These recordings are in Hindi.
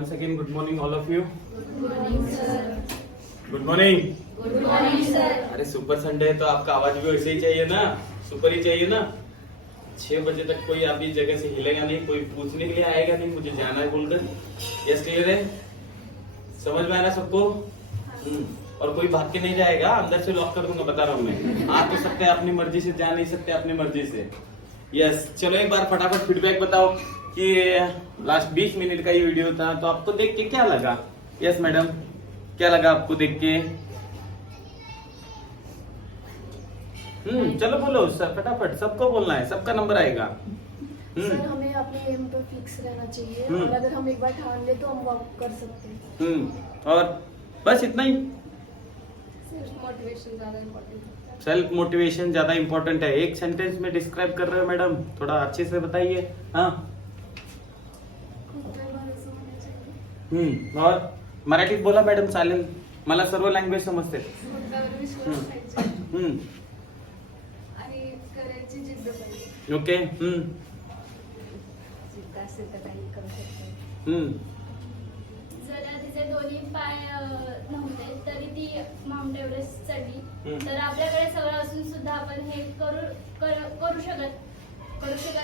Once again, good morning, all of you. Good morning sir. Good morning. Good morning sir. अरे सुपर संडे है तो आपका आवाज भी वैसे ही चाहिए ना, सुपर ही चाहिए ना. 6 बजे तक कोई आप इस जगह से हिलेगा नहीं, कोई पूछने के लिए आएगा नहीं, मुझे जाना है बोलकर. यस, क्लियर है? समझ में आ रहा है सबको? और कोई भाग के नहीं जाएगा, अंदर से लॉक कर दूंगा, बता रहा हूँ मैं. आ तो सकते हैं अपनी मर्जी से, जा नहीं सकते अपनी मर्जी से. यस, चलो एक बार फटाफट फीडबैक बताओ कि लास्ट 20 मिनट का ये वीडियो था, तो आपको देख के क्या लगा? यस मैडम, क्या लगा आपको देख के? चलो बोलो सर, फटाफट सबको बोलना है, सबका नंबर आएगा. सर हमें अपने एम पर फिक्स रहना चाहिए और अगर हम एक बार ठान ले तो हम वर्क कर सकते हैं. और बस इतना ही. सेल्फ मोटिवेशन ज्यादा इम्पोर्टेंट है. सेल्फ मोटिवेशन ज्यादा इंपॉर्टेंट है. एक सेंटेंस में डिस्क्राइब कर रहे हो मैडम, थोड़ा अच्छे से बताइए. हाँ. खुद पर भरोसा होना चाहिए. और मराठीत बोला मॅडम, चालेल, मला सर्व लँग्वेज समजते. स्वतःवर विश्वास पाहिजे आणि करायची जिद्द पाहिजे. ओके. जिद्द असेल तर काही करू शकतो. जर तिचे दोन्ही पाय नव्हते तरी ती माउंट एव्हरेस्ट चढली, तर आपल्याकडे सगळं असून सुद्धा आपण हे करू शकत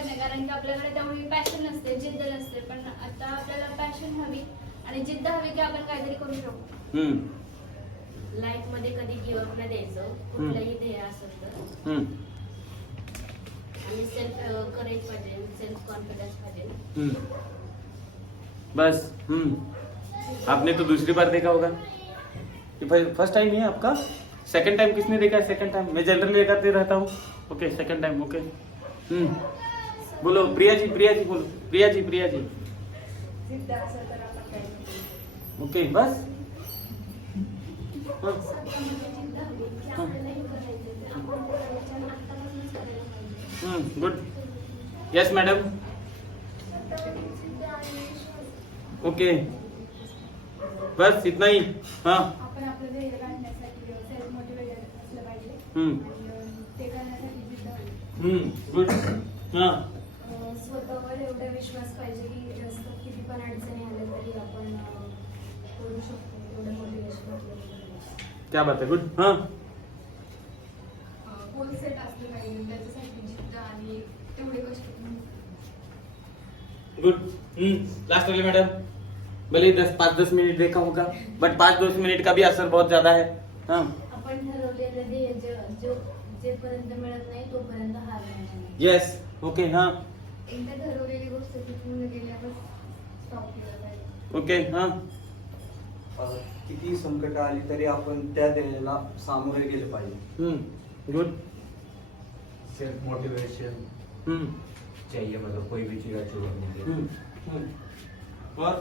नाही, कारण की आपल्याकडे तेवढी पॅशन नसते, जिद्द नसते. पण आता आपल्याला पॅशन हवी आणि जिद्द हवी की आपण काहीतरी करू शकतो. लाईफ मध्ये कधी गिव्हअप नाही द्यायचं, कुठलंही ध्येय असेल तर. आणि सेल्फ करेज पाहिजे, सेल्फ कॉन्फिडन्स पाहिजे. बस. आपने तो दूसरी बार देखा होगा, फर्स्ट टाइम ही है आपका? सेकंड टाइम किसने देखा है? सेकंड टाइम मैं जनरली देखाते रहता हूँ. Okay, second time. ओके. बोलो प्रिया जी बोलो. प्रिया जी. जिद्द असेल तर आपण काही करू. ओके, बस. स्वतःमध्ये जिद्द हवी की आपल्याला हे करायचं आहे, आपण करायचं आणि आत्तापासूनच करायला पाहिजे. गुड. Yes madam. जिद्द आणि विश्वास. ओके, बस इतना ही. हाँ. आपण आपलं ध्येय गाठण्यासाठी सेल्फ मोटिवेटेड असलं पाहिजे आणि ते करण्यासाठी जिद्द हवी. गुड. हाँ. स्वतःवर एवढा विश्वास पाहिजे की जास्त किती पण अडचणी आल्या तरी आपण करू शकतो. एवढं मोटिवेशन आपल्याला. क्या बात है. गुड. हाँ. गोल सेट असलं पाहिजे, त्याच्यासाठी जिद्द आणि तेवढे कष्ट. गुड. लास्ट वाले मैडम, भले 5-10 मिनट देखा होगा, बट 5-10 मिनट का भी असर बहुत ज्यादा है. हाँ. आपण ठरवलेलं ध्येय जेपर्यंत मिळत नाही तोपर्यंत हार नाही. यस. ओके. हाँ. एकदा ठरवलेली गोष्ट ती पूर्ण केल्यावर स्टॉप केलं पाहिजे. ओके. हाँ. किती संकट आली तरी आपण त्या ध्येयाला सामोरे गेले पाहिजे. गुड. सेल्फ मोटिवेशन चाहिए, मतलब कोई भी चीज अचीव करने के लिए. और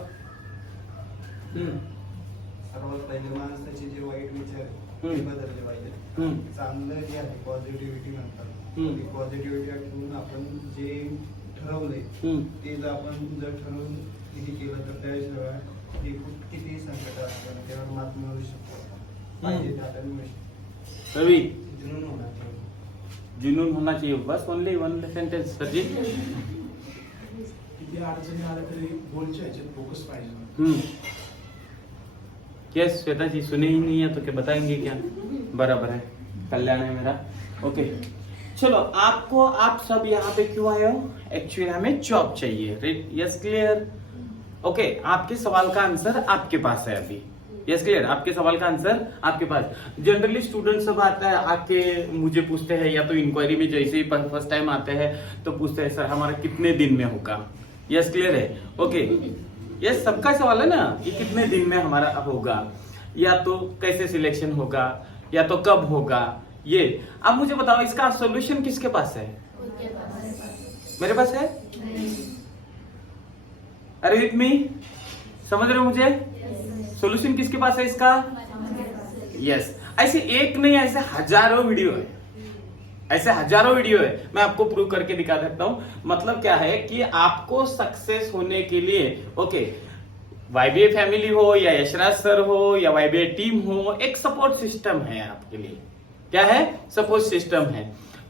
सर्वात पहिले माणसाचे जे वाईट विचार आहेत, ते बदलले पाहिजे. चांगलं जे आहे पॉझिटिव्हिटी म्हणतात, ती पॉझिटिव्हिटी ठेवून आपण जे ठरवलंय ते जर आपण ठरवून किती केलं तर त्याशिवाय हे किती संकट असतं त्यावर मात मिळू शकतो. पाहिजे ते आपल्याला मिळू शकतो. रवि, जुनून होणार नाही. जुनून होना चाहिए. बस ओनली वन सेंटेंस. सर जी. किती अडचणी आल्या तरी गोलच्या ह्याच्यात फोकस पाहिजे. यस, श्वेता जी सुने ही नहीं है तो क्या बताएंगे क्या? बराबर है, कल्याण है मेरा. ओके, चलो आप सब यहाँ पे क्यों आए हो? एक्चुअली हमें जॉब चाहिए. Yes, clear? ओके, आपके सवाल का आंसर आपके पास है अभी. Yes, clear? आपके सवाल का आंसर आपके पास. जनरली स्टूडेंट सब आता है, आके मुझे पूछते हैं, या तो इंक्वायरी में जैसे ही फर्स्ट टाइम आते हैं तो पूछते हैं सर हमारा कितने दिन में होगा. यस, क्लियर है? ओके. यस, सबका सवाल है ना कि कितने दिन में हमारा होगा, या तो कैसे सिलेक्शन होगा, या तो कब होगा. ये अब मुझे बताओ, इसका सॉल्यूशन किसके पास है? मेरे पास है. अरे विथ मी, समझ रहे हो मुझे? सॉल्यूशन किसके पास है इसका? यस. ऐसे एक नहीं, ऐसे हजारों वीडियो है, ऐसे हजारों वीडियो है. मैं आपको प्रूव करके दिखा सकता हूं. मतलब क्या है कि आपको सक्सेस होने के लिए, ओके, YBA फैमिली हो या यशराज सर हो या YBA टीम हो, एक सपोर्ट सिस्टम है आपके लिए. क्या है? सपोर्ट सिस्टम है.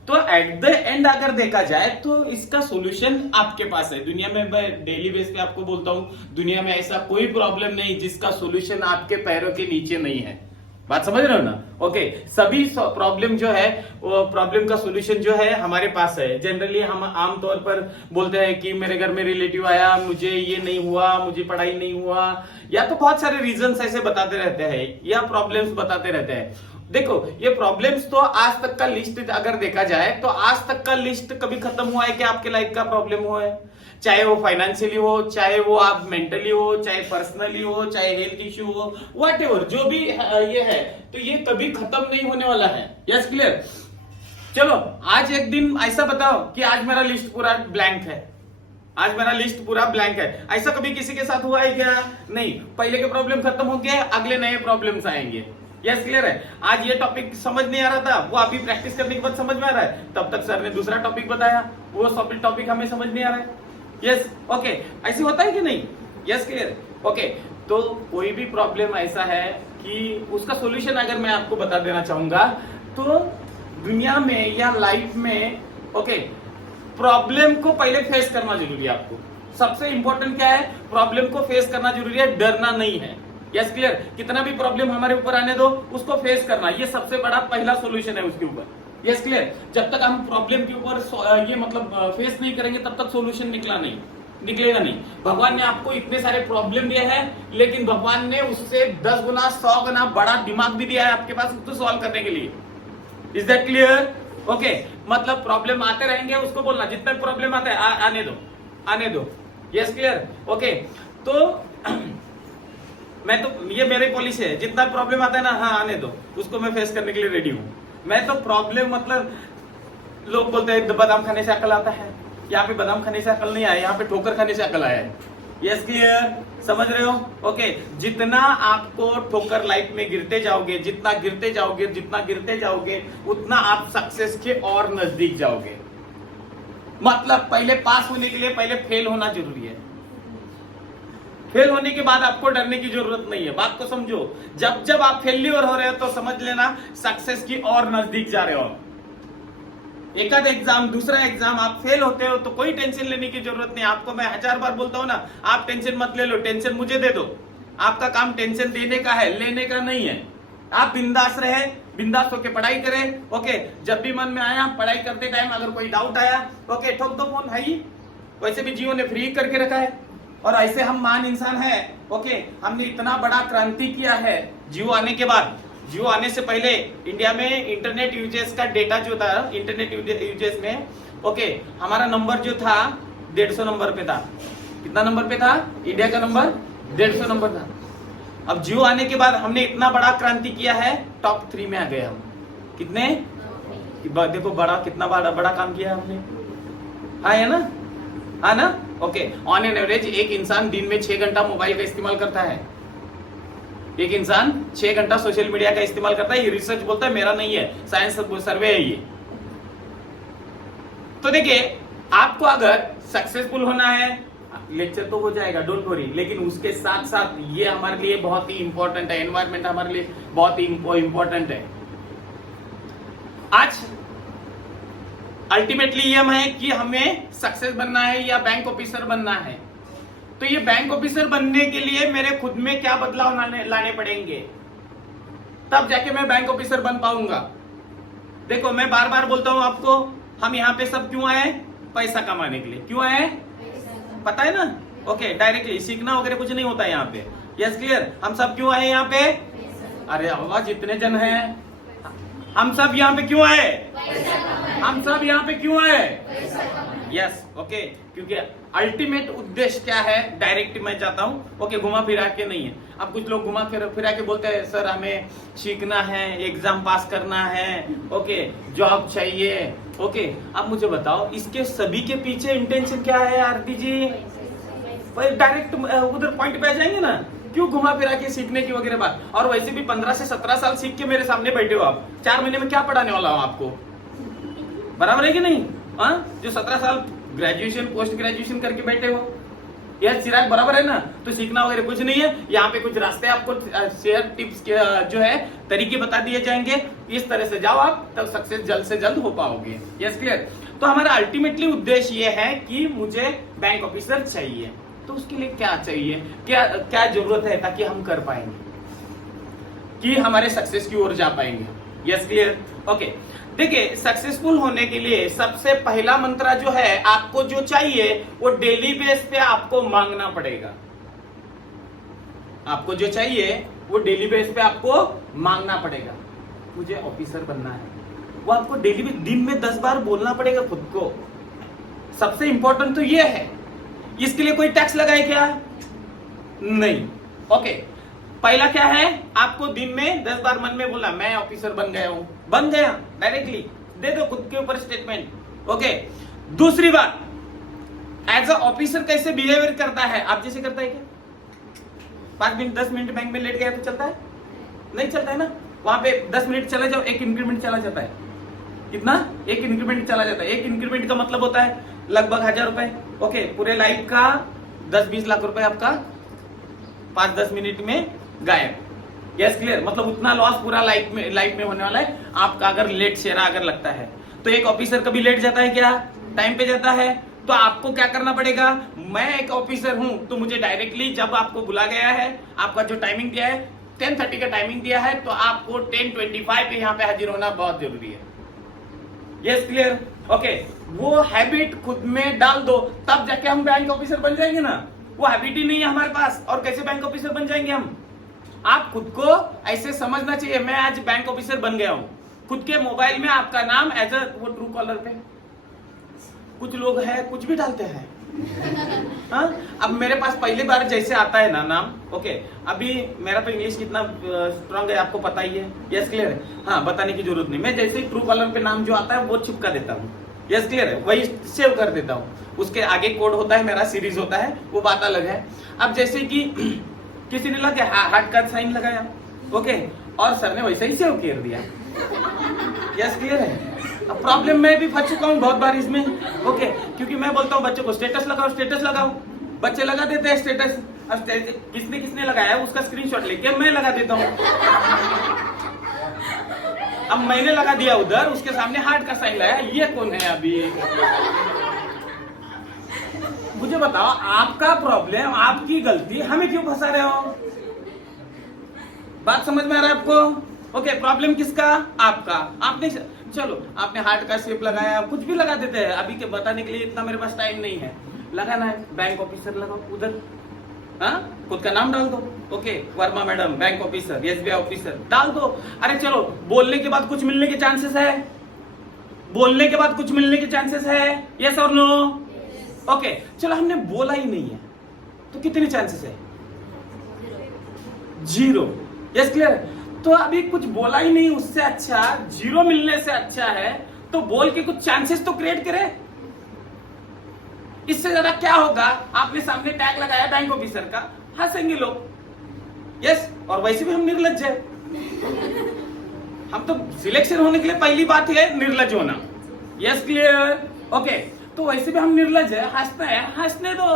तो एट द एंड अगर देखा जाए तो इसका सॉल्यूशन आपके पास है। दुनिया में मैं डेली बेस पे आपको बोलता हूं, दुनिया में ऐसा कोई प्रॉब्लम नहीं जिसका सॉल्यूशन आपके पैरों के नीचे नहीं है। बात समझ रहे हो ना? ओके, सभी प्रॉब्लम जो है वो प्रॉब्लम का सॉल्यूशन जो है हमारे पास है। जनरली हम आमतौर पर बोलते हैं कि मेरे घर में रिलेटिव आया, मुझे ये नहीं हुआ, मुझे पढ़ाई नहीं हुआ, या तो बहुत सारे रीजंस ऐसे बताते रहते हैं या प्रॉब्लम्स बताते रहते हैं। देखो, ये प्रॉब्लम्स तो आज तक का लिस्ट अगर देखा जाए तो आज तक का लिस्ट कभी खत्म हुआ है कि आपके लाइफ का प्रॉब्लम हुआ है? चाहे वो फाइनेंशियली हो, चाहे वो आप मेंटली हो, चाहे पर्सनली हो, चाहे हेल्थ इश्यू हो, व्हाटएवर जो भी ये है, तो ये कभी खत्म नहीं होने वाला है। Yes, clear? चलो, आज एक दिन ऐसा बताओ कि आज मेरा लिस्ट पूरा ब्लैंक है, आज मेरा लिस्ट पूरा ब्लैंक है। ऐसा कभी किसी के साथ हुआ है क्या? नहीं। पहले के प्रॉब्लम खत्म हो गए, अगले नए प्रॉब्लम्स आएंगे। यस, क्लियर है? आज ये टॉपिक समझ नहीं आ रहा था, वो अभी प्रैक्टिस करने के बाद समझ में आ रहा है। तब तक सर ने दूसरा टॉपिक बताया, वो टॉपिक हमें समझ नहीं आ रहा है। यस, ओके, ऐसे होता है कि नहीं? Yes, clear? ओके, तो कोई भी प्रॉब्लम ऐसा है कि उसका सॉल्यूशन अगर मैं आपको बता देना चाहूंगा तो दुनिया में या लाइफ में, ओके, प्रॉब्लम को पहले फेस करना जरूरी है। आपको सबसे इंपॉर्टेंट क्या है? प्रॉब्लम को फेस करना जरूरी है, डरना नहीं है। Yes, clear? कितना भी प्रॉब्लम हमारे ऊपर आने दो, उसको फेस करना, ये सबसे बड़ा पहला सॉल्यूशन है उसके ऊपर। Yes, clear? जब तक हम प्रॉब्लम के ऊपर ये मतलब फेस नहीं करेंगे तब तक सॉल्यूशन निकलेगा नहीं। भगवान ने आपको इतने सारे प्रॉब्लम दिए हैं, लेकिन भगवान ने उससे 10 गुना 100 गुना बड़ा दिमाग भी दिया है आपके पास उसको सॉल्व करने के लिए। Is that clear? ओके, मतलब प्रॉब्लम आते रहेंगे, उसको बोलना जितना प्रॉब्लम आता है आने दो। Yes, clear? ओके, तो मैं तो ये मेरी पॉलिसी है, जितना प्रॉब्लम आता है ना, हाँ आने दो, उसको मैं फेस करने के लिए रेडी हूं। मैं तो प्रॉब्लम मतलब लोग बोलते हैं बादाम खाने से अकल आता है, यहाँ पे बादाम खाने से अकल नहीं आया, यहाँ पे ठोकर खाने से अकल आया है। Yes, clear? समझ रहे हो? ओके, जितना आपको ठोकर लाइफ में गिरते जाओगे, जितना गिरते जाओगे उतना आप सक्सेस के और नजदीक जाओगे। मतलब पहले पास होने के लिए पहले फेल होना जरूरी है। फेल होने के बाद आपको डरने की जरूरत नहीं है। बात को समझो, जब आप फेल्यूर हो रहे हो तो समझ लेना सक्सेस की और नजदीक जा रहे हो। एक आध एग्जाम, दूसरा एग्जाम आप फेल होते हो तो कोई टेंशन लेने की जरूरत नहीं। आपको मैं 1000 बार बोलता हूं ना, आप टेंशन मत ले लो, टेंशन मुझे दे दो। आपका काम टेंशन देने का है, लेने का नहीं है। आप बिंदास रहे, बिंदास होके पढ़ाई करें। ओके, जब भी मन में आया पढ़ाई करते टाइम अगर कोई डाउट आया, ओके, ठोक दो फोन, है ही। वैसे भी जियो ने फ्री करके रखा है और ऐसे हम महान इंसान है। ओके, हमने इतना बड़ा क्रांति किया है जियो आने के बाद। जियो आने से पहले इंडिया में इंटरनेट यूजेस का डेटा जो था, इंटरनेट यूजेस में, ओके, हमारा नंबर जो था 150 नंबर पे था। कितना नंबर पे था? इंडिया का नंबर 150 नंबर था। अब जियो आने के बाद हमने इतना बड़ा क्रांति किया है, टॉप 3 में आ गए हम। कितने? देखो बड़ा, कितना बड़ा काम किया हमने। हाँ, है ना? हाँ ना? ओके, ऑन एन एवरेज एक इंसान दिन में 6 घंटा मोबाइल का इस्तेमाल करता है। एक इंसान 6 घंटा सोशल मीडिया का इस्तेमाल करता है। ये रिसर्च बोलता है, मेरा नहीं है, साइंस सर्वे है ये। तो देखिए, आपको अगर सक्सेसफुल होना है, लेक्चर तो हो जाएगा, डोंट वरी, लेकिन उसके साथ साथ ये हमारे लिए बहुत ही इंपॉर्टेंट है, एनवायरमेंट हमारे लिए बहुत ही इंपॉर्टेंट है। आज अल्टीमेटली ये है कि हमें सक्सेस बनना है या बैंक ऑफिसर बनना है। तो ये बैंक ऑफिसर बनने के लिए मेरे खुद में क्या बदलाव लाने पड़ेंगे, तब जाके मैं बैंक ऑफिसर बन पाऊंगा। देखो, मैं बार बार बोलता हूं आपको, हम यहाँ पे सब क्यों आए? पैसा कमाने के लिए। क्यों आए? पता है ना? ओके, डायरेक्टली सीखना वगैरह कुछ नहीं होता है यहाँ पे। Yes, clear? हम सब क्यों आए यहाँ पे? अरे आवाज, जितने जन हैं, हम सब यहाँ पे क्यों आए? हम सब यहाँ पे क्यों आए? यस, ओके, क्योंकि अल्टीमेट उद्देश्य क्या है? डायरेक्ट मैं चाहता हूँ, ओके, घुमा फिरा के नहीं है। अब कुछ लोग घुमा फिरा के बोलते हैं, सर हमें सीखना है, एग्जाम पास करना है, ओके, जॉब चाहिए। ओके, अब मुझे बताओ, इसके सभी के पीछे इंटेंशन क्या है आरती जी? डायरेक्ट उधर पॉइंट पे आ जाएंगे ना, क्यों घुमा फिरा के सीखने की वगैरह बात। और वैसे भी 15 से 17 साल सीख के मेरे सामने बैठे हो आप, 4 महीने में क्या पढ़ाने वाला हूं आपको? बराबर है कि नहीं? हाँ, जो 17 साल ग्रेजुएशन पोस्ट ग्रेजुएशन करके बैठे हो, यह चिराग बराबर है ना? तो सीखना वगैरह कुछ नहीं है। यहाँ पे कुछ रास्ते आपको शेयर टिप्स के जो है तरीके बता दिए जाएंगे, इस तरह से जाओ आप, तब सक्सेस जल्द से जल्द हो पाओगे। Yes clear? तो हमारा अल्टीमेटली उद्देश्य ये है कि मुझे बैंक ऑफिसर चाहिए, तो उसके लिए क्या चाहिए, क्या क्या जरूरत है ताकि हम कर पाएंगे, कि हमारे सक्सेस की ओर जा पाएंगे। Yes clear? ओके, देखिए सक्सेसफुल होने के लिए सबसे पहला मंत्र जो है, आपको जो चाहिए वो डेली बेस पे आपको मांगना पड़ेगा। आपको जो चाहिए वो डेली बेस पे आपको मांगना पड़ेगा। मुझे ऑफिसर बनना है, वो आपको डेली बेस, दिन में 10 बार बोलना पड़ेगा खुद को। सबसे इंपॉर्टेंट तो ये है। इसके लिए कोई टैक्स लगाए क्या? नहीं। ओके, पहला क्या है, आपको दिन में 10 बार मन में बोलना, मैं ऑफिसर बन गया हूं, बन गया, डायरेक्टली दे दो खुद के ऊपर स्टेटमेंट। ओके, दूसरी बात, एज अ ऑफिसर कैसे बिहेवियर करता है, आप जैसे करता है क्या? 5 मिनट 10 मिनट बैंक में लेट गया तो चलता है? नहीं चलता है ना। वहां पे 10 मिनट चले जाओ, एक इंक्रीमेंट चला जाता है। कितना? एक इंक्रीमेंट चला जाता है। एक इंक्रीमेंट का मतलब होता है लगभग 1000 रुपए। ओके, पूरे लाइफ का 10-20 लाख रुपए आपका 5-10 मिनट में गायब। Yes clear? मतलब उतना लॉस पूरा लाइफ में होने वाला है आपका, अगर लेट शेरा अगर लगता है तो। एक ऑफिसर कभी लेट जाता है क्या? टाइम पे जाता है। तो आपको क्या करना पड़ेगा? मैं एक ऑफिसर हूं तो मुझे डायरेक्टली जब आपको बुला गया है, आपका जो टाइमिंग दिया है 10:30 का टाइमिंग दिया है, तो आपको 10:25 पे यहाँ पे हाजिर होना बहुत जरूरी है। Yes clear? ओके, वो हैबिट खुद में डाल दो, तब जाके हम बैंक ऑफिसर बन जाएंगे ना। वो हैबिट ही नहीं है हमारे पास, और कैसे बैंक ऑफिसर बन जाएंगे हम? आप खुद को ऐसे समझना चाहिए, मैं आज बैंक ऑफिसर बन गया हूं। खुद के मोबाइल में आपका नाम एज अ, वो ट्रू कॉलर पे कुछ लोग हैं कुछ भी डालते हैं। हाँ, अब मेरे पास पहली बार जैसे आता है ना नाम, ओके, अभी मेरा तो इंग्लिश कितना स्ट्रांग है आपको पता ही है। यस क्लियर है? हाँ, बताने की जरूरत नहीं। मैं जैसे ट्रू कॉलर पे नाम जो आता है वो चिपका देता हूँ। यस क्लियर है? वही सेव कर देता हूँ। उसके आगे कोड होता है, मेरा सीरीज होता है, वो बात अलग है। अब जैसे कि किसी ने लगा हार्ट का साइन लगाया, ओके, और सर ने वैसे ही सेव कर दिया। यस क्लियर है? अब प्रॉब्लम मैं भी फंस चुका हूँ बहुत बार इसमें। ओके, क्योंकि मैं बोलता हूँ बच्चों को स्टेटस लगाओ, स्टेटस लगाओ, बच्चे लगा देते हैं स्टेटस। अब किसने किसने लगाया उसका स्क्रीनशॉट लेके मैं लगा देता हूँ। अब मैंने लगा दिया उधर, उसके सामने हार्ट का साइन लगाया, ये कौन है अभी? मुझे बताओ, आपका प्रॉब्लम, आपकी गलती, हमें क्यों फंसा रहे हो? बात समझ में आ रहा है आपको? ओके, प्रॉब्लम किसका? आपका। आपने, चलो आपने हार्ट का शेप लगाया, कुछ भी लगा देते हैं, अभी के बताने के लिए इतना मेरे पास टाइम नहीं है। लगाना है बैंक ऑफिसर लगाओ उधर, हाँ, खुद का नाम डाल दो। Okay, Verma madam bank officer, SBI officer डाल दो। अरे चलो, बोलने के बाद कुछ मिलने के चांसेस है? बोलने के बाद कुछ मिलने के चांसेस है? यस और नो? ओके, चलो हमने बोला ही नहीं है तो कितने चांसेस है? 0। Yes clear? तो अभी कुछ बोला ही नहीं, उससे अच्छा 0 मिलने से अच्छा है तो बोल के कुछ चांसेस तो क्रिएट करे। इससे ज्यादा क्या होगा? आपने सामने टैग लगाया बैंक ऑफिसर का, हंसेंगे लोग। यस, और वैसे भी हम निर्लज्ज है। हम तो सिलेक्शन होने के लिए पहली बात है निर्लज्ज होना। Yes clear? ओके, तो वैसे भी हम निर्लज्ज है, हंसते हैं, हंसने दो।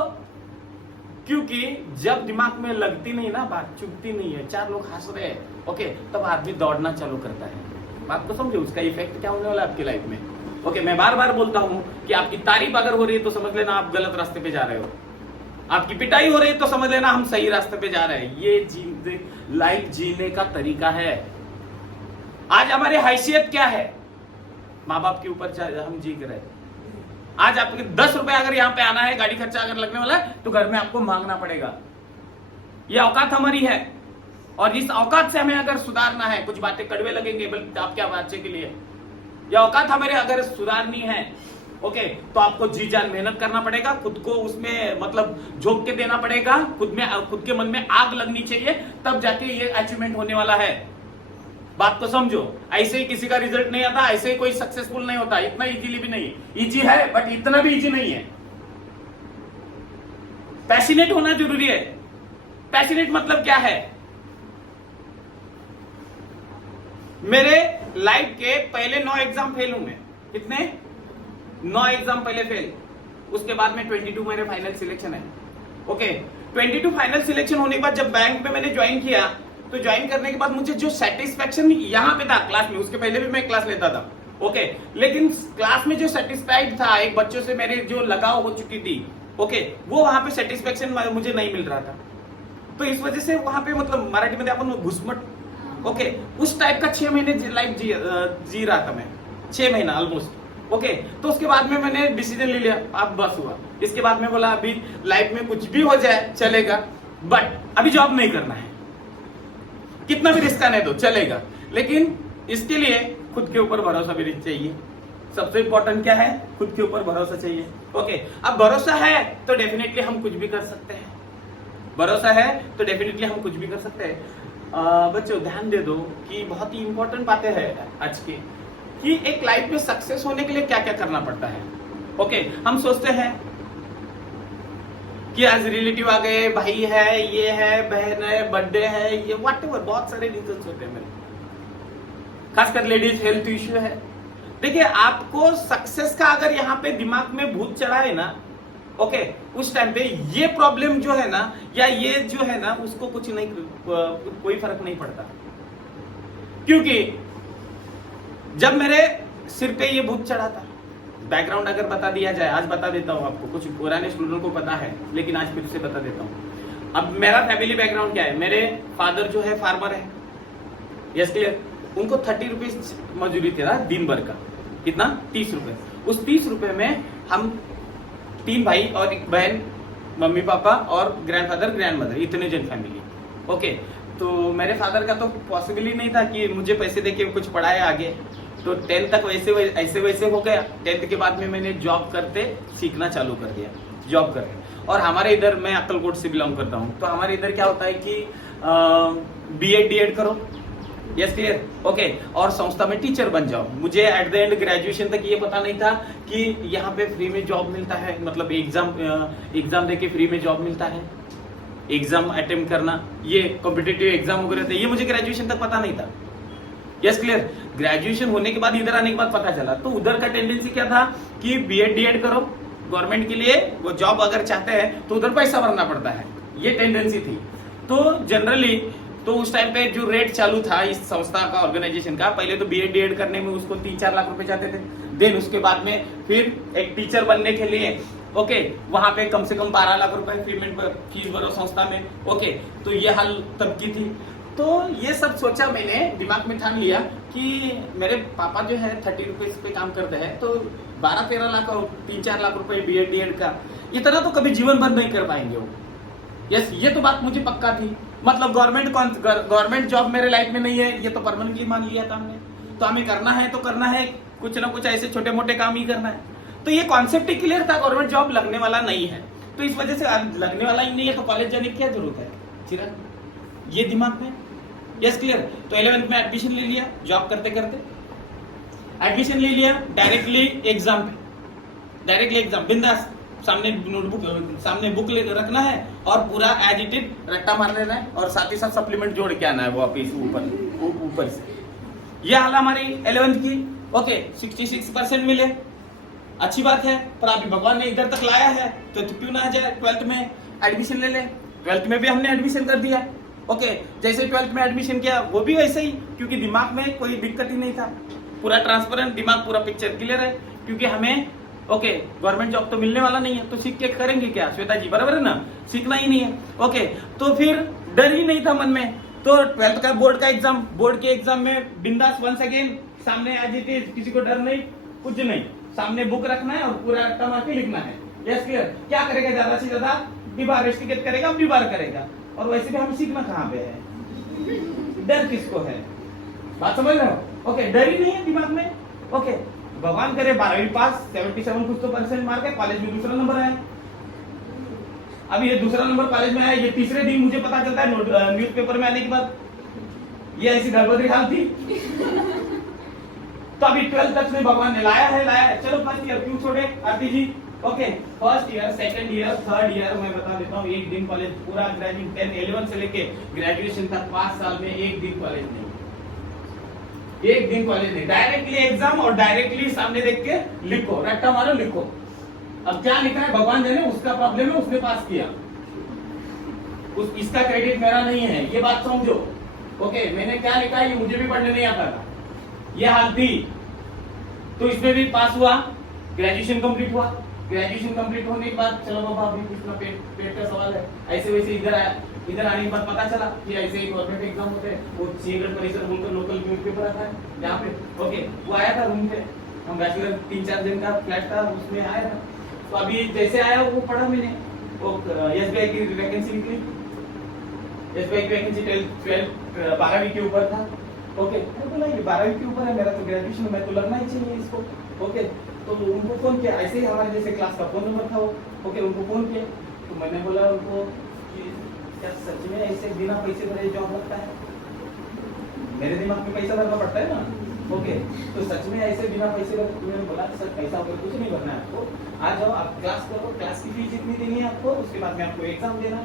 क्योंकि जब दिमाग में लगती नहीं ना बात, चुभती नहीं है, 4 लोग हंस रहे हैं, ओके, तब आदमी दौड़ना चालू करता है। बात को समझो, उसका इफेक्ट क्या होने वाला है आपकी लाइफ में। ओके, मैं बार बार बोलता हूं कि आपकी तारीफ अगर हो रही है तो समझ लेना आप गलत रास्ते पे जा रहे हो। आपकी पिटाई हो रही है तो समझ लेना हम सही रास्ते पे जा रहे हैं। ये लाइफ जीने का तरीका है। आज हमारी हैसियत क्या है? माँ बाप के ऊपर हम जी रहे हैं। आज आपके 10 रुपए अगर यहाँ पे आना है, गाड़ी खर्चा अगर लगने वाला है, तो घर में आपको मांगना पड़ेगा। ये औकात हमारी है, और इस औकात से हमें अगर सुधारना है, कुछ बातें कड़वे लगेंगे बल्कि आप क्या बच्चे के लिए, ये औकात हमारे अगर सुधारनी है, ओके, तो आपको जी जान मेहनत करना पड़ेगा, खुद को उसमें मतलब झोंक के देना पड़ेगा, खुद के मन में आग लगनी चाहिए, तब जाके ये अचीवमेंट होने वाला है। बात को समझो, ऐसे ही किसी का रिजल्ट नहीं आता, ऐसे ही कोई सक्सेसफुल नहीं होता, इतना इजीली भी नहीं। इजी है बट इतना भी इजी नहीं है। पैशनेट होना जरूरी है। पैशनेट मतलब क्या है? मेरे लाइफ के पहले 9 एग्जाम फेल हूं मैं। कितने? 9 एग्जाम पहले फेल, उसके बाद में 22 मेरे फाइनल सिलेक्शन है। ओके 22 फाइनल सिलेक्शन होने के बाद जब बैंक में मैंने ज्वाइन किया, तो ज्वाइन करने के बाद मुझे जो सेटिस्फेक्शन यहाँ पे था क्लास में, उसके पहले भी मैं क्लास लेता था, ओके, लेकिन क्लास में जो सेटिस्फाइड था, एक बच्चों से मेरे जो लगाव हो चुकी थी, ओके, वो वहां पे सेटिस्फेक्शन मुझे नहीं मिल रहा था। तो इस वजह से वहां पे मतलब मराठी में अपन घुसमट, ओके, उस टाइप का 6 महीने लाइफ जी रहा था मैं, 6 महीना ऑलमोस्ट, ओके। तो उसके बाद में मैंने डिसीजन ले लिया, अब बस हुआ। इसके बाद में बोला अभी लाइफ में कुछ भी हो जाए चलेगा, बट अभी जॉब नहीं करना है, कितना भी रिस्क आने दो चलेगा, लेकिन इसके लिए खुद के ऊपर भरोसा भी चाहिए। सबसे इंपॉर्टेंट क्या है? खुद के ऊपर भरोसा चाहिए, ओके। अब भरोसा है तो डेफिनेटली हम कुछ भी कर सकते हैं, भरोसा है तो डेफिनेटली हम कुछ भी कर सकते हैं। बच्चों ध्यान दे दो कि बहुत ही इंपॉर्टेंट बातें हैं आज की, कि एक लाइफ में सक्सेस होने के लिए क्या क्या करना पड़ता है, ओके। हम सोचते हैं कि आज रिलेटिव आ गए, भाई है, ये है, बहन है, बर्थडे है, ये व्हाटएवर, बहुत सारे रीजंस होते हैं मेरे, खासकर लेडीज हेल्थ इश्यू है। देखिए आपको सक्सेस का अगर यहाँ पे दिमाग में भूत चढ़ा है ना, ओके, उस टाइम पे ये प्रॉब्लम जो है ना, या ये जो है ना, उसको कुछ नहीं, कोई फर्क नहीं पड़ता। क्योंकि जब मेरे सिर पे ये भूत चढ़ा था, बैकग्राउंड अगर बता दिया जाए, आज बता देता हूँ आपको, कुछ पुराने स्टूडेंट को पता है लेकिन आज फिर से बता देता हूँ। अब मेरा फैमिली बैकग्राउंड क्या है, मेरे फादर जो है फार्मर है, यस क्लियर, उनको 30 रुपीज मजदूरी थी दिन भर का, कितना? 30 रुपए। उस 30 रुपए में हम 3 भाई और 1 बहन, मम्मी पापा और ग्रैंडफादर ग्रैंडमदर, इतने जन फैमिली, ओके। तो मेरे फादर का तो पॉसिबल ही नहीं था कि मुझे पैसे देके कुछ पढ़ाए आगे, तो 10th तक ऐसे वैसे हो गया। 10th के बाद में मैंने जॉब करते सीखना चालू कर दिया, जॉब करते। और हमारे इधर, मैं अक्कलकोट से बिलोंग करता हूँ, तो हमारे इधर क्या होता है कि B.Ed D.Ed करो, यस क्लियर, ओके, और संस्था में टीचर बन जाओ। मुझे एट द एंड ग्रेजुएशन तक ये पता नहीं था कि यहाँ पे फ्री में जॉब मिलता है, मतलब एग्जाम देके फ्री में जॉब मिलता है, एग्जाम अटेम्प्ट करना, ये कॉम्पिटिटिव एग्जाम वगैरह थे, ये मुझे ग्रेजुएशन तक पता नहीं था, यस क्लियर। ग्रेजुएशन होने के बाद इधर आने के बाद पता चला। तो उधर का टेंडेंसी क्या था कि B.Ed D.Ed करो, गवर्नमेंट के लिए वो जॉब अगर चाहते हैं तो उधर पैसा भरना पड़ता है, ये टेंडेंसी थी। तो जनरली तो उस टाइम पे जो रेट चालू था इस संस्था का, ऑर्गेनाइजेशन का, पहले तो B.Ed D.Ed करने में उसको 3-4 लाख रुपए जाते थे, देन उसके बाद में फिर एक टीचर बनने के लिए, ओके, वहां पे कम से कम 12 लाख रुपए पेमेंट फीस भरो संस्था में, ओके। तो ये हाल तब की थी। तो ये सब सोचा मैंने, दिमाग में ठान लिया कि मेरे पापा जो है 30 रुपीज पे काम करते हैं, तो 12-13 लाख और 3-4 लाख रुपए B.Ed D.Ed का, इतना तो कभी जीवन भर नहीं कर पाएंगे वो, यस, ये तो बात मुझे पक्का थी। मतलब गवर्नमेंट जॉब मेरे लाइफ में नहीं है, ये तो परमानेंटली मान लिया था हमने। तो हमें करना है तो करना है, कुछ ना कुछ ऐसे छोटे मोटे काम ही करना है। तो ये कॉन्सेप्ट ही क्लियर था, गवर्नमेंट जॉब लगने वाला नहीं है, तो इस वजह से लगने वाला ही नहीं है तो कॉलेज जाने की क्या जरूरत है चिराग, ये दिमाग में, यस क्लियर। तो 11th में एडमिशन ले लिया, जॉब करते करते एडमिशन ले लिया, डायरेक्टली एग्जाम बिंदास, सामने नोटबुक, सामने बुक ले रखना है और पूरा एज इट इज रट्टा मार लेना है, और साथ ही साथ सप्लीमेंट जोड़ के आना है वो वापिस ऊपर से। ये हाल हमारी 11th की, ओके, 66% मिले, अच्छी बात है, पर अभी भगवान ने इधर तक लाया है तो क्यों ना आ जाए 12th में एडमिशन ले ले। 12th में भी हमने एडमिशन कर दिया, ओके। जैसे 12th में एडमिशन किया वो भी वैसे ही, क्योंकि दिमाग में कोई दिक्कत ही नहीं था, पूरा ट्रांसपेरेंट दिमाग, पूरा पिक्चर क्लियर है, क्योंकि हमें, ओके, गवर्नमेंट जॉब तो मिलने वाला नहीं है, तो सीख के करेंगे क्या श्वेता जी, बराबर है ना, सीखना ही नहीं है, ओके। तो फिर डर ही नहीं था मन में, तो 12th का बोर्ड के एग्जाम में बिंदास वंस अगेन, सामने एज इट इज, किसी को डर नहीं, कुछ नहीं, सामने बुक रखना है और पूरा रट्टा मार के लिखना है, यस क्लियर। क्या करेगा, ज्यादा से ज्यादा डिबार रेस्टिकेट करेगा, डिबार करेगा, और वैसे भी हम सीखना कहाँ पे है, डर किसको है, बात समझ रहे हो, ओके। डर ही नहीं है दिमाग में, ओके। भगवान करे 12वीं पास, 77 कुछ तो % मार के कॉलेज में दूसरा नंबर आया। अब ये दूसरा नंबर कॉलेज में आया, ये तीसरे दिन मुझे पता चलता है न्यूज़पेपर में आने के बाद, ये ऐसी गड़बड़ी हाल थी। तो अभी 12th तक में भगवान ने लाया है, चलो फर्स्ट ईयर क्यों छोड़े Aarti ji, okay. First year, second year, third year, मैं बता देता हूँ, एक दिन कॉलेज पूरा, ग्रेजुएशन 10, 11 से लेके ग्रेजुएशन तक 5 साल में एक दिन कॉलेज नहीं, एक दिन कॉलेज नहीं, डायरेक्टली एग्जाम और डायरेक्टली सामने देख के लिखो, रट्टा मारो लिखो। अब क्या लिखा है भगवान जाने, उसका प्रॉब्लम है, उसने पास किया, इसका क्रेडिट मेरा नहीं है, ये बात समझो। ओके, मैंने क्या लिखा है ये मुझे भी पढ़ने नहीं आता था, ये हाल थी। तो इसमें भी पास हुआ, ग्रेजुएशन कंप्लीट हुआ। ग्रेजुएशन कंप्लीट होने के बाद चलो बाबा अभी कितना पेट का सवाल है, ऐसे वैसे इधर आया। इधर आने के बाद पता चला कि ऐसे ही गवर्नमेंट एग्जाम होते हैं, वो सीएगढ़ परिसर बोलकर लोकल न्यूज़पेपर आता है यहाँ पे। ओके, वो आया था रूम पे, हम बैचलर 3-4 दिन का फ्लैट था, उसमें आया था। तो अभी जैसे आया वो पढ़ा मैंने, वो एसबीआई की वैकेंसी निकली, एसबीआई की वैकेंसी 12वीं के ऊपर था। ओके, मैं बोला ये 12वीं के ऊपर है, मेरा तो ग्रेजुएशन में तो लगना ही चाहिए इसको। ओके, तो उनको फोन किया, ऐसे ही हमारे जैसे क्लास का फोन नंबर था वो। ओके, उनको फोन किया तो मैंने बोला उनको कि क्या सच में ऐसे बिना पैसे भरे जॉब लगता है? मेरे दिमाग में पैसा भरना पड़ता है ना। ओके, तो सच में ऐसे बिना पैसे भरे? मैंने बोला सर पैसा वगैरह कुछ नहीं भरना है आपको, आ जाओ आप क्लास करो, क्लास की फीस जितनी देनी है आपको, उसके बाद में आपको एग्जाम देना।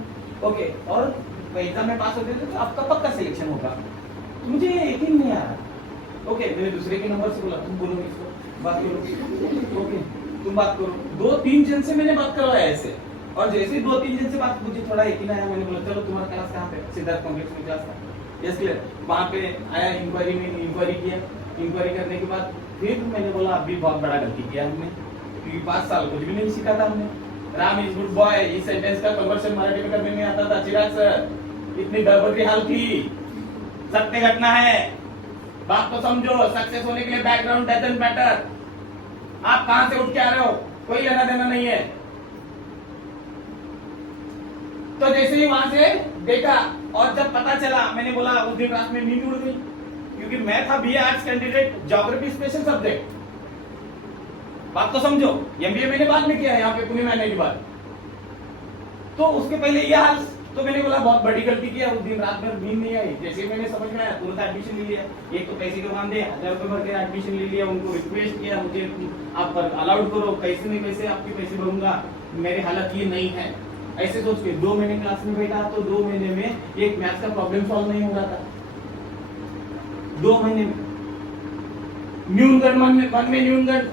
ओके, और एग्जाम में पास होते हैं तो आपका पक्का सिलेक्शन होगा। तो मुझे यकीन नहीं आ रहा। ओके, मैंने दूसरे के नंबर से बोला तुम बोलो इसको, बात करो। ओके, तुम बात करो। 2-3 जन से मैंने बात करवाया ऐसे, और जैसे 2-3 जन से बात मुझे थोड़ा यकीन आया, मैंने बोला चलो तुम्हारा क्लास कहाँ पे? सिद्धार्थ कॉम्प्लेक्स में क्लास था। यस क्लियर, वहाँ पे आया, इंक्वायरी किया। इंक्वायरी करने के बाद फिर मैंने बोला अभी बहुत बड़ा गलती किया हमने, क्योंकि 5 साल कुछ भी नहीं सीखा था हमने। राम इज गुड बॉय, इस सेंटेंस का कन्वर्शन मराठी में करने नहीं आता था चिराग सर, इतनी गड़बड़ की हाल थी। सत्य घटना है, बात तो समझो। सक्सेस होने के लिए बैकग्राउंड डजंट मैटर। आप कहां से उठ के आ रहे हो कोई लेना देना नहीं है। तो जैसे ही वहां से देखा और जब पता चला, मैंने बोला उस दिन रात में नींद उड़ गई, क्योंकि मैं था BA arts candidate, geography special subject. बात तो समझो, एमबीए मैंने बाद में किया यहाँ पे पुणे में आने के बाद। तो उसके पहले ये हाल, तो मैंने बोला बहुत बड़ी गलती किया। उस दिन रात भर नींद नहीं आई। जैसे मैंने समझ में आया तुरंत एडमिशन ले लिया। एक तो पैसे के मामले 1000 रुपए भर के एडमिशन ले लिया। उनको रिक्वेस्ट किया मुझे आप अलाउड करो, कैसे नहीं कैसे आपके पैसे भरूंगा, मेरी हालत ये नहीं है। ऐसे सोच के 2 महीने क्लास में बैठा, तो 2 महीने में एक मैथ्स का प्रॉब्लम सॉल्व नहीं हो रहा था। 2 महीने में न्यूनगढ़ मन में न्यूनगढ़।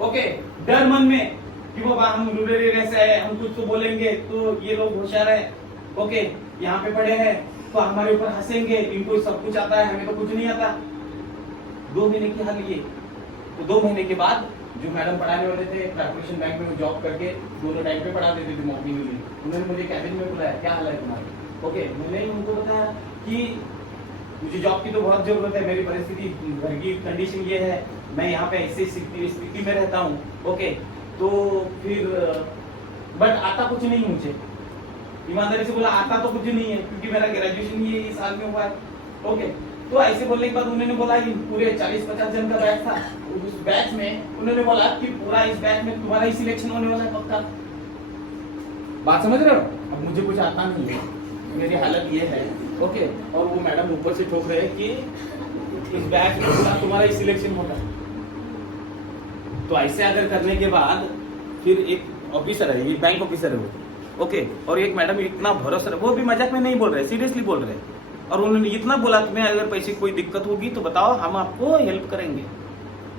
ओके, डर मन में कि वो हम रूरल एरिया से है, हम कुछ तो बोलेंगे तो ये लोग होशियार है। ओके, यहाँ पे पढ़े हैं तो हमारे ऊपर हंसेंगे, इनको सब कुछ आता है, हमें तो कुछ नहीं आता। 2 महीने की हाल ये। तो 2 महीने के बाद जो मैडम पढ़ाने वाले थे कॉर्पोरेशन बैंक में जॉब करके दोनों टाइम पे पढ़ा देते थे मॉर्निंग में, उन्होंने मुझे कैबिन में बुलाया, क्या हाल है तुम्हारा? ओके, मैंने उनको बताया कि मुझे जॉब की तो बहुत जरूरत है, मेरी परिस्थिति घर की कंडीशन ये है, मैं यहाँ पे ऐसी स्थिति में रहता हूँ। ओके, तो फिर बट आता कुछ नहीं मुझे, ईमानदारी से बोला आता तो कुछ नहीं है, क्योंकि मेरा ग्रेजुएशन ये इस साल में हुआ है। ओके, तो ऐसे बोलने के बाद उन्होंने बोला कि पूरे 40-50 जन का बैच था, उस बैच में उन्होंने बोला कि पूरा इस बैच में तुम्हारा ही सिलेक्शन होने वाला है पक्का। बात समझ रहे हो? अब मुझे कुछ आता नहीं है, मेरी हालत ये है। ओके, और वो मैडम ऊपर से ठोक रहे हैं कि इस बैच में पूरा तुम्हारा ही सिलेक्शन होगा। तो ऐसे अगर करने के बाद फिर एक ऑफिसर है, ये बैंक ऑफिसर है वो। ओके, और एक मैडम इतना भरोसा, वो भी मजाक में नहीं बोल रहे, सीरियसली बोल रहे, और उन्होंने इतना बोला तुम्हें अगर पैसे की कोई दिक्कत होगी तो बताओ, हम आपको हेल्प करेंगे।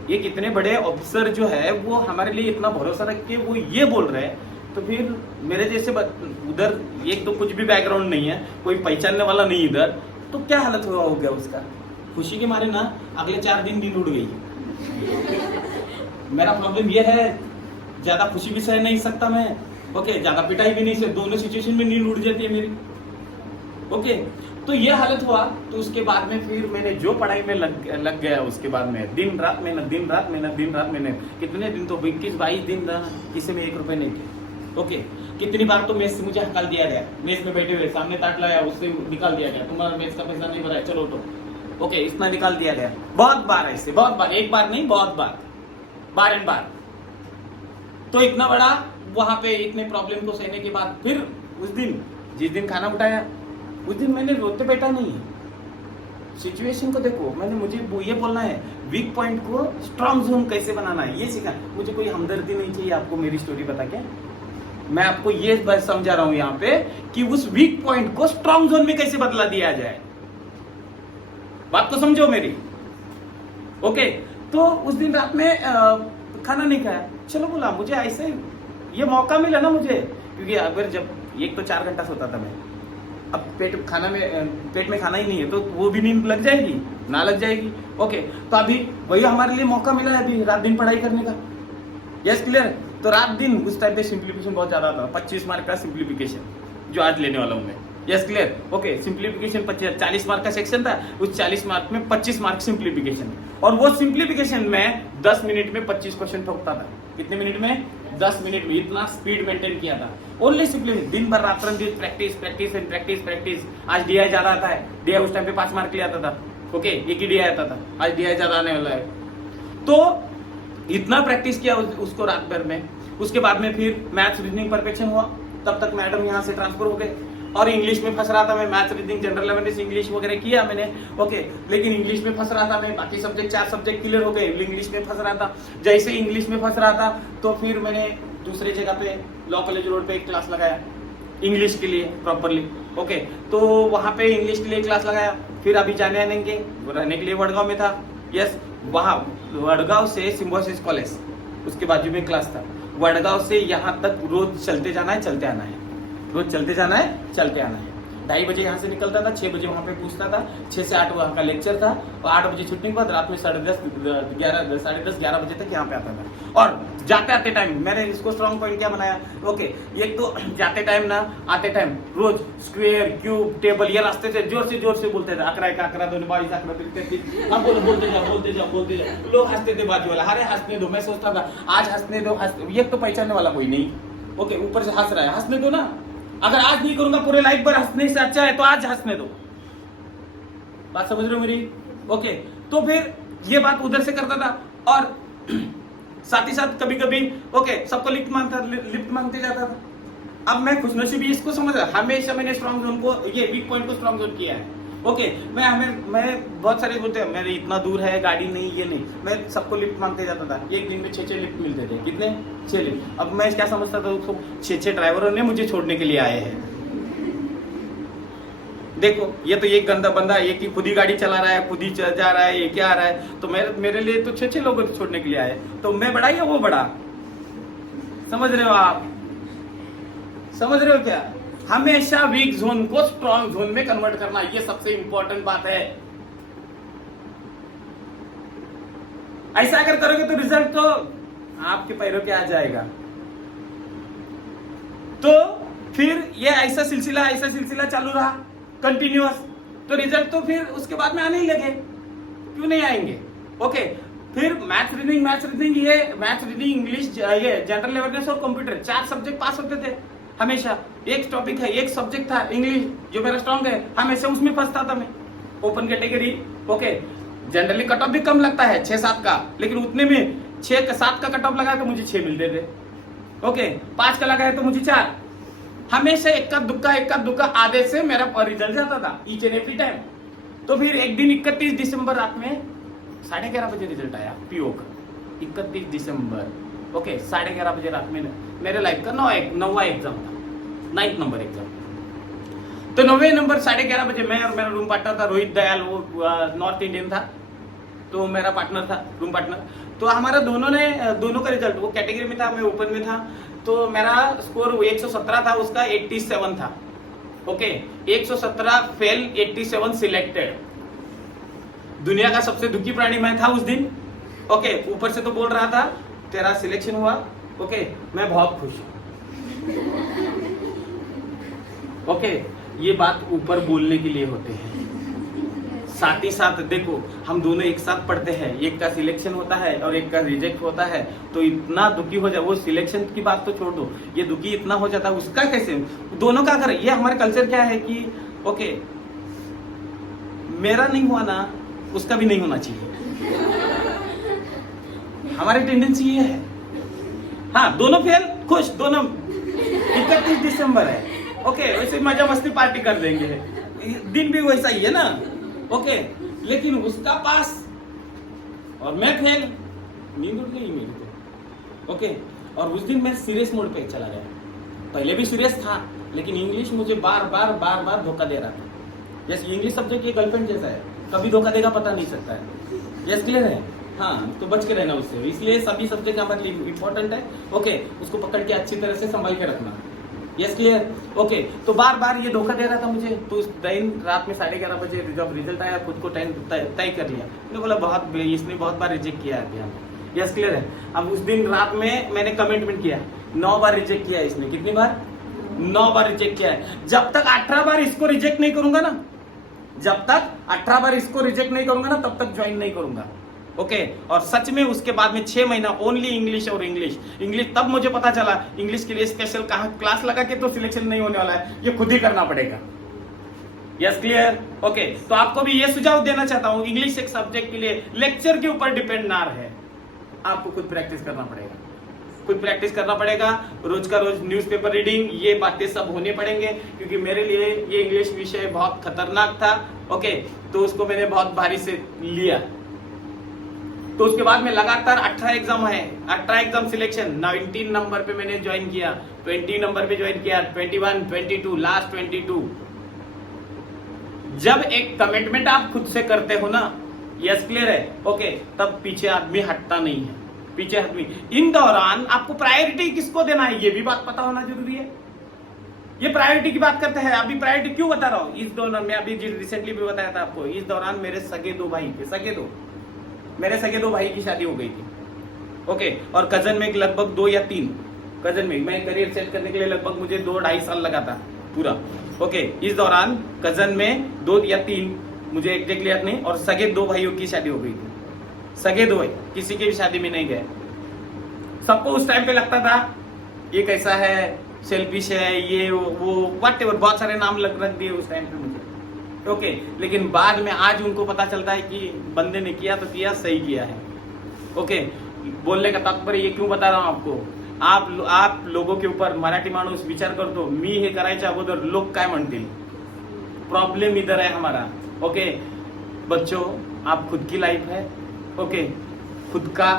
ये कितने बड़े ऑफिसर जो है वो हमारे लिए इतना भरोसा रख के वो ये बोल रहे हैं, तो फिर मेरे जैसे उधर एक तो कुछ भी बैकग्राउंड नहीं है, कोई पहचानने वाला नहीं इधर, तो क्या हालत हुआ हो गया उसका। खुशी के मारे ना अगले 4 दिन नींद उड़ गई। मेरा प्रॉब्लम ये है, ज्यादा खुशी भी सह नहीं सकता मैं। ओके, ज्यादा पिटाई भी नहीं सह, दोनों सिचुएशन में नींद उड़ जाती है मेरी। ओके, तो ये हालत हुआ। तो उसके बाद में फिर मैंने जो पढ़ाई में लग गया, उसके बाद में दिन रात मेहनत, कितने दिन तो 21-22 दिन किसी में 1 रुपए नहीं थे। ओके, कितनी बार तो मेस से मुझे हकाल दिया गया, मेस में बैठे हुए सामने ताट लाया, उससे निकाल दिया गया, तुम्हारा मेस का पैसा नहीं भरा है, चलो तो। ओके, इतना निकाल दिया गया, बहुत बार ऐसे, बहुत बार, एक बार नहीं बहुत बार, बार। तो इतना बड़ा वहां पे इतने प्रॉब्लम को सहने के बाद फिर उस दिन जिस दिन खाना उठाया उस दिन मैंने रोते बैठा नहीं है। सिचुएशन को देखो, मुझे ये बोलना है, वीक पॉइंट को स्ट्रॉन्ग जोन कैसे बनाना है ये सीखा। मुझे कोई हमदर्दी नहीं चाहिए आपको मेरी स्टोरी बता के, मैं आपको ये बात समझा रहा हूं यहाँ पे कि उस वीक पॉइंट को स्ट्रॉन्ग जोन में कैसे बदला दिया जाए। बात तो समझो मेरी। ओके, तो उस दिन रात में खाना नहीं खाया। चलो बोला मुझे ऐसे ये मौका मिला ना मुझे, क्योंकि अगर जब एक तो 4 घंटा सोता था मैं, अब पेट में खाना ही नहीं है तो वो भी नींद लग जाएगी ना लग जाएगी। ओके, तो अभी वही हमारे लिए मौका मिला है अभी रात दिन पढ़ाई करने का। Yes clear. तो रात दिन उस टाइम पे सिंप्लीफिकेशन बहुत ज्यादा था, 25 मार्क का सिंप्लीफिकेशन जो आज लेने वाला हूं मैं। Yes clear. Okay, simplification 40 mark का सेक्शन था, उस 40 मार्क में 25 मार्क सिंप्लीफिकेशन, और वो सिंप्लीफिकेशन में 10 मिनट में 25 क्वेश्चन ठोकता था। कितने मिनट में? 10 मिनट में। इतना स्पीड मेंटेन किया था ओनली सिंप्लीफिकेशन। दिन भर रात दिन practice practice and practice practice. आज डीआई ज्यादा आता है, डीआई उस टाइम पे 5 मार्क ले आता था। ओके, एक ही डीआई आता था, आज डीआई ज्यादा आने वाला है। तो इतना प्रैक्टिस किया उसको रात भर में। उसके बाद में फिर मैथ्स रीजनिंग परफेक्शन हुआ, तब तक मैडम यहाँ से ट्रांसफर हो गए और इंग्लिश में फंस रहा था मैं। Maths reasoning general awareness English वगैरह किया मैंने। ओके, लेकिन इंग्लिश में फंस रहा था मैं। बाकी सब्जेक्ट 4 सब्जेक्ट क्लियर हो गए, इंग्लिश में फंस रहा था। जैसे इंग्लिश में फंस रहा था तो फिर मैंने दूसरी जगह पे लॉ कॉलेज रोड पे एक क्लास लगाया इंग्लिश के लिए प्रॉपरली। ओके, तो वहां पे इंग्लिश के लिए क्लास लगाया। फिर अभी जाने आने के रहने के लिए वडगांव में था। यस, वहां वडगांव से सिम्बोसिस कॉलेज उसके बाजू में क्लास था। वडगांव से यहाँ तक रोज चलते जाना है, चलते आना है, रोज चलते जाना है, चलते आना है। 2:30 बजे यहाँ से निकलता था, 6 बजे वहां पे पूछता था, 6 से 8 वहां का लेक्चर था, और 8 बजे छुट्टी के बाद रात में 10:30 11 बजे तक यहाँ पे आता था। और जाते आते टाइम मैंने इसको स्ट्रॉन्ग पॉइंट क्या बनाया? ओके, एक तो जाते टाइम ना आते टाइम रोज स्क्वायर क्यूब टेबल ये रास्ते से जोर से बोलते थे। 11 1 11 2 22 11 33 अब बोलते जाओ। लोग हंसते थे बाजू वाला, अरे हंसने दो। मैं सोचता था आज हंसने दो, ये तो पहचानने वाला कोई नहीं। ओके, ऊपर से हंस रहा है, हंसने दो ना। अगर आज नहीं करूंगा पूरे लाइफ भर हंसने से अच्छा है तो आज हंसने दो। बात समझ रहे हो मेरी? ओके, तो फिर ये बात उधर से करता था, और साथ ही साथ कभी कभी ओके सबको लिफ्ट मांगते जाता था। अब मैं खुशनसीबी इसको समझ रहा, हमेशा मैंने स्ट्रॉन्ग जोन को, ये वीक पॉइंट को स्ट्रॉन्ग जोन किया है। ओके, मैं बहुत सारे बोलते हैं मेरे इतना दूर है, गाड़ी नहीं, ये नहीं, मैं सबको लिफ्ट मांगते जाता था। एक दिन में 6 लिफ्ट मिलते थे। कितने? 6 लिफ्ट। अब मैं क्या समझता था उसको, 6 ड्राइवरों ने मुझे छोड़ने के लिए आए हैं। देखो, ये तो एक गंदा बंदा एक ही खुद ही गाड़ी चला रहा है, खुद ही जा रहा है, ये क्या आ रहा है, तो मेरे लिए तो 6 लोगों को छोड़ने के लिए आए। तो मैं बड़ा या वो बड़ा? समझ रहे हो आप? समझ रहे हो क्या? हमेशा वीक जोन को स्ट्रॉन्ग जोन में कन्वर्ट करना, ये सबसे इंपॉर्टेंट बात है। ऐसा अगर करोगे तो रिजल्ट तो आपके पैरों के आ जाएगा। तो फिर ये ऐसा सिलसिला चालू रहा कंटिन्यूअस, तो रिजल्ट तो फिर उसके बाद में आने ही लगे, क्यों नहीं आएंगे? ओके, फिर मैथ्स रीजनिंग ये मैथ्स रीजनिंग इंग्लिश ये जनरल अवेयरनेस और कंप्यूटर 4 सब्जेक्ट पास होते थे हमेशा। एक टॉपिक है, एक सब्जेक्ट था इंग्लिश जो मेरा स्ट्रॉन्ग है, हमेशा उसमें फंसता था मैं। Open category okay, generally cut off भी कम लगता है 6-7 का, लेकिन उतने में 6-7 का कट ऑफ लगाया तो मुझे 6 मिलते थे। ओके, 5 का लगाया तो मुझे 4। हमेशा इक्का दुक्का आधे से मेरा रिजल्ट जाता था ईच एंड एवरी टाइम। तो फिर एक दिन 31 दिसंबर रात में 11:30 बजे रिजल्ट आया पीओ का। 31 दिसंबर ओके, 11:30 बजे रात में मेरे लाइफ का 9वां एग्जाम था, 9th नंबर एग्जाम। तो 9वें नंबर 11:30 बजे मैं और मेरा रूम पार्टनर था रोहित दयाल, वो नॉर्थ इंडियन था, तो मेरा पार्टनर था, रूम पार्टनर। तो हमारा दोनों का रिजल्ट, वो कैटेगरी में था, मैं ओपन में था, तो मेरा स्कोर 117 था, उसका 87 था। Okay, 117 fail, 87 selected. दुनिया का सबसे दुखी प्राणी मैं था उस दिन। ओके, ऊपर से तो बोल रहा था तेरा सिलेक्शन हुआ, ओके, मैं बहुत खुश हूं। ओके, ये बात ऊपर बोलने के लिए होते हैं। साथ ही साथ देखो, हम दोनों एक साथ पढ़ते हैं, एक का सिलेक्शन होता है और एक का रिजेक्ट होता है, तो इतना दुखी हो जाए, वो सिलेक्शन की बात तो छोड़ दो, ये दुखी इतना हो जाता है, उसका कैसे? दोनों का अगर ये हमारे कल्चर क्या है कि ओके मेरा नहीं हुआ ना, उसका भी नहीं होना चाहिए। हमारी टेंडेंसी ये है। हाँ, दोनों फेल, खुश दोनों। 31 दिसंबर है, ओके, वैसे मजा मस्ती पार्टी कर देंगे, दिन भी वैसा ही है ना। ओके, लेकिन उसका पास और मैं फेल, नींद उठ गई मेरी तो। ओके, और उस दिन मैं सीरियस मोड पे चला गया। पहले भी सीरियस था, लेकिन इंग्लिश मुझे बार बार धोखा दे रहा था। जैसे इंग्लिश सब्जेक्ट ये गर्लफ्रेंड जैसा है, कभी धोखा देगा पता नहीं सकता है। यस, क्लियर है? हाँ, तो बच के रहना उससे। इसलिए सभी सब्जेक्ट हमारे लिए इंपॉर्टेंट है। ओके, उसको पकड़ के अच्छी तरह से संभाल के रखना। Yes clear? ओके, तो बार बार ये धोखा दे रहा था मुझे, तो उस दिन रात में 11:30 बजे जब रिजल्ट आया खुद को टाइम तय कर लिया। मैंने बोला इसने बहुत बार रिजेक्ट किया है। यस क्लियर है? अब उस दिन रात में मैंने कमिटमेंट किया, 9 बार रिजेक्ट किया है इसने। कितनी बार? 9 बार रिजेक्ट किया है। जब तक 18 बार इसको रिजेक्ट नहीं करूंगा ना, जब तक 18 बार इसको रिजेक्ट नहीं करूंगा ना, तब तक ज्वाइन नहीं करूंगा। ओके, और सच में उसके बाद में 6 महीना ओनली इंग्लिश और इंग्लिश। तब मुझे पता चला इंग्लिश के लिए स्पेशल कहाँ क्लास लगा के तो सिलेक्शन नहीं होने वाला है, ये खुद ही करना पड़ेगा। Yes clear? ओके, तो आपको भी ये सुझाव देना चाहता हूं, इंग्लिश एक सब्जेक्ट के लिए लेक्चर के ऊपर डिपेंड ना रहे, आपको खुद प्रैक्टिस करना पड़ेगा। खुद प्रैक्टिस करना पड़ेगा, रोज का रोज न्यूज़पेपर रीडिंग, ये बातें सब होने पड़ेंगे, क्योंकि मेरे लिए ये इंग्लिश विषय बहुत खतरनाक था। ओके, तो उसको मैंने बहुत भारी से लिया। तो उसके बाद में लगातार 18 एग्जाम है, 18 एग्जाम सिलेक्शन, 19 नंबर पे मैंने ज्वाइन किया, 20 नंबर पे ज्वाइन किया, 21, 22, लास्ट 22। जब एक कमिटमेंट आप खुद से करते हो ना, यस क्लियर है? ओके, तब पीछे आदमी हटता नहीं है, पीछे आदमी। इन दौरान आपको प्रायोरिटी किसको देना है ये भी बात पता होना जरूरी है। ये प्रायोरिटी की बात करते हैं, अभी प्रायोरिटी क्यों बता रहा हूं? इस दौरान मैं अभी रिसेंटली भी बताया था आपको, इस दौरान मेरे सगे दो भाई की शादी हो गई थी। ओके, और कजन में लगभग 2 या 3 कजन में, मैं करियर सेट करने के लिए लगभग मुझे 2-2.5 साल लगा था पूरा। ओके, इस दौरान कजन में 2 या 3, मुझे एग्जैक्टली याद नहीं, और सगे 2 भाइयों की शादी हो गई थी। सगे 2 भाई, किसी की भी शादी में नहीं गए। सबको उस टाइम पे लगता था ये कैसा है, सेल्फिश है, ये वो व्हाटएवर, बहुत सारे नाम रख दिए उस टाइम पे मुझे। ओके, लेकिन बाद में आज उनको पता चलता है कि बंदे ने किया तो किया, सही किया है। ओके, बोलने का तात्पर्य ये क्यों बता रहा हूं आपको, आप लोगों के ऊपर मराठी माणूस विचार करतो, मी हे करायच्या अगोदर लोक काय म्हणतील, प्रॉब्लेम इधर है हमारा। ओके बच्चों, आप खुद की लाइफ है। ओके, खुद का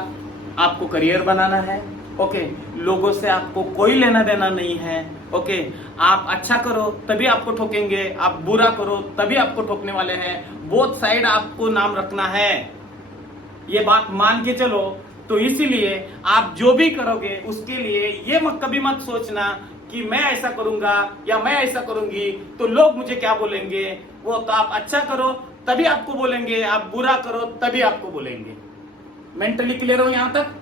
आपको करियर बनाना है। ओके, लोगों से आपको कोई लेना देना नहीं है। ओके, आप अच्छा करो तभी आपको ठोकेंगे, आप बुरा करो तभी आपको ठोकने वाले हैं। बोथ साइड आपको नाम रखना है, ये बात मान के चलो। तो इसीलिए आप जो भी करोगे उसके लिए ये कभी मत सोचना कि मैं ऐसा करूंगा या मैं ऐसा करूंगी तो लोग मुझे क्या बोलेंगे। वो तो आप अच्छा करो तभी आपको बोलेंगे, आप बुरा करो तभी आपको बोलेंगे। मेंटली क्लियर हो यहां तक?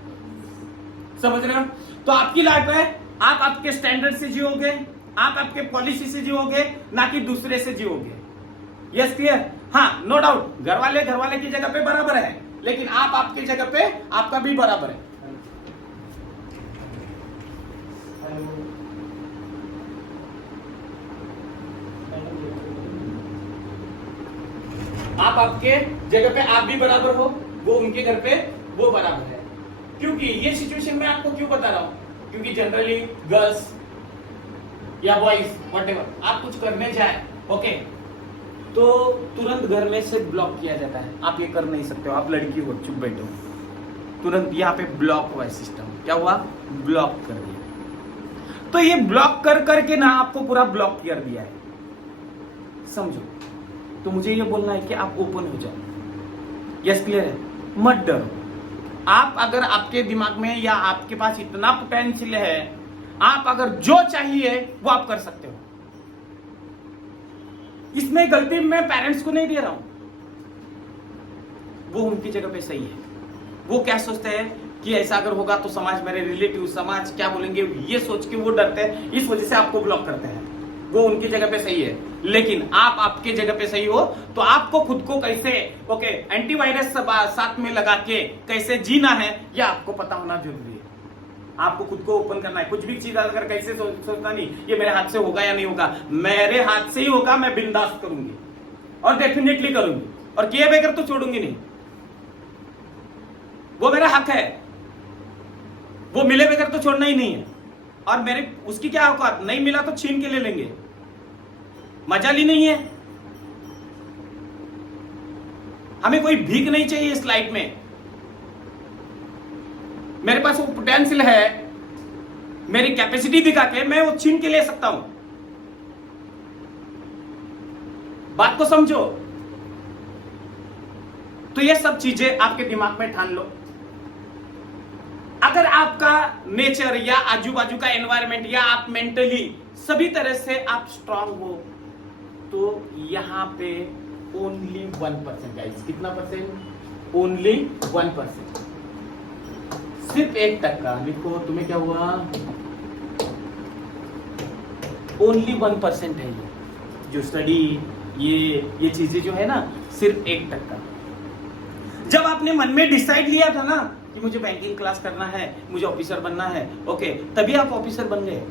समझ रहे हो? तो आपकी लाइफ है, आप आपके स्टैंडर्ड से जियोगे, आप आपके पॉलिसी से जियोगे, ना कि दूसरे से जियोगे। Yes clear? हाँ, नो डाउट, घर वाले की जगह पे बराबर है, लेकिन आप आपकी जगह पे आपका भी बराबर है। आप आपके जगह पे आप भी बराबर हो, वो उनके घर पे वो बराबर है। क्योंकि ये सिचुएशन मैं आपको क्यों बता रहा हूं, क्योंकि जनरली गर्ल्स या बॉयज व्हाटएवर आप कुछ करने जाए, ओके, तो तुरंत घर में से ब्लॉक किया जाता है, आप ये कर नहीं सकते हो, आप लड़की हो, चुप बैठो। तुरंत यहाँ पे ब्लॉक हुआ सिस्टम, क्या हुआ? ब्लॉक कर दिया। तो ये ब्लॉक कर करके ना आपको पूरा ब्लॉक कर दिया है, समझो। तो मुझे ये बोलना है कि आप ओपन हो जाओ। यस क्लियर है? मत डरो। आप अगर आपके दिमाग में या आपके पास इतना पोटेंशियल है, आप अगर जो चाहिए वो आप कर सकते हो। इसमें गलती मैं पेरेंट्स को नहीं दे रहा हूं, वो उनकी जगह पे सही है। वो क्या सोचते हैं कि ऐसा अगर होगा तो समाज, मेरे रिलेटिव समाज क्या बोलेंगे, ये सोच के वो डरते हैं, इस वजह से आपको ब्लॉक करते हैं। वो उनकी जगह पे सही है, लेकिन आप आपके जगह पे सही हो, तो आपको खुद को कैसे ओके एंटीवायरस साथ में लगा के कैसे जीना है ये आपको पता होना जरूरी है। आपको खुद को ओपन करना है। कुछ भी चीज अगर कैसे सोचना नहीं, ये मेरे हाथ से होगा या नहीं होगा, मेरे हाथ से ही होगा, मैं बिंदास करूंगी और डेफिनेटली करूंगी, और किए बगैर तो छोड़ूंगी नहीं। वो मेरा हक है, वो मिले बगैर तो छोड़ना ही नहीं है। और मेरे उसकी क्या औकात, नहीं मिला तो छीन के ले लेंगे, मजाली नहीं है। हमें कोई भीख नहीं चाहिए इस लाइफ में। मेरे पास वो पोटेंशियल है, मेरी कैपेसिटी दिखा के मैं वो छीन के ले सकता हूं। बात को समझो। तो ये सब चीजें आपके दिमाग में ठान लो। अगर आपका नेचर या आजू बाजू का एनवायरमेंट या आप मेंटली सभी तरह से आप स्ट्रांग हो, तो यहाँ पे ओनली 1% गाइस, कितना परसेंट? ओनली 1%, सिर्फ 1%। लिखो, तुम्हें क्या हुआ? ओनली 1% है ये जो स्टडी, ये चीजें जो है ना, सिर्फ 1%। जब आपने मन में डिसाइड लिया था ना कि मुझे बैंकिंग क्लास करना है, मुझे ऑफिसर बनना है, ओके, तभी आप ऑफिसर बन गए।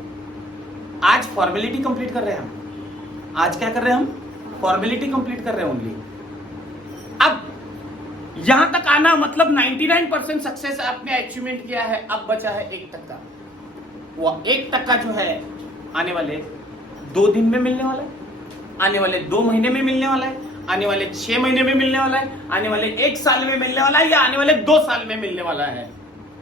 आज फॉर्मेलिटी कंप्लीट कर रहे हैं हम। आज क्या कर रहे हैं हम? फॉर्मेलिटी कंप्लीट कर रहे हैं ओनली। अब यहां तक आना मतलब 99% सक्सेस आपने अचीवमेंट किया है। अब बचा है 1%। वो 1% जो है आने वाले 2 दिन में मिलने वाला है, आने वाले 2 महीने में मिलने वाला है, आने वाले 6 महीने में मिलने वाला है, आने वाले 1 साल में मिलने वाला है, या आने वाले 2 साल में मिलने वाला है।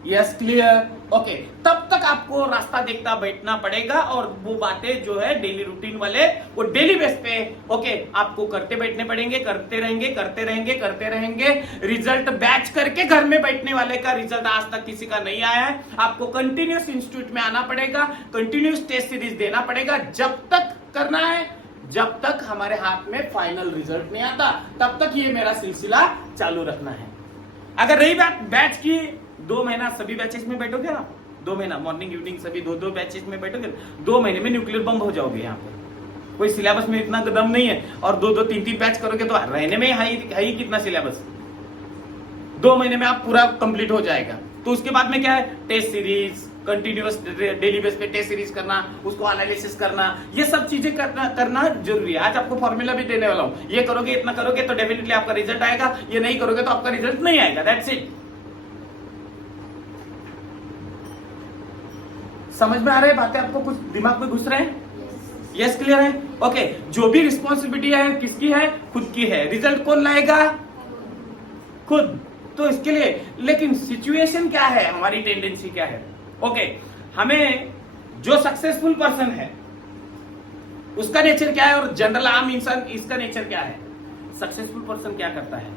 Yes, clear? ओके, तब तक आपको रास्ता देखता बैठना पड़ेगा, और वो बातें जो है डेली रूटीन वाले, वो डेली बेस पे ओके आपको करते बैठने पड़ेंगे, करते रहेंगे, करते रहेंगे, करते रहेंगे। रिजल्ट बैच करके घर में बैठने वाले का रिजल्ट आज तक किसी का नहीं आया है। आपको कंटिन्यूस इंस्टीट्यूट में आना पड़ेगा, कंटिन्यूस टेस्ट सीरीज देना पड़ेगा। जब तक करना है, जब तक हमारे हाथ में फाइनल रिजल्ट नहीं आता, तब तक ये मेरा सिलसिला चालू रखना है। अगर रही बात बैच की, 2 महीना सभी बैचेस में बैठोगे ना, 2 महीना मॉर्निंग इवनिंग सभी 2-2 बैचेस में बैठोगे, 2 महीने में न्यूक्लियर बम हो जाओगे। यहाँ पे कोई सिलेबस में इतना दम नहीं है, और 2-2 3-3 बैच करोगे तो रहने में है ही कितना सिलेबस। 2 महीने में आप पूरा कंप्लीट हो जाएगा। तो उसके बाद में क्या है? Test series, continuous daily base पे टेस्ट सीरीज करना, उसको एनालिसिस करना, ये सब चीजें करना जरूरी है। आज आपको फॉर्मूला भी देने वाला हूं, ये करोगे, इतना करोगे तो डेफिनेटली आपका रिजल्ट आएगा, ये नहीं करोगे तो आपका रिजल्ट नहीं आएगा। That's it. समझ में आ रहे हैं बातें? आपको कुछ दिमाग में घुस रहे हैं? यस, क्लियर है? ओके, जो भी रिस्पॉन्सिबिलिटी है किसकी है? खुद की है। रिजल्ट कौन लाएगा? खुद। तो इसके लिए, लेकिन सिचुएशन क्या है, हमारी टेंडेंसी क्या है? ओके, हमें जो सक्सेसफुल पर्सन है उसका नेचर क्या है, और जनरल आम इंसान इसका नेचर क्या है? सक्सेसफुल पर्सन क्या करता है?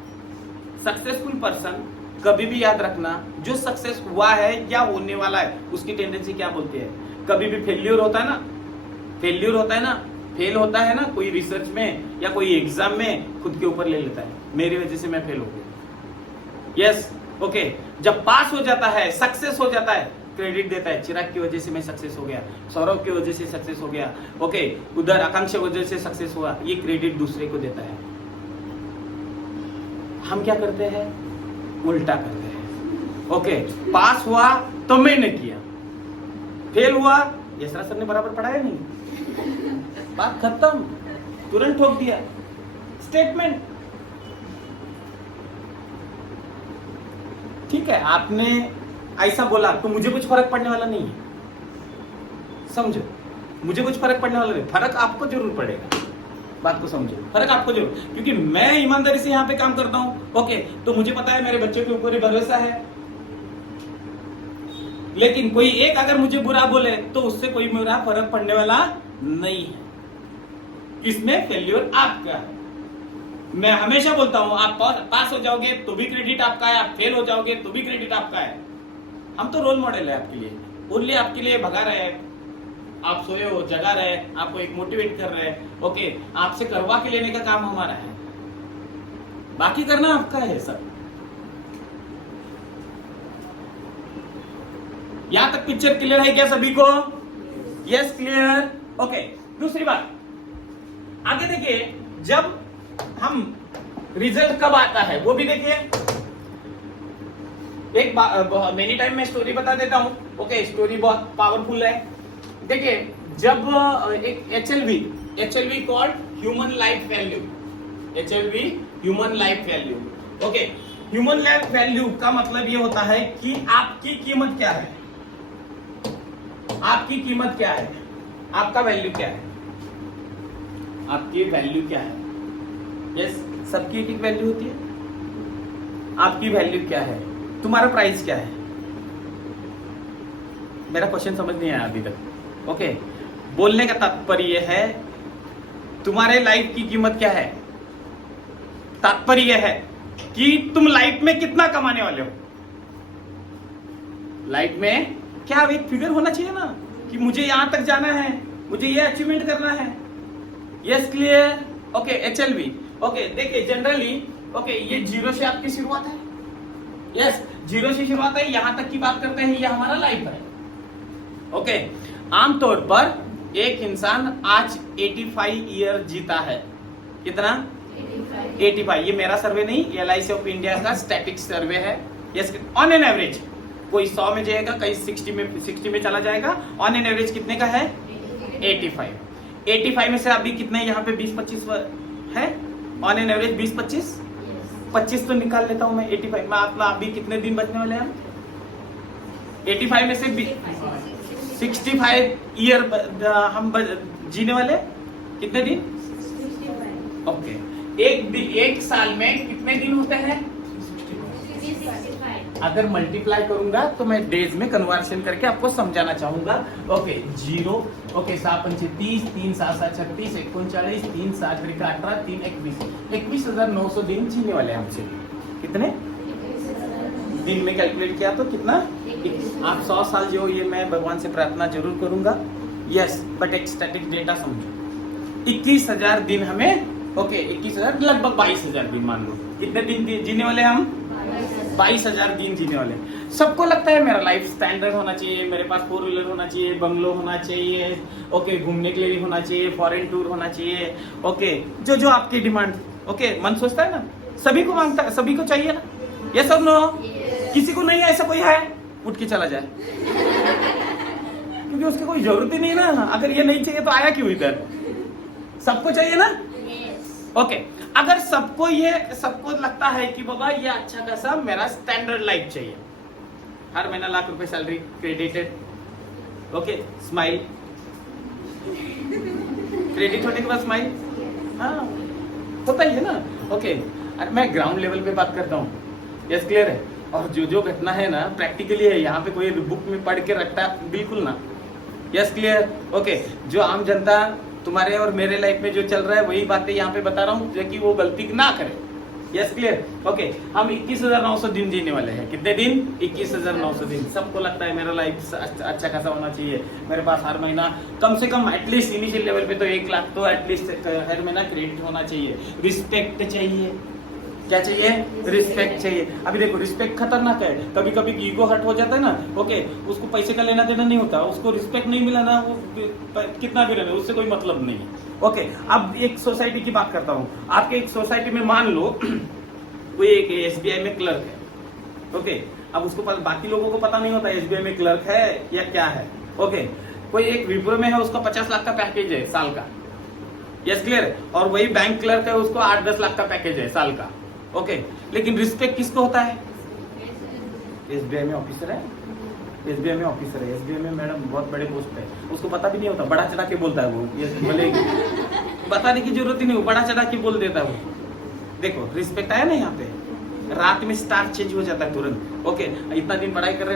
सक्सेसफुल पर्सन, कभी भी याद रखना, जो सक्सेस हुआ है या होने वाला है, उसकी टेंडेंसी क्या बोलती है? कभी भी फेल्यूर होता है ना, फेल होता है ना कोई रिसर्च में या कोई एग्जाम में, खुद के ऊपर ले लेता है, मेरी वजह से मैं फेल हो गया। यस, ओके, जब पास हो जाता है, सक्सेस हो जाता है, क्रेडिट देता है, चिराग की वजह से मैं सक्सेस हो गया, सौरभ की वजह से सक्सेस हो गया, ओके, उधर आकांक्षा वजह से सक्सेस हुआ, ये क्रेडिट दूसरे को देता है। हम क्या करते हैं? उल्टा करते हैं। ओके, पास हुआ तो मैंने किया, फेल हुआ यशरा सर ने बराबर पढ़ाया नहीं, बात खत्म, तुरंत ठोक दिया स्टेटमेंट। ठीक है, आपने ऐसा बोला तो मुझे कुछ फर्क पड़ने वाला नहीं है, समझो, मुझे कुछ फर्क पड़ने वाला नहीं। फर्क आपको जरूर पड़ेगा, बात को समझो, फर्क आपको जरूर, क्योंकि मैं ईमानदारी से यहाँ पे काम करता हूँ। ओके, तो मुझे पता है मेरे बच्चों के ऊपर ही भरोसा है, लेकिन कोई एक अगर मुझे बुरा बोले तो उससे कोई मेरा फर्क पड़ने वाला नहीं है। किसमें? फेल्योर आपका है। मैं हमेशा बोलता हूं, आप पास हो जाओगे तो भी क्रेडिट आपका है, आप फेल हो जाओगे तो भी क्रेडिट आपका है। हम तो रोल मॉडल है आपके लिए, ओनली आपके लिए भगा रहे हैं, आप सोए हो, जगा रहे, आपको एक मोटिवेट कर रहे हैं। ओके, आपसे करवा के लेने का काम हमारा है, बाकी करना आपका है सर। यहां तक पिक्चर क्लियर है क्या सभी को? Yes, clear. ओके, दूसरी बात आगे देखिए, जब हम रिजल्ट कब आता है वो भी देखिए। एक मेनी टाइम में स्टोरी बता देता हूं। ओके, स्टोरी बहुत पावरफुल है। देखिए, जब एक HLV called human life value, HLV human life value. Okay, human life value का मतलब ये होता है कि आपकी कीमत क्या है, आपकी कीमत क्या है, आपका वैल्यू क्या है, आपकी वैल्यू क्या है। यस, सबकी एक वैल्यू होती है, आपकी वैल्यू क्या है, तुम्हारा प्राइस क्या है। मेरा क्वेश्चन समझ नहीं आया अभी तक। ओके, बोलने का तात्पर्य है तुम्हारे लाइफ की कीमत क्या है, तात्पर्य है कि तुम लाइफ में कितना कमाने वाले हो। लाइफ में क्या एक फिगर होना चाहिए ना कि मुझे यहां तक जाना है, मुझे ये अचीवमेंट करना है। Yes clear? Okay HLV। Okay देखिए जनरली ओके ये 0 से आपकी शुरुआत है। यस 0 से शुरुआत है, यहां तक की बात करते हैं, ये हमारा लाइफ है। ओके आमतौर पर एक इंसान आज 85 ईयर जीता है। कितना? 85। ये मेरा सर्वे नहीं, LIC ऑफ इंडिया का स्टैटिक सर्वे है। यस ऑन एन एवरेज कोई 100 में जाएगा, कहीं 60 में चला जाएगा। ऑन एन एवरेज कितने का है? 85। 85 में से अभी कितने यहाँ पे 20-25 है? ऑन एन एवरेज 20-25 तो निकाल लेता हूं मैं 85 में। आप अभी कितने दिन बचने वाले हैं? 85 में से 65 ईयर हम जीने वाले। कितने दिन? ओके एक साल में कितने दिन होते हैं? अगर मल्टीप्लाई करूंगा तो मैं डेज में कन्वर्शन करके आपको समझाना चाहूंगा। ओके 0 ओके 7 पंचे 30, 3 7 7 36, 39, 3 7 18, 3 21, 21,900 दिन जीने वाले हैं हमसे। कितने दिन में कैलकुलेट किया तो कितना? आप 100 साल जो, ये मैं भगवान से प्रार्थना जरूर करूंगा। यस बट एक स्टैटिक डेटा समझो, 21,000 दिन हमें। ओके 21,000 लगभग 22,000 दिन मान लो। कितने दिन जीने वाले हम? 22,000 दिन जीने वाले। सबको लगता है मेरा लाइफ स्टैंडर्ड होना चाहिए, मेरे पास 4 व्हीलर होना चाहिए, बंगलो होना चाहिए, ओके घूमने के लिए होना चाहिए, फॉरेन टूर होना चाहिए। ओके जो आपकी डिमांड ओके मन सोचता है ना, सभी को मांगता है, सभी को चाहिए ना। ये सब नो किसी को नहीं है ऐसा कोई है उठ के चला जाए क्योंकि उसकी कोई जरूरत ही नहीं ना। अगर ये नहीं चाहिए तो आया क्यों इधर? सबको चाहिए ना। ओके अगर सबको लगता है कि बाबा ये अच्छा खासा मेरा स्टैंडर्ड लाइफ चाहिए, हर महीना लाख रुपए salary credited. Okay smile credit होने के बाद स्माइल, हाँ होता ही है ना। ओके मैं ग्राउंड लेवल पे बात करता हूँ। यस क्लियर है? और जो घटना है ना प्रैक्टिकली है, यहाँ पे कोई बुक में पढ़ के रखता है बिल्कुल ना। Yes clear? ओके जो आम जनता तुम्हारे और मेरे लाइफ में जो चल रहा है वही बातें यहाँ पे बता रहा हूँ जो कि वो गलती ना करे। Yes clear? ओके हम 21,900 दिन जीने वाले हैं। कितने दिन? 21,900 दिन। सबको लगता है मेरा लाइफ अच्छा खासा होना चाहिए, मेरे पास हर महीना कम से कम एटलीस्ट इनिशियल लेवल पे तो 1 लाख तो एटलीस्ट हर महीना क्रेडिट होना चाहिए। रिस्पेक्ट चाहिए। क्या चाहिए? रिस्पेक्ट चाहिए। अभी देखो रिस्पेक्ट खतरनाक है, कभी कभी ईगो हर्ट हो जाता है ना। ओके उसको पैसे का लेना देना नहीं होता, उसको रिस्पेक्ट नहीं मिला ना, वो कितना भी रहना उससे कोई मतलब नहीं है। ओके अब एक सोसाइटी की बात करता हूँ। आपके एक सोसाइटी में मान लो कोई एक SBI में क्लर्क है। ओके अब उसको बाकी लोगों को पता नहीं होता SBI में क्लर्क है या क्या है। ओके कोई एक विप्रो में है, उसका 50 लाख का पैकेज है साल का। Yes clear? और वही बैंक क्लर्क है, उसको 8-10 लाख का पैकेज है साल का। ओके लेकिन रिस्पेक्ट किसको होता है? SBI में ऑफिसर है, SBI में ऑफिसर है, SBI में मैडम बहुत बड़े पोस्ट पे, उसको पता भी नहीं होता, बड़ा चढ़ा के बोलता है वो। ये बोले बताने की जरूरत ही नहीं, बड़ा चढ़ा के बोल देता है वो। देखो रिस्पेक्ट आया ना यहाँ पे। रात में स्टार चेंज हो जाता है तुरंत। ओके इतना दिन पढ़ाई कर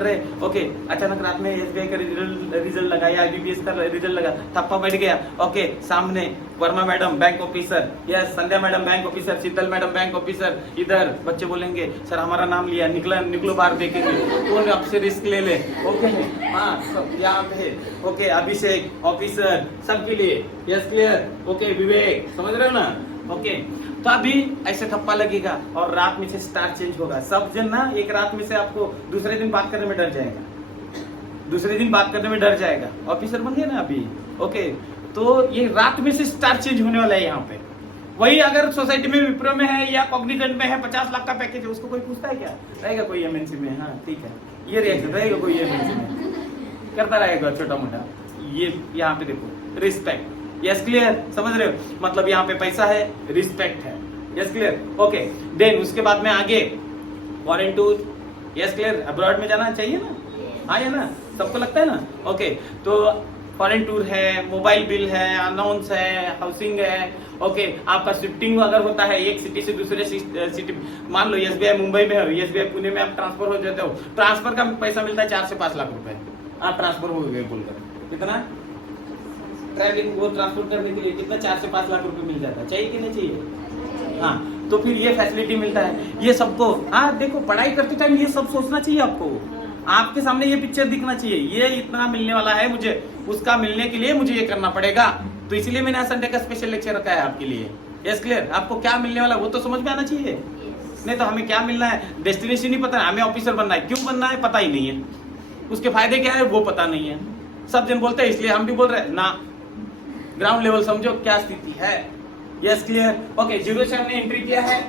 रहे। ओके अचानक रात में SBI का रिजल्ट लगा या IBPS का रिजल्ट लगा, थप्पा बैठ गया। ओके सामने Verma madam bank officer, yes Sandhya madam bank officer, Sheetal madam bank officer. इधर बच्चे बोलेंगे सर हमारा नाम लिया, निकलो बाहर देखेंगे कौन आपसे रिस्क ले ले। ओके हाँ सब यहाँ पे। ओके अभिषेक ऑफिसर सबके लिए। Yes clear? ओके विवेक समझ रहे हो ना। ओके तो अभी ऐसे थप्पा लगेगा और रात में से स्टार चेंज होगा। सब जन ना एक रात में से आपको दूसरे दिन बात करने में डर जाएगा, ऑफिसर बन गए ना अभी। ओके तो ये रात में से स्टार चेंज होने वाला है यहाँ पे। वही अगर सोसाइटी में विप्रो में है या कॉग्निजेंट में है, 50 लाख का पैकेज है, उसको कोई पूछता है क्या? रहेगा कोई MNC में, हाँ ठीक है ये रिएक्शन रहेगा, कोई MNC में करता रहेगा छोटा मोटा। ये यहाँ पे देखो रिस्पेक्ट। Yes clear? समझ रहे हो? मतलब यहाँ पे पैसा है, रिस्पेक्ट है। Yes clear? ओके देन उसके बाद में आगे foreign tour. Yes clear? Abroad में जाना चाहिए ना, हाँ है ना, सबको लगता है ना। ओके तो फॉरेन टूर है, मोबाइल बिल है, अनाउंस है, हाउसिंग है। ओके आपका शिफ्टिंग अगर होता है एक सिटी से दूसरे सिटी, मान लो SBI मुंबई में है, SBI पुणे में आप ट्रांसफर हो जाते हो, ट्रांसफर का पैसा मिलता है 4 से 5 लाख रुपए। आप ट्रांसफर हो गए बोलकर कितना ट्रैवलिंग वो ट्रांसपोर्ट करने के लिए कितना 4 से 5 लाख रुपए मिल जाता है। चाहिए कि नहीं चाहिए? हाँ तो फिर ये फैसिलिटी मिलता है ये सबको। हाँ देखो पढ़ाई करते टाइम ये सब सोचना चाहिए आपको। आपके सामने ये पिक्चर दिखना चाहिए, ये इतना मिलने वाला है मुझे, उसका मिलने के लिए मुझे ये करना पड़ेगा। तो इसीलिए मैंने आज संडे का स्पेशल लेक्चर रखा है आपके लिए। Yes clear? आपको क्या मिलने वाला है वो तो समझ में आना चाहिए। नहीं तो हमें क्या मिलना है, डेस्टिनेशन नहीं पता है, हमें ऑफिसर बनना है, क्यों बनना है पता ही नहीं है, उसके फायदे क्या है वो पता नहीं है। सब जन बोलते हैं इसलिए हम भी बोल रहे हैं ना। ग्राउंड लेवल समझो क्या स्थिति है। Yes clear? ओके, 0 से हमने एंट्री किया है।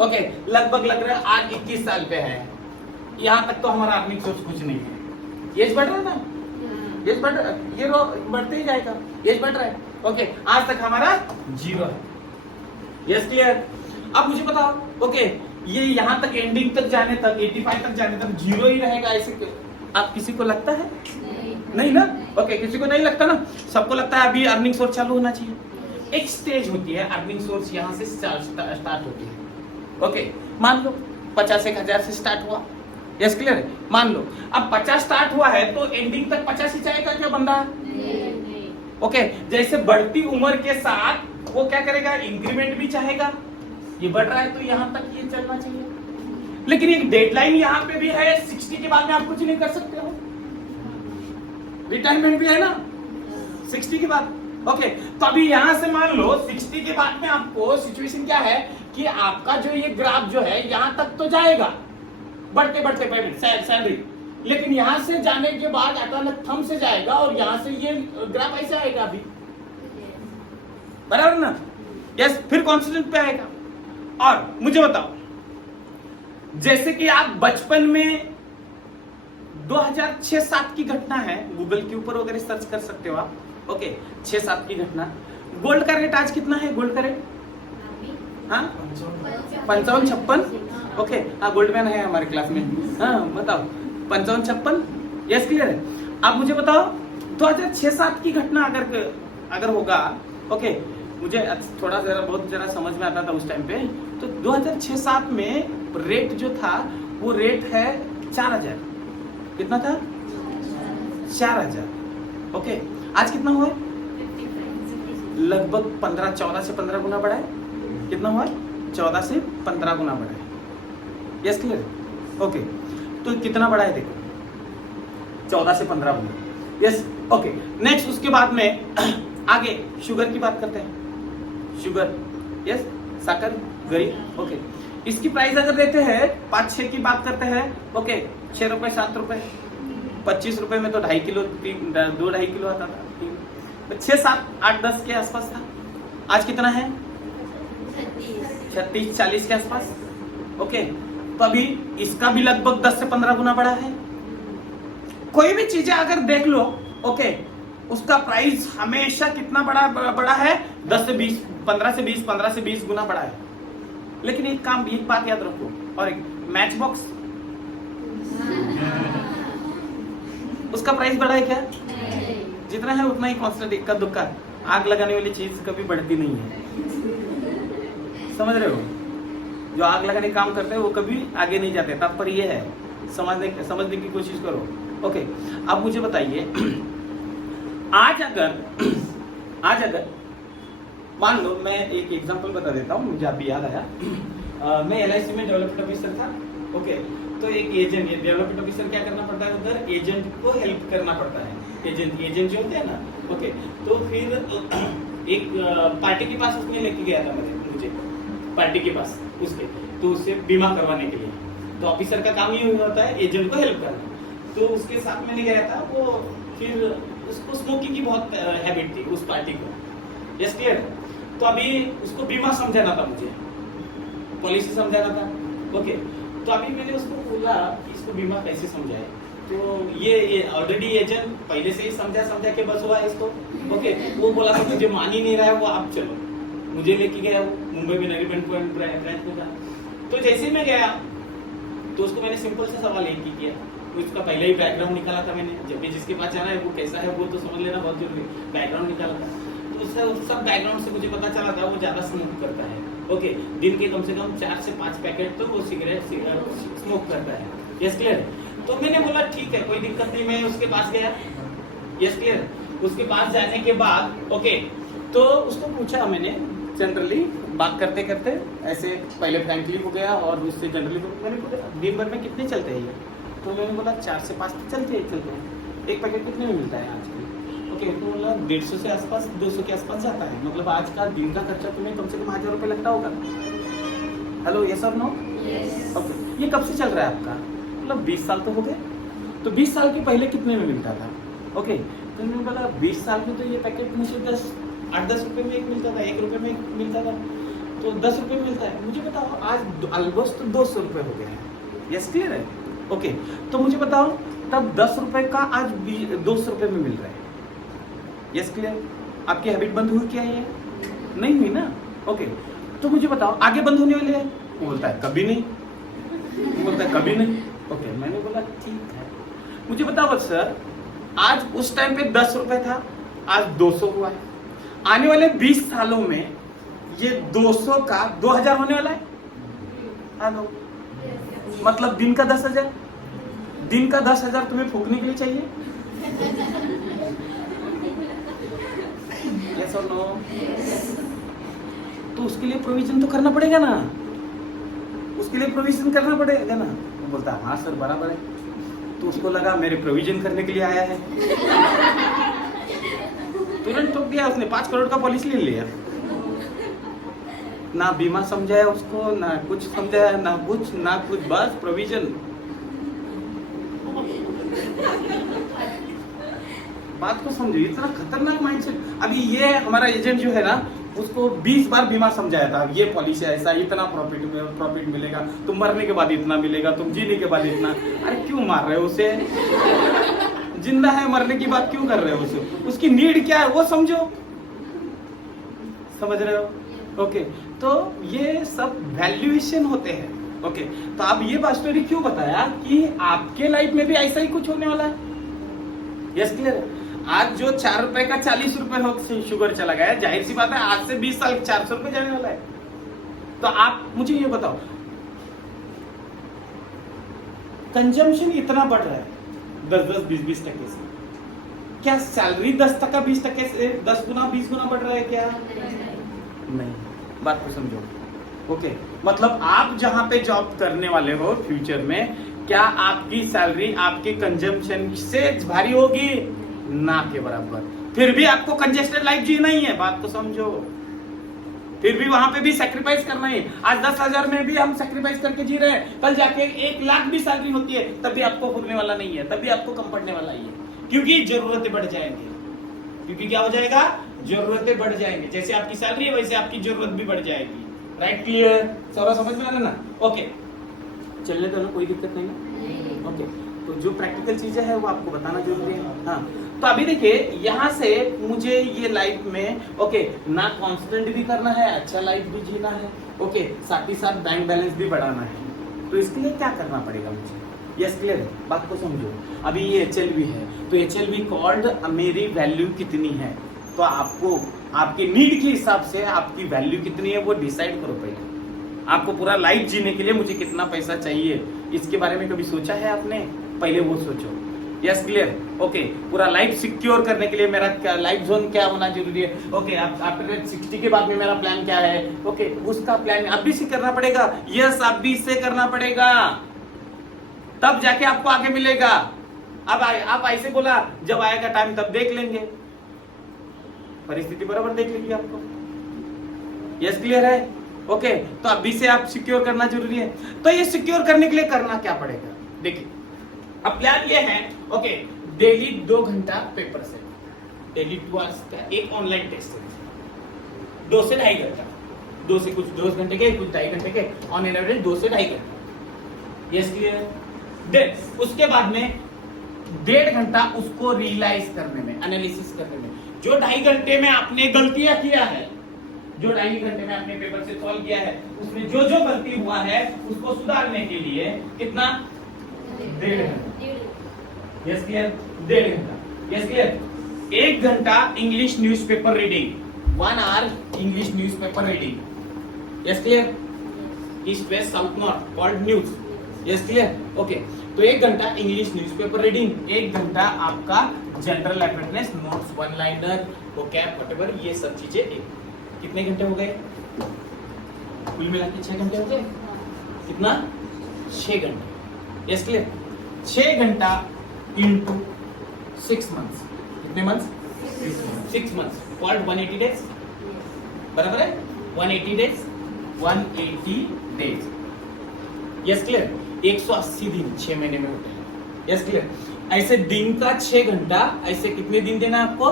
ओके, लगभग लग रहा है आज 21 साल पे है। यहाँ तक तो हमारा अर्निंग सोर्स कुछ नहीं है। एज बढ़ रहा है ना, एज बढ़ रहा है, ये बढ़ते ही जाएगा, एज बढ़ रहा है। ओके, आज तक हमारा 0 है। Yes clear? अब मुझे बताओ, ओके ये यहाँ तक एंडिंग तक जाने तक 85 तक जाने तक 0 ही रहेगा ऐसे, आप किसी को लगता है? नहीं ना? ओके, किसी को नहीं लगता ना, सबको लगता है अभी अर्निंग सोर्स चालू होना चाहिए। एक स्टेज होती है अर्निंग सोर्स यहाँ से स्टार्ट होती है। ओके, मान लो 50,000 से स्टार्ट हुआ। Yes clear? मान लो अब 50 स्टार्ट हुआ है तो एंडिंग तक 50 ही चाहेगा क्या बंदा? ओके, जैसे बढ़ती उम्र के साथ वो क्या करेगा, इंक्रीमेंट भी चाहेगा। ये बढ़ रहा है तो यहाँ तक ये चलना चाहिए, लेकिन एक डेडलाइन यहाँ पे भी है, 60 के बाद में आप कुछ नहीं कर सकते हो, रिटायरमेंट भी है ना 60 के बाद। ओके, तो अभी यहां से मान लो 60 के बाद में आपको सिचुएशन क्या है कि आपका जो ये ग्राफ जो है यहां तक तो जाएगा बढ़ते बढ़ते पेमेंट सैलरी, लेकिन यहां से जाने के बाद अचानक थम से जाएगा और यहां से ये ग्राफ ऐसे आएगा अभी, बराबर ना? यस, फिर कॉन्स्टेंट पे आएगा। और मुझे बताओ, जैसे कि आप बचपन में 2006-7 की घटना है, गूगल के ऊपर वगैरह सर्च कर सकते हो आप। ओके, 6-7 की घटना। गोल्ड का रेट आज कितना है? गोल्ड का रेट हाँ 55-56। ओके, हाँ गोल्ड मैन है हमारे क्लास में। हाँ बताओ 55-56। यस क्लियर है? आप मुझे बताओ 2006-7 की घटना अगर होगा, ओके मुझे थोड़ा जरा समझ में आता था उस टाइम पे, तो 2006-7 में रेट जो था वो रेट है 4000। कितना था? 4000। ओके, आज कितना हुआ? लगभग 14 से 15 गुना बढ़ा है। कितना हुआ? 14 से 15 गुना बढ़ा है। Yes clear? ओके, तो कितना बढ़ा है देखो, 14 से 15 गुना। यस ओके, नेक्स्ट उसके बाद में आगे शुगर की बात करते हैं। शुगर, यस साकर गरी। ओके, इसकी प्राइस अगर देते हैं 5-6 की बात करते हैं, ओके 6 रुपए 7 रुपए, 25 रुपए में तो 2.5 किलो 2-2.5 किलो आता था। 6, 7, 8, 10 के आसपास था। आज कितना है? 36, 40 के आसपास। ओके, तो अभी इसका भी लगभग 10 से 15 गुना बढ़ा है। कोई भी चीजें अगर देख लो, ओके उसका प्राइस हमेशा कितना बड़ा है? 10 से 20, 15 से 20, 15 से 20 गुना बढ़ा है। लेकिन एक बात याद रखो, और एक मैच बॉक्स उसका प्राइस बढ़ा है क्या? जितना है उतना ही कांस्टेंट, इक्का दुक्का। आग लगाने वाली चीज कभी बढ़ती नहीं है, समझ रहे हो? जो आग लगाने काम करते हैं वो कभी आगे नहीं जाते। तात्पर्य ये है, समझने की कोशिश करो। ओके, अब मुझे बताइए, आज अगर मान लो, मैं एक एग्जांपल बता देता हूँ, मुझे अभी याद आया। मैं LIC में डेवलपमेंट ऑफिसर था। ओके, तो एक एजेंट, डेवलपमेंट ऑफिसर क्या करना पड़ता है उधर? एजेंट को हेल्प करना पड़ता है। एजेंट जो होते हैं ना, ओके तो फिर एक पार्टी के पास उसने लेके गया था मुझे पार्टी के पास उसके, तो उससे बीमा करवाने के लिए। तो ऑफिसर का काम ही होता है एजेंट को हेल्प करना। तो उसके साथ मैंने गया था, वो फिर उसको स्मोकिंग की बहुत हैबिट थी उस पार्टी को। Yes clear? तो अभी उसको बीमा समझाना था, मुझे पॉलिसी समझाना था। ओके, तो अभी मैंने उसको बोला कि इसको बीमा कैसे समझाए। तो ये ऑलरेडी एजेंट पहले से ही समझा के बस हुआ इसको। ओके, वो बोला था मुझे मान ही नहीं रहा है वो, आप चलो। मुझे लेके गया वो मुंबई में नरीमन पॉइंट ब्रांच में था। तो जैसे मैं गया तो उसको मैंने सिंपल सा सवाल एक ही किया, उसका पहले ही बैकग्राउंड निकाला था मैंने। जब भी जिसके पास जाना है वो कैसा है वो तो समझ लेना बहुत जरूरी, बैकग्राउंड निकाला था। तो उससे सब बैकग्राउंड से मुझे पता चला था वो ज्यादा स्मोक करता है। ओके, दिन के कम से कम 4 से 5 पैकेट तो वो सिगरेट स्मोक करता है। Yes clear? तो मैंने बोला ठीक है कोई दिक्कत नहीं, मैं उसके पास गया। Yes clear? उसके पास जाने के बाद ओके, तो उसको पूछा मैंने, जनरली बात करते करते ऐसे पहले फ्रैंकली हो गया और उससे जनरली मैंने पूछा दिन भर में कितने चलते हैं ये? तो मैंने बोला 4 से 5 तो चलते हैं। एक पैकेट कितने में मिलता है आजकल? ओके, तो बोला 150 से आसपास, 200 के आसपास जाता है। मतलब आज का दिन का खर्चा तुम्हें कम से कम 1000 रुपये लगता होगा। हेलो, यस और नो? ओके, ये कब से चल रहा है आपका? मतलब 20 साल तो हो गए। तो 20 साल के पहले कितने में मिलता था? ओके, तो मैंने बोला 20 साल में तो ये पैकेट मुझे 8-10 रुपये में एक मिलता था, 1 रुपये में एक मिलता था, तो 10 रुपये में मिलता है। मुझे बताओ आज ऑलमोस्ट 200 रुपये हो गए हैं। यस, क्लियर है? ओके, तो मुझे बताओ तब 10 रुपये का आज 200 रुपये में मिल रहा है। Yes, clear? आपकी हैबिट बंद हुई क्या ये? नहीं हुई ना? ओके, तो मुझे बताओ आगे बंद होने वाली है? वो बोलता है कभी नहीं, बोलता है कभी नहीं। ओके, मैंने बोला ठीक है, मुझे बताओ सर आज उस टाइम पे 10 रुपए था, आज 200 हुआ है। आने वाले 20 सालों में ये 200 का 2000 होने वाला है। हेलो, मतलब दिन का 10,000, दिन का 10,000 तुम्हें फूकने के लिए चाहिए? यस और नो? तो उसके लिए प्रोविजन तो करना पड़ेगा ना, उसके लिए प्रोविजन करना पड़ेगा ना। वो बोलता है हाँ सर बराबर है। तो उसको लगा मेरे प्रोविजन करने के लिए आया है, तुरंत ठोक दिया उसने, 5 करोड़ का पॉलिसी ले लिया। ना बीमा समझाया उसको, ना कुछ समझाया, ना कुछ, बस प्रोविजन। बात को समझो, इतना खतरनाक माइंडसेट। अभी ये हमारा एजेंट जो है ना, उसको 20 बार बीमा समझाया था, ये पॉलिसी ऐसा, इतना प्रॉफिट मिलेगा, तुम मरने के बाद इतना मिलेगा, तुम जीने के बाद इतना। अरे क्यों मार रहे हो उसे? जिंदा है, मरने की बात क्यों कर रहे हो उसे? उसकी नीड क्या है वो समझो, समझ रहे हो? ओके, तो ये सब वैल्यूएशन होते हैं। ओके, तो आप ये बात स्टोरी क्यों बताया कि आपके लाइफ में भी ऐसा ही कुछ होने वाला है। Yes, clear? आज जो 4 रुपए का 40 रुपए हो शुगर चला गया, जाहिर सी बात है आज से 20 साल 400 रुपए जाने वाला है। तो आप मुझे ये बताओ, कंजम्पशन इतना बढ़ रहा है 10-20% से, क्या सैलरी 10% से 10 गुना 20 गुना बढ़ रहा है क्या? नहीं, बात को समझो। ओके, मतलब आप जहां पे जॉब करने वाले हो फ्यूचर में, क्या आपकी सैलरी आपके कंजम्पशन से भारी होगी? ना के बराबर। फिर भी आपको कंजेस्टेड लाइफ जीना ही है, बात को समझो। फिर भी वहां पे भी सैक्रिफाइस करना है। आज 10,000 में भी हम सैक्रिफाइस करके जी रहे हैं, कल जाके 1 लाख भी सैलरी होती है तब भी आपको भूलने वाला नहीं है, तब भी आपको कम पड़ने वाला ही है, क्योंकि जरूरतें बढ़ जाएंगी। क्योंकि क्या हो जाएगा? जरूरतें बढ़ जाएंगे। जैसे आपकी सैलरी है वैसे आपकी जरूरत भी बढ़ जाएगी। Right, clear? सारा समझ में आ रहा ना? ओके, चलने दो ना, कोई दिक्कत नहीं है। ओके, तो जो प्रैक्टिकल चीजें है वो आपको बताना जरूरी है। हाँ, तो अभी देखिए यहाँ से मुझे ये लाइफ में ओके ना कॉन्स्टेंट भी करना है, अच्छा लाइफ भी जीना है, ओके, साथ ही साथ बैंक बैलेंस भी बढ़ाना है। तो इसके लिए क्या करना पड़ेगा मुझे? Yes, clear? बात को समझो। अभी ये HLV है, तो HLV कॉल्ड मेरी वैल्यू कितनी है। तो आपको आपके नीड के हिसाब से आपकी वैल्यू कितनी है वो डिसाइड करो पहले। आपको पूरा लाइफ जीने के लिए मुझे कितना पैसा चाहिए, इसके बारे में कभी सोचा है आपने? पहले वो सोचो। Yes, clear? ओके, पूरा लाइफ सिक्योर करने के लिए मेरा क्या लाइफ जोन क्या होना जरूरी है? ओके, आफ्टर 60 के बाद में मेरा प्लान क्या है? ओके, उसका प्लान आप भी से करना पड़ेगा। यस, आप भी इससे करना पड़ेगा, तब जाके आपको आगे मिलेगा। अब आप ऐसे बोला जब आएगा टाइम तब देख लेंगे, परिस्थिति बराबर देख लेगी आपको। यस, क्लियर है? ओके, तो अभी से आप सिक्योर करना जरूरी है। तो ये सिक्योर करने के लिए करना क्या पड़ेगा? देखिए, अब प्लान ये है, ओके, डेली 2 घंटा पेपर से, डेली 2 आवर्स का एक ऑनलाइन टेस्ट है, 2 से 2.5 घंटा, 2 से कुछ 2 घंटे के, कुछ 2.5 घंटे के, ऑन एन एवरेज 2 से 2.5 घंटे। Yes, clear? देन उसके बाद में 1.5 घंटा उसको रियलाइज करने में, एनालिसिस करने में। जो 2.5 घंटे में आपने गलतियां किया है, जो 2.5 घंटे में आपने पेपर से सॉल्व किया है, उसमें जो जो गलती हुआ है उसको सुधारने के लिए कितना? 1.5 घंटा। Yes, clear? 1.5 घंटा। Yes, clear? 1 घंटा English newspaper reading, 1 hour English newspaper reading. Yes, clear? East west south north called news. Yes, clear? Okay, तो 1 घंटा इंग्लिश न्यूज़पेपर रीडिंग, 1 घंटा आपका general awareness, notes, one liner, vocab, whatever, ये सब चीजें। कितने घंटे हो गए? कुल मिला के 6 घंटे हो गए। कितना? 6 घंटे। Yes, clear? 6 घंटा इंटू 6 मंथ्स, कितने मंथ्स? 6 मंथ्स कॉल्ड 180 डेज, बराबर है? 180 डेज, 180 डेज, यस क्लियर? 180 दिन 6 महीने में होते हैं, यस क्लियर? ऐसे दिन का 6 घंटा, ऐसे कितने दिन देना है आपको?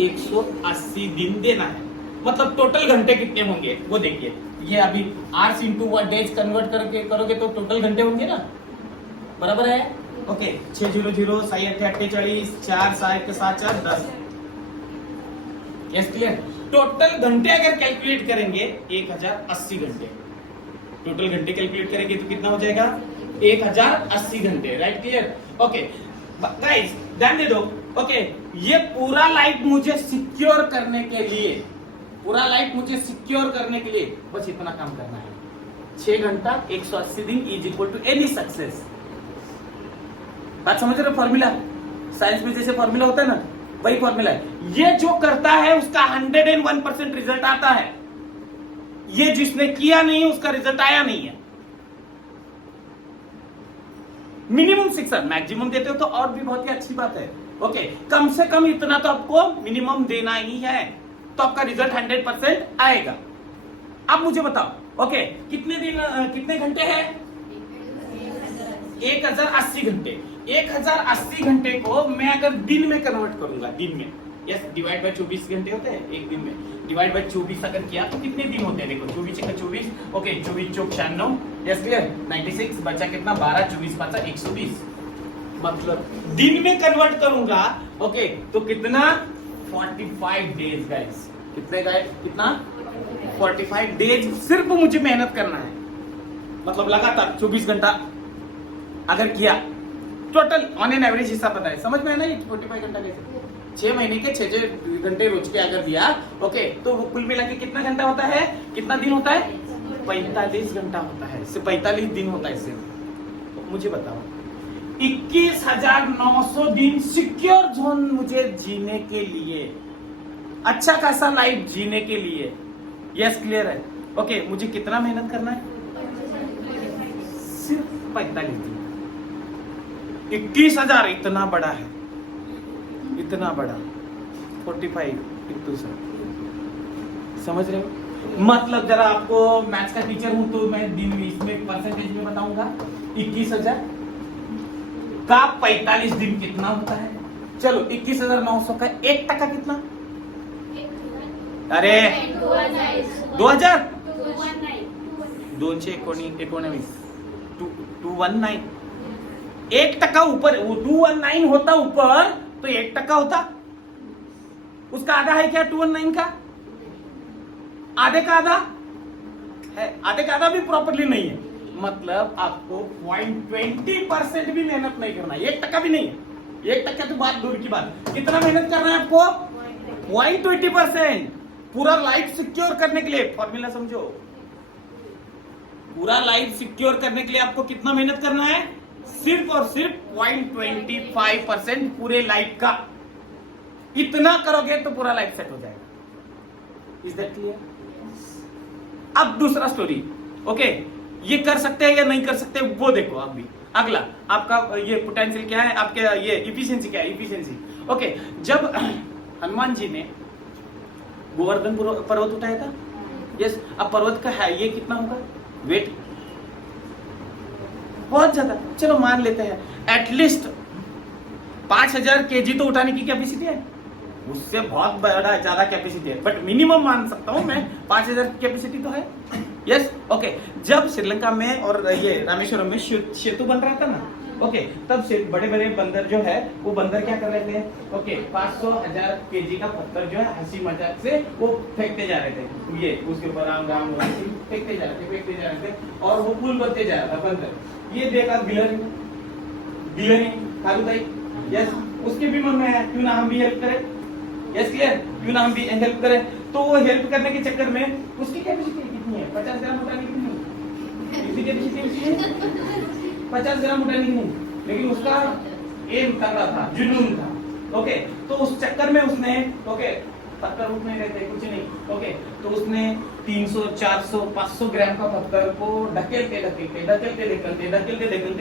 180 दिन देना है। मतलब टोटल घंटे कितने होंगे वो देखिए, ये अभी hours into what days convert करके करोगे तो टोटल घंटे होंगे ना, बराबर है? ओके 600 साई 48 4 साई के साथ 4 10, यस क्लियर? टोटल घंटे अगर कैलकुलेट करेंगे 1080 घंटे, टोटल घंटे कैलकुलेट करेंगे तो कितना हो जाएगा? 1080 घंटे, राइट? क्लियर? ओके गाइस ध्यान दे दो। ओके ये पूरा लाइफ मुझे सिक्योर करने के लिए, पूरा लाइफ मुझे सिक्योर करने के लिए बस इतना काम करना है, 6 घंटा 180 दिन is equal to any success. बात समझ रहे हो? फॉर्मूला साइंस में जैसे फॉर्मूला होता है ना, वही फॉर्मूला है। ये जो करता है उसका 101% रिजल्ट आता है, ये जिसने किया नहीं उसका रिजल्ट आया नहीं है। मिनिमम 6, मैक्सिमम देते हो तो और भी बहुत ही अच्छी बात है। ओके कम से कम इतना तो आपको मिनिमम देना ही है, तो आपका रिजल्ट 100% आएगा। अब मुझे बताओ ओके कितने दिन कितने घंटे हैं? 1080 घंटे। 1080 घंटे को मैं अगर दिन में कन्वर्ट करूंगा, दिन में, यस, डिवाइड बाय 24 घंटे होते हैं एक दिन में, डिवाइड बाय 24 अगर किया तो कितने दिन होते हैं? देखो 24 का 24, ओके 24 चौक 96, यस क्लियर? 96 बचा कितना? 12, 24 5 120, मतलब दिन में कन्वर्ट करूंगा ओके तो कितना? 45 डेज गाइस। कितने गाइस? कितना? 45 डेज सिर्फ मुझे मेहनत करना है, मतलब लगातार 24 घंटा अगर किया, टोटल ऑन एन एवरेज हिसाब बताए, समझ में है ना? ये 45 घंटा कैसे? 6 महीने के 6 घंटे रोज के अगर दिया ओके तो कुल मिला के कितना घंटा होता है? कितना दिन होता है? 45 घंटा होता है, सिर्फ 45 दिन होता है सिर्फ। तो मुझे बताओ 21,900 दिन सिक्योर जोन मुझे जीने के लिए, अच्छा खासा लाइफ जीने के लिए, यस क्लियर है? ओके मुझे कितना मेहनत करना है? सिर्फ 45 दिन। 21,000 इतना बड़ा है, इतना बड़ा, 45 इंटू 7, समझ रहे हो? मतलब जरा आपको मैथ्स का टीचर हूं तो मैं दिन में इसमें परसेंटेज में बताऊंगा। 21,000 का 45 दिन कितना होता है? चलो 21,900 का 1% कितना? अरे 2000 219 1% ऊपर, 219 होता ऊपर तो 1% होता, उसका आधा है क्या? 219 का आधे का आधा है, आधे का आधा भी प्रॉपरली नहीं है, मतलब आपको 0.20% भी मेहनत नहीं करना है, 1% भी नहीं है। 1% तो बात दूर की बात, कितना मेहनत करना है आपको? 0.20%। पूरा लाइफ सिक्योर करने के लिए, फॉर्मूला समझो, पूरा लाइफ सिक्योर करने के लिए आपको कितना मेहनत करना है? सिर्फ और सिर्फ 0.25% पूरे लाइफ का। इतना करोगे तो पूरा लाइफ सेट हो जाएगा। Is that clear? अब दूसरा स्टोरी, ओके ये कर सकते हैं या नहीं कर सकते वो देखो आप भी। अगला आपका ये पोटेंशियल क्या है, आपके ये इफिशिएंसी क्या है? इफिशिएंसी ओके जब हनुमान जी ने गोवर्धन पर्वत उठाया था, यस, अब पर्वत का है ये कितना होगा वेट? बहुत ज्यादा, चलो मान लेते हैं एटलीस्ट 5000 केजी तो उठाने की कैपेसिटी है, उससे बहुत बड़ा ज्यादा कैपेसिटी है, बट मिनिमम मान सकता हूं मैं 5000 कैपेसिटी तो है, यस ओके। जब श्रीलंका में और ये रामेश्वरम में सेतु बन रहा था ना, ओके तब से बड़े बड़े बंदर जो है वो बंदर क्या कर रहे थे? ओके 500,000 केजी का पत्थर जो है हंसी मजाक से वो फेंकते जा रहे थे, ये उसके ऊपर राम राम फेंकते जा रहे थे और वो पुल बनते जा रहा था बंदर। ये देखा गिलहरी खालूदाई, यस उसके भी मन में है क्यों ना हम भी हेल्प करें, यस क्लियर? क्यों ना हम भी हेल्प करें? तो वो हेल्प करने के चक्कर में उसकी कैपेसिटी कितनी है? 50 ग्राम उठाने की नहीं, 50 ग्राम उठाने की नहीं, लेकिन उसका एम तगड़ा था, जुनून था, ओके तो उस चक्कर में उसने ओके पत्थर उठने रहते कुछ नहीं, ओके तो उसने 300 400 500 ग्राम का पत्थर को ढकेलते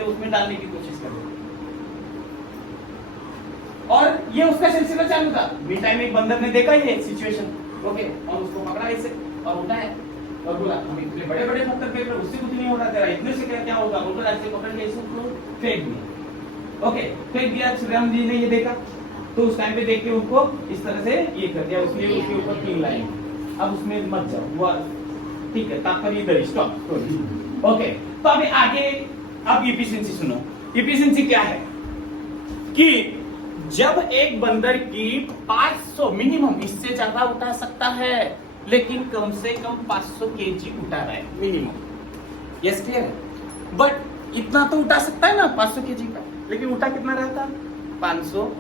उसमें डालने की कोशिश कर, ये उसका सिलसिला चालू था। बीच टाइम एक बंदर ने देखा ये सिचुएशन, ओके, और उसको पकड़ा ऐसे और उठाया और बोला हम इतने बड़े बड़े पत्थर फेंक रहे, उससे कुछ नहीं हो रहा तेरा, इतने से क्या होगा, बोलकर ऐसे पकड़ के इसको फेंक दिया। ओके, फेंक दिया। श्री राम जी ने ये देखा तो उस टाइम पे देख के उनको इस तरह से ये कर दिया, उसने उसके ऊपर 3 लाइन, अब उसमें मत जाओ, वो ठीक है, तात्पर्य इधर स्टॉप। ओके, तो अभी आगे अब इफिशिएंसी सुनो। इफिशिएंसी क्या है कि जब एक बंदर की 500 मिनिमम, इससे ज्यादा उठा सकता है लेकिन कम से कम 500 केजी उठा रहा है मिनिमम, यस क्लियर है, बट इतना तो उठा सकता है ना 500 केजी का, लेकिन उठा कितना रहता, 500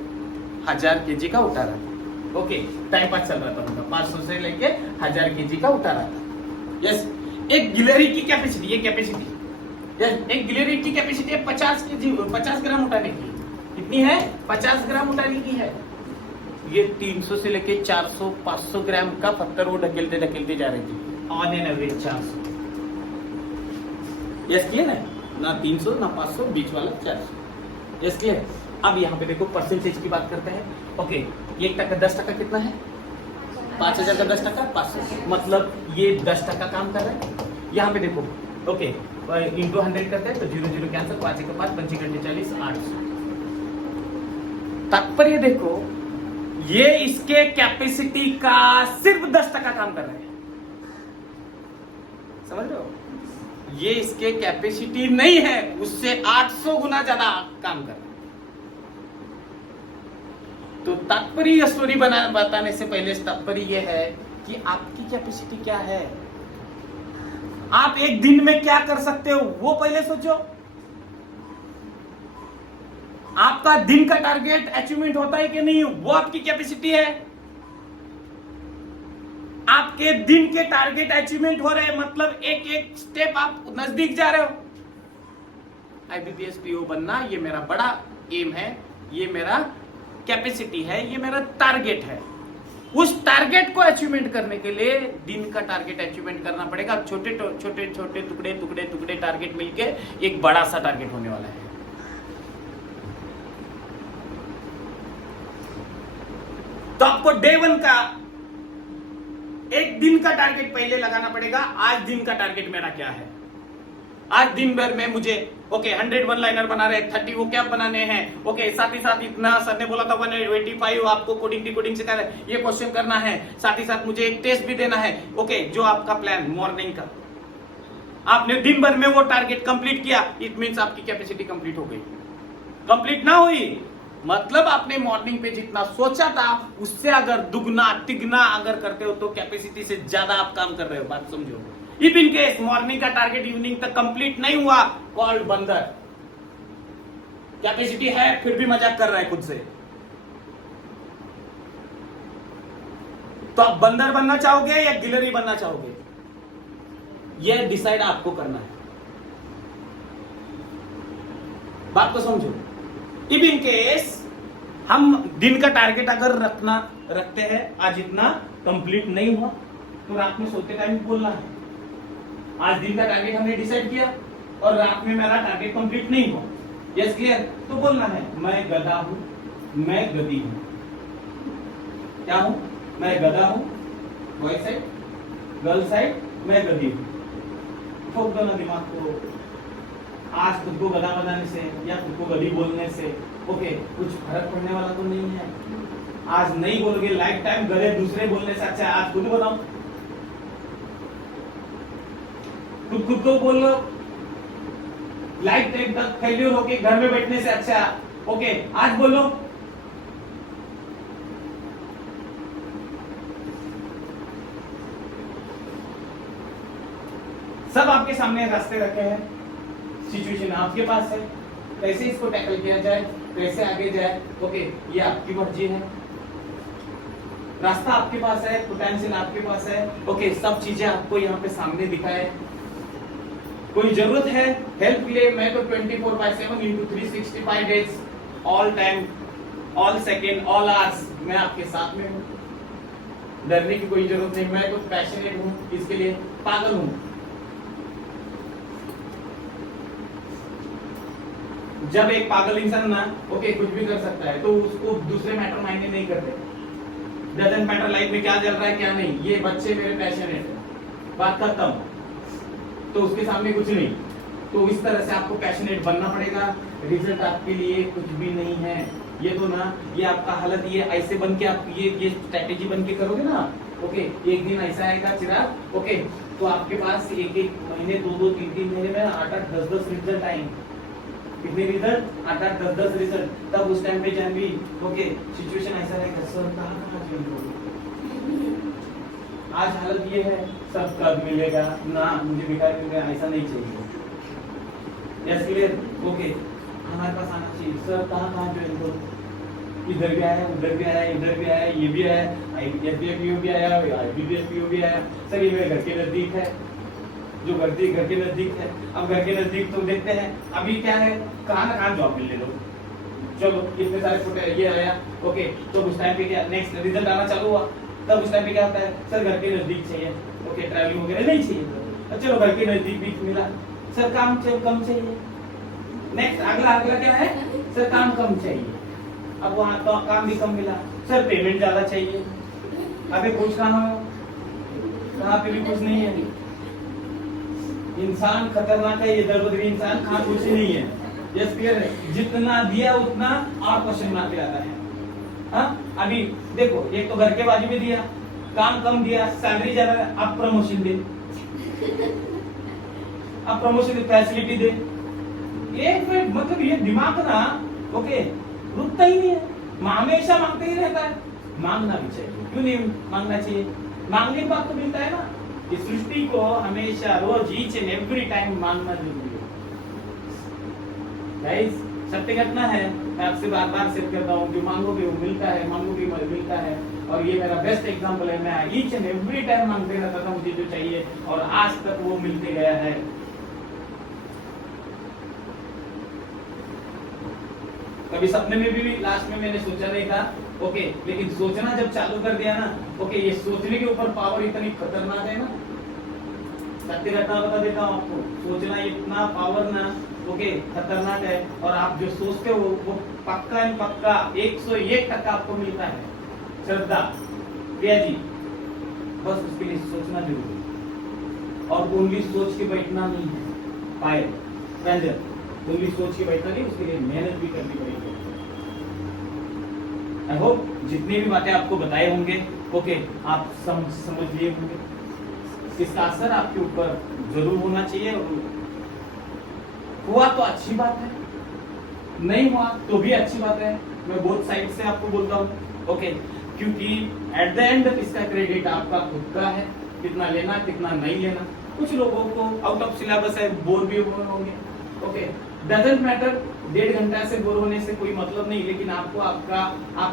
1000 केजी का उठा रहा था। ओके, टाइम पास चल रहा था उनका, 500 से लेके 1000 केजी का उठा रहा था, यस। एक गिलहरी की कैपेसिटी, ये कैपेसिटी, एक गिलहरी की कैपेसिटी है 50 ग्राम उठाने की। कितनी है? 50 ग्राम उठाने की है। ये 300 से लेके 400 500 ग्राम का पत्थर वो ढकेलते ढकेलते जा रही थी, on an average 400, yes clear है ना, 300 ना 500, बीच वाला 400, यस क्लियर। अब यहाँ पे देखो परसेंटेज की बात करते हैं। ओके, 1% 10% कितना है? 5000 का 10%, 500, मतलब ये 10% काम कर रहा है। यहाँ पे देखो, ओके, इंटू 100 करते हैं तो 0 0 कैंसिल, 5 के 5, 5 घंटे 40, 800। तात्पर्य देखो, ये इसके कैपेसिटी का सिर्फ 10% काम कर रहे हैं, समझ रहे हो? ये इसके कैपेसिटी नहीं है, उससे 800 गुना ज्यादा काम कर रहे हैं। तो तात्पर्य स्टोरी बताने से पहले तात्पर्य यह है कि आपकी कैपेसिटी क्या है, आप एक दिन में क्या कर सकते हो वो पहले सोचो। आपका दिन का टारगेट अचीवमेंट होता है कि नहीं, वो आपकी कैपेसिटी है। आपके दिन के टारगेट अचीवमेंट हो रहे हैं, मतलब एक एक स्टेप आप नजदीक जा रहे हो। IBPS PO बनना ये मेरा बड़ा एम है, ये मेरा कैपेसिटी है, ये मेरा टारगेट है। उस टारगेट को अचीवमेंट करने के लिए दिन का टारगेट अचीवमेंट करना पड़ेगा। छोटे छोटे छोटे टुकड़े टुकड़े टुकड़े टारगेट मिलके एक बड़ा सा टारगेट होने वाला है। तो आपको डे 1 का एक दिन का टारगेट पहले लगाना पड़ेगा। आज दिन का टारगेट मेरा क्या है, आज दिन भर में मुझे 100 वन लाइनर बना रहे, 30 वो क्या बनाने हैं। साथ ही साथ इतना सर ने बोला था 185 आपको कोडिंग डिकोडिंग सिखा रहे, ये क्वेश्चन करना है। साथ ही साथ मुझे एक टेस्ट भी देना है। जो आपका प्लान मॉर्निंग का, आपने दिन भर में वो टारगेट कंप्लीट किया, इट मींस आपकी कैपेसिटी कंप्लीट हो गई। कंप्लीट ना हुई मतलब आपने मॉर्निंग पे जितना सोचा था उससे अगर दुगना तिगना अगर करते हो तो कैपेसिटी से ज्यादा आप काम कर रहे हो। बात समझो। इफ इन केस मॉर्निंग का टारगेट इवनिंग तक कंप्लीट नहीं हुआ, कॉल्ड बंदर। कैपेसिटी है फिर भी मजाक कर रहा है खुद से। तो आप बंदर बनना चाहोगे या गिलहरी बनना चाहोगे, यह डिसाइड आपको करना है। बात को समझो। इफ इन केस हम दिन का टारगेट अगर रखते हैं, आज इतना कंप्लीट नहीं हुआ तो रात में सोते टाइम बोलना है आज दिन का टारगेट हमने डिसाइड किया और रात में मेरा टारगेट कंप्लीट नहीं हुआ। Yes clear. तो बोलना है मैं गधा हूं, मैं गधी हूं। क्या हूं? मैं गधा हूं, बॉय साइड, गर्ल साइड, मैं गधी हूं। ठोक दो ना दिमाग को। आज खुद को गधा बनाने से या खुद को गधी बोलने से कुछ फर्क पड़ने वाला तो नहीं है। आज नहीं बोलोगे, लाइफ टाइम गधे दूसरे बोलने से अच्छा है आज खुद बनाओ, खुद को बोलो। लाइफ टाइम तक फेल्यूर होके घर में बैठने से अच्छा आज बोलो। सब आपके सामने रास्ते रखे हैं, सिचुएशन आपके पास है, कैसे इसको टैकल किया जाए, कैसे आगे जाए, ये आपकी मर्जी है। रास्ता आपके पास है, पोटेंशियल आपके पास है। सब चीजें आपको यहाँ पे सामने दिखाए। कोई जरूरत है हेल्प के लिए, मैं तो 24/7 into 365 days, all time, all second, all hours मैं आपके साथ में हूँ। डरने की कोई जरूरत नहीं, मैं तो पैशनेट हूँ इसके लिए, पागल हूँ। जब एक पागल इंसान ना ओके कुछ भी कर सकता है तो उसको दूसरे मैटर मायने नहीं करते, डजंट मैटर लाइफ में क्या चल रहा है क्या नहीं, ये बच्चे मेरे पैशनेट है, बात खत्म। तो उसके सामने कुछ नहीं। तो इस तरह से आपको पैशनेट बनना पड़ेगा। रिजल्ट आपके लिए कुछ भी नहीं है। ये तो ना ये आपका हालत ये ऐसे बन के आप ये स्ट्रेटेजी बन के करोगे ना ओके, एक दिन ऐसा आएगा चिराग ओके, तो आपके पास एक एक महीने 2-2 3-3 महीने में 8-8 10-10 रिजल्ट आएंगे। कितने रिजल्ट? 8-8 10-10 रिजल्ट। तब उस टाइम पे जानवी ओके सिचुएशन ऐसा रहेगा, सर कहाँ ज्वाइन करूं? आज हालत ये है, सब कब मिलेगा ना, मुझे बेकार मिल गया, ऐसा नहीं चाहिए। यस क्लियर ओके, हमारे पास आना चाहिए, सर कहाँ ज्वाइन करूं? इधर भी आया, उधर भी आया, इधर भी आया, ये भी आया, SBIPO भी आया, IBPO भी आया, सर ये मेरे घर के नजदीक है, जो घर के नजदीक है। अब घर के नजदीक तो देखते हैं अभी क्या है, कहाँ ना कहाँ जॉब मिलने दो, चलो इतने सारे फोटो ये आया ओके, तो उस टाइम पे क्या नेक्स्ट रिजल्ट आना चालू हुआ, तब उस टाइम पे क्या होता है, सर घर के नजदीक चाहिए ओके, ट्रैवलिंग वगैरह नहीं चाहिए, चलो घर के नजदीक भी मिला, सर काम कम चाहिए। नेक्स्ट अगला क्या है, सर काम कम चाहिए, अब वहाँ तो काम भी कम मिला, सर पेमेंट ज्यादा चाहिए, अबे कुछ कहाँ पे भी कुछ नहीं है। इंसान खतरनाक है, ये दरबदरी इंसान, कहाँ कुछ नहीं है। यस क्लियर है, जितना दिया उतना और क्वेश्चन मार्क आता है। हाँ अभी देखो, एक तो घर के बाजू में दिया, काम कम दिया, सैलरी ज्यादा, अब प्रमोशन दे, अब प्रमोशन फैसिलिटी दे, एक मिनट मतलब ये दिमाग ना ओके रुकता ही नहीं है, हमेशा मांगते ही रहता है। मांगना भी चाहिए, क्यों नहीं मांगना चाहिए, मांगने के बाद तो मिलता है ना। इस सृष्टि को हमेशा रोज ईच एंड एवरी टाइम मांगना जरूरी है। गाइस सत्य घटना है, मैं आपसे बार शेयर करता हूँ, जो मांगोगे वो मिलता है, मांगोगे मिलता है। और ये मेरा बेस्ट एग्जांपल है, मैं ईच एंड एवरी टाइम मांगते रहता था मुझे जो चाहिए, और आज तक वो मिलते गया है। कभी सपने में भी लास्ट में मैंने सोचा नहीं था ओके, लेकिन सोचना जब चालू कर दिया ना ओके, ये सोचने के ऊपर पावर इतनी खतरनाक है ना, सत्य घटना बता देता हूँ आपको, सोचना इतना पावर ना ओके खतरनाक है। और आप जो सोचते हो वो पक्का 101% आपको मिलता है। श्रद्धा प्रिया जी, बस उसके लिए सोचना जरूरी है, और ओनली सोच के बैठना नहीं है। पायल रंजन, ओनली सोच के बैठना नहीं, उसके लिए मेहनत भी करनी पड़ेगी। आई होप जितनी भी बातें आपको बताए होंगे ओके आप समझ लिए होंगे, इसका असर आपके ऊपर जरूर होना चाहिए। हुआ तो अच्छी बात है, नहीं हुआ तो भी अच्छी बात है, मैं बोथ साइड से आपको बोलता हूँ ओके, क्योंकि एट द एंड इसका क्रेडिट आपका खुद का है, कितना लेना कितना नहीं लेना। कुछ लोगों को आउट ऑफ सिलेबस है, बोर भी होंगे ओके, डजंट मैटर, 1.5 घंटा से बोर होने से कोई मतलब नहीं, लेकिन आपको आप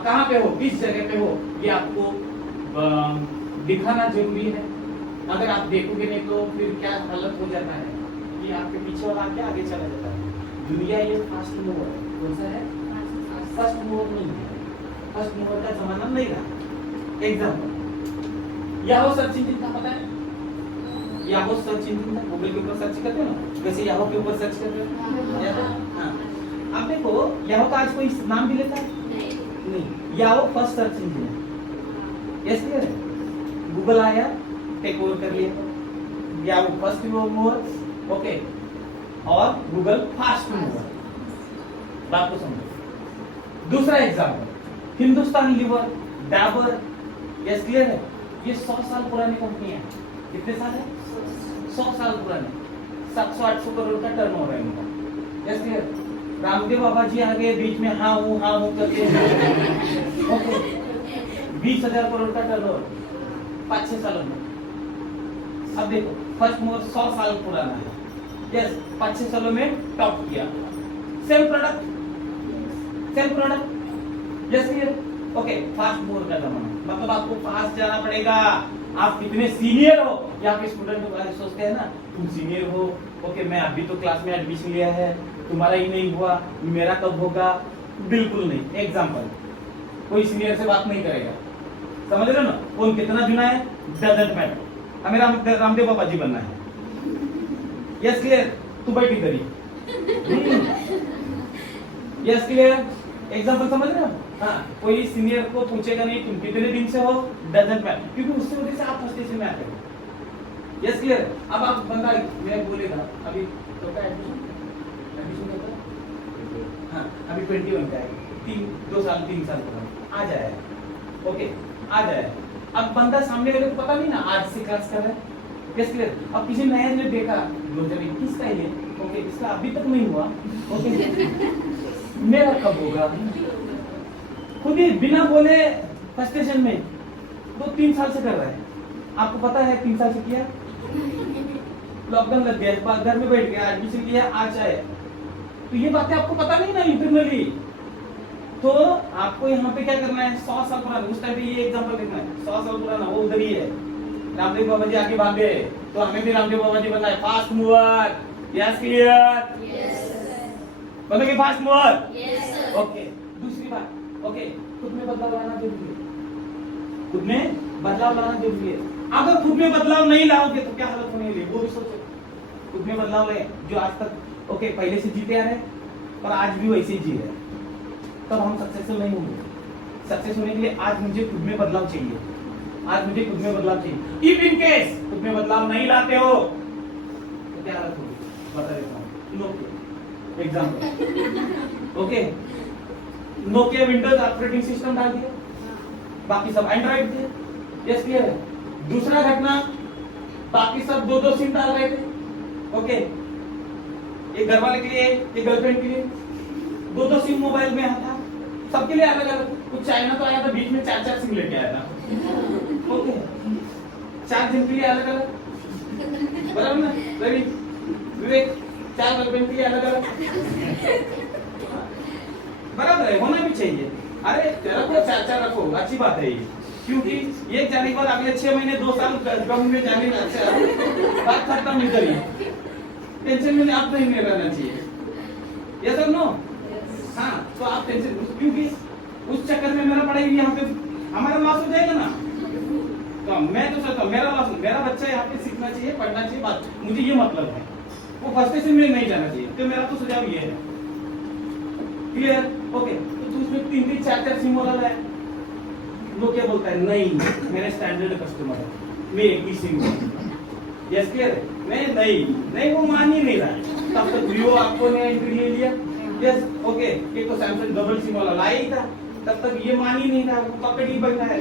कहाँ पे हो, किस जगह पे हो, ये आपको दिखाना जरूरी है। अगर आप देखोगे नहीं तो फिर क्या हालत हो जाता है कि आपके पीछे वाला आगे चला जाता है। दुनिया ये फास्ट मूवर है, कौन सा है, फर्स्ट मूवर नहीं है, फर्स्ट मूवर का जमाना नहीं रहा। एग्जाम्पल याहो सर्च इंजन का पता है, याहो सर्च इंजन था, गूगल के ऊपर सर्च करते हो ना, वैसे याहो के ऊपर सर्च करते हो। हाँ अब देखो, याहो का आज कोई नाम भी लेता है नहीं, याहो फर्स्ट सर्च इंजन है। यस क्लियर है, गूगल आया टेक ओवर कर लिया, याहो फर्स्ट मूवर ओके, और गूगल फास्ट मूवर। बात को समझो। दूसरा example, Hindustan Lever, Dabur, yes clear है, ये 100 साल पुरानी कंपनी है। कितने साल है, 100 साल पुराने, 700-800 करोड़ का टर्नओवर है इनका। यस क्लियर, रामदेव बाबा जी आ गए बीच में, हाँ हूँ करके ओके, 20,000 करोड़ का टर्नओवर 5-6 सालों में। अब देखो फर्स्ट मूवर 100 साल पुराना है, यस 5-6 सालों में टॉप किया। Same product, yes clear okay, fast mover का जमाना, मतलब आपको फास्ट जाना पड़ेगा। आप कितने सीनियर हो, यहाँ पे स्टूडेंट के बारे में सोचते हैं ना, तुम सीनियर हो ओके, मैं अभी तो क्लास में एडमिशन लिया है, तुम्हारा ही नहीं हुआ, मेरा कब होगा, बिल्कुल नहीं। एग्जाम्पल, कोई सीनियर से बात नहीं करेगा, समझ रहे हो ना, कौन कितना जुना है डजंट मैटर, हमें रामदेव बाबा जी बनना है। यस क्लियर, तू बैठ इधर ही यस क्लियर? एग्जाम्पल समझ रहे हो? हाँ, कोई सीनियर को पूछेगा नहीं तुम कितने दिन से हो, डजंट मैटर, क्योंकि उससे वजह से आप फर्स्ट स्टेशन में आते हो। Yes clear? अब आप बंदा मैं बोलेगा अभी तो क्या एडमिशन करता है? हाँ, अभी 21 का है, 2 साल 3 साल का आ जाएगा, ओके आ जाएगा। अब बंदा सामने वाले को पता नहीं ना आज से क्लास कर रहा है। Yes clear? अब किसी नया ने देखा 2021 का ही है, ओके इसका अभी तक नहीं हुआ, ओके मेरा कब होगा? खुद ही बिना बोले फर्स्ट स्टेशन में 2-3 साल से कर रहा है। आपको पता है 3 साल से किया, लॉकडाउन लग गया, घर में बैठ गया, एडमिशन लिया, आज आए, तो ये बातें आपको पता नहीं ना इंटरनली। तो आपको यहाँ पे क्या करना है, 100 साल पुराना, उस टाइम पे ये एग्जांपल देखना है, 100 साल पुराना वो उधर ही है, रामदेव बाबा जी आगे भाग गए, तो हमें भी रामदेव बाबा जी बनना है, फास्ट मूवर। Yes clear? बोलोगे फास्ट मूवर? ओके दूसरी बात, ओके खुद में बदलाव लाना जरूरी है, खुद में बदलाव लाना जरूरी है। अगर खुद में बदलाव नहीं लाओगे तो क्या हालत होने वाली है वो भी सोचो। खुद में बदलाव है जो आज तक ओके पहले से जीते आ रहे और आज भी वैसे ही जी रहे, तब हम सक्सेसफुल नहीं होंगे। सक्सेस होने के लिए आज मुझे खुद में बदलाव चाहिए, आज मुझे खुद में बदलाव चाहिए। इफ इन केस खुद में बदलाव नहीं लाते हो तो क्या हालत होगी बता देता हूँ। Example, okay Nokia Windows operating system डाल दिया, बाकी सब एंड्रॉइड थे। यस क्लियर है? दूसरा घटना, बाकी सब 2-2 सिम डाल रहे थे, ओके एक घर वाले के लिए, एक गर्लफ्रेंड के लिए, 2-2 सिम मोबाइल में था, सबके लिए अलग अलग। कुछ चाइना तो आया था बीच में 4-4 सिम लेके आया था, ओके 4 दिन के लिए अलग अलग, बराबर ना रवि विवेक? 4 गर्लफ्रेंड के लिए अलग अलग, बराबर है, होना भी चाहिए। अरे रखो 4-4 रखो, अच्छी बात है ये, क्योंकि एक जाने के बाद अगले 6 महीने 2 साल गम में जाने में अच्छा बात खत्म नहीं करिए, टेंशन में आप नहीं रहना चाहिए। यस और नो? हाँ, तो आप टेंशन, क्योंकि उस चक्कर में मेरा पढ़ाई यहाँ पे हमारा लॉस हो जाएगा ना, तो मैं तो सोचता हूँ मेरा लॉस, मेरा बच्चा यहाँ पे सीखना चाहिए, पढ़ना चाहिए, बात मुझे ये मतलब है, वो फर्स्ट स्टेशन में नहीं जाना चाहिए। तो मेरा तो सुझाव ये है, क्लियर? ओके तो उसमें 3-3 4-4 सिम वाला है, वो क्या बोलता है नहीं मेरे स्टैंडर्ड कस्टमर है, मैं एक ही सिम लूंगा। Yes clear? मैं नहीं वो मान ही नहीं रहा है। तब तक वीवो आपको ने एंट्री ले लिया, यस ओके एक तो सैमसंग डबल सिम वाला लाया ही था, तब तक ये मान ही नहीं रहा, वो पकड़ ही बैठा है।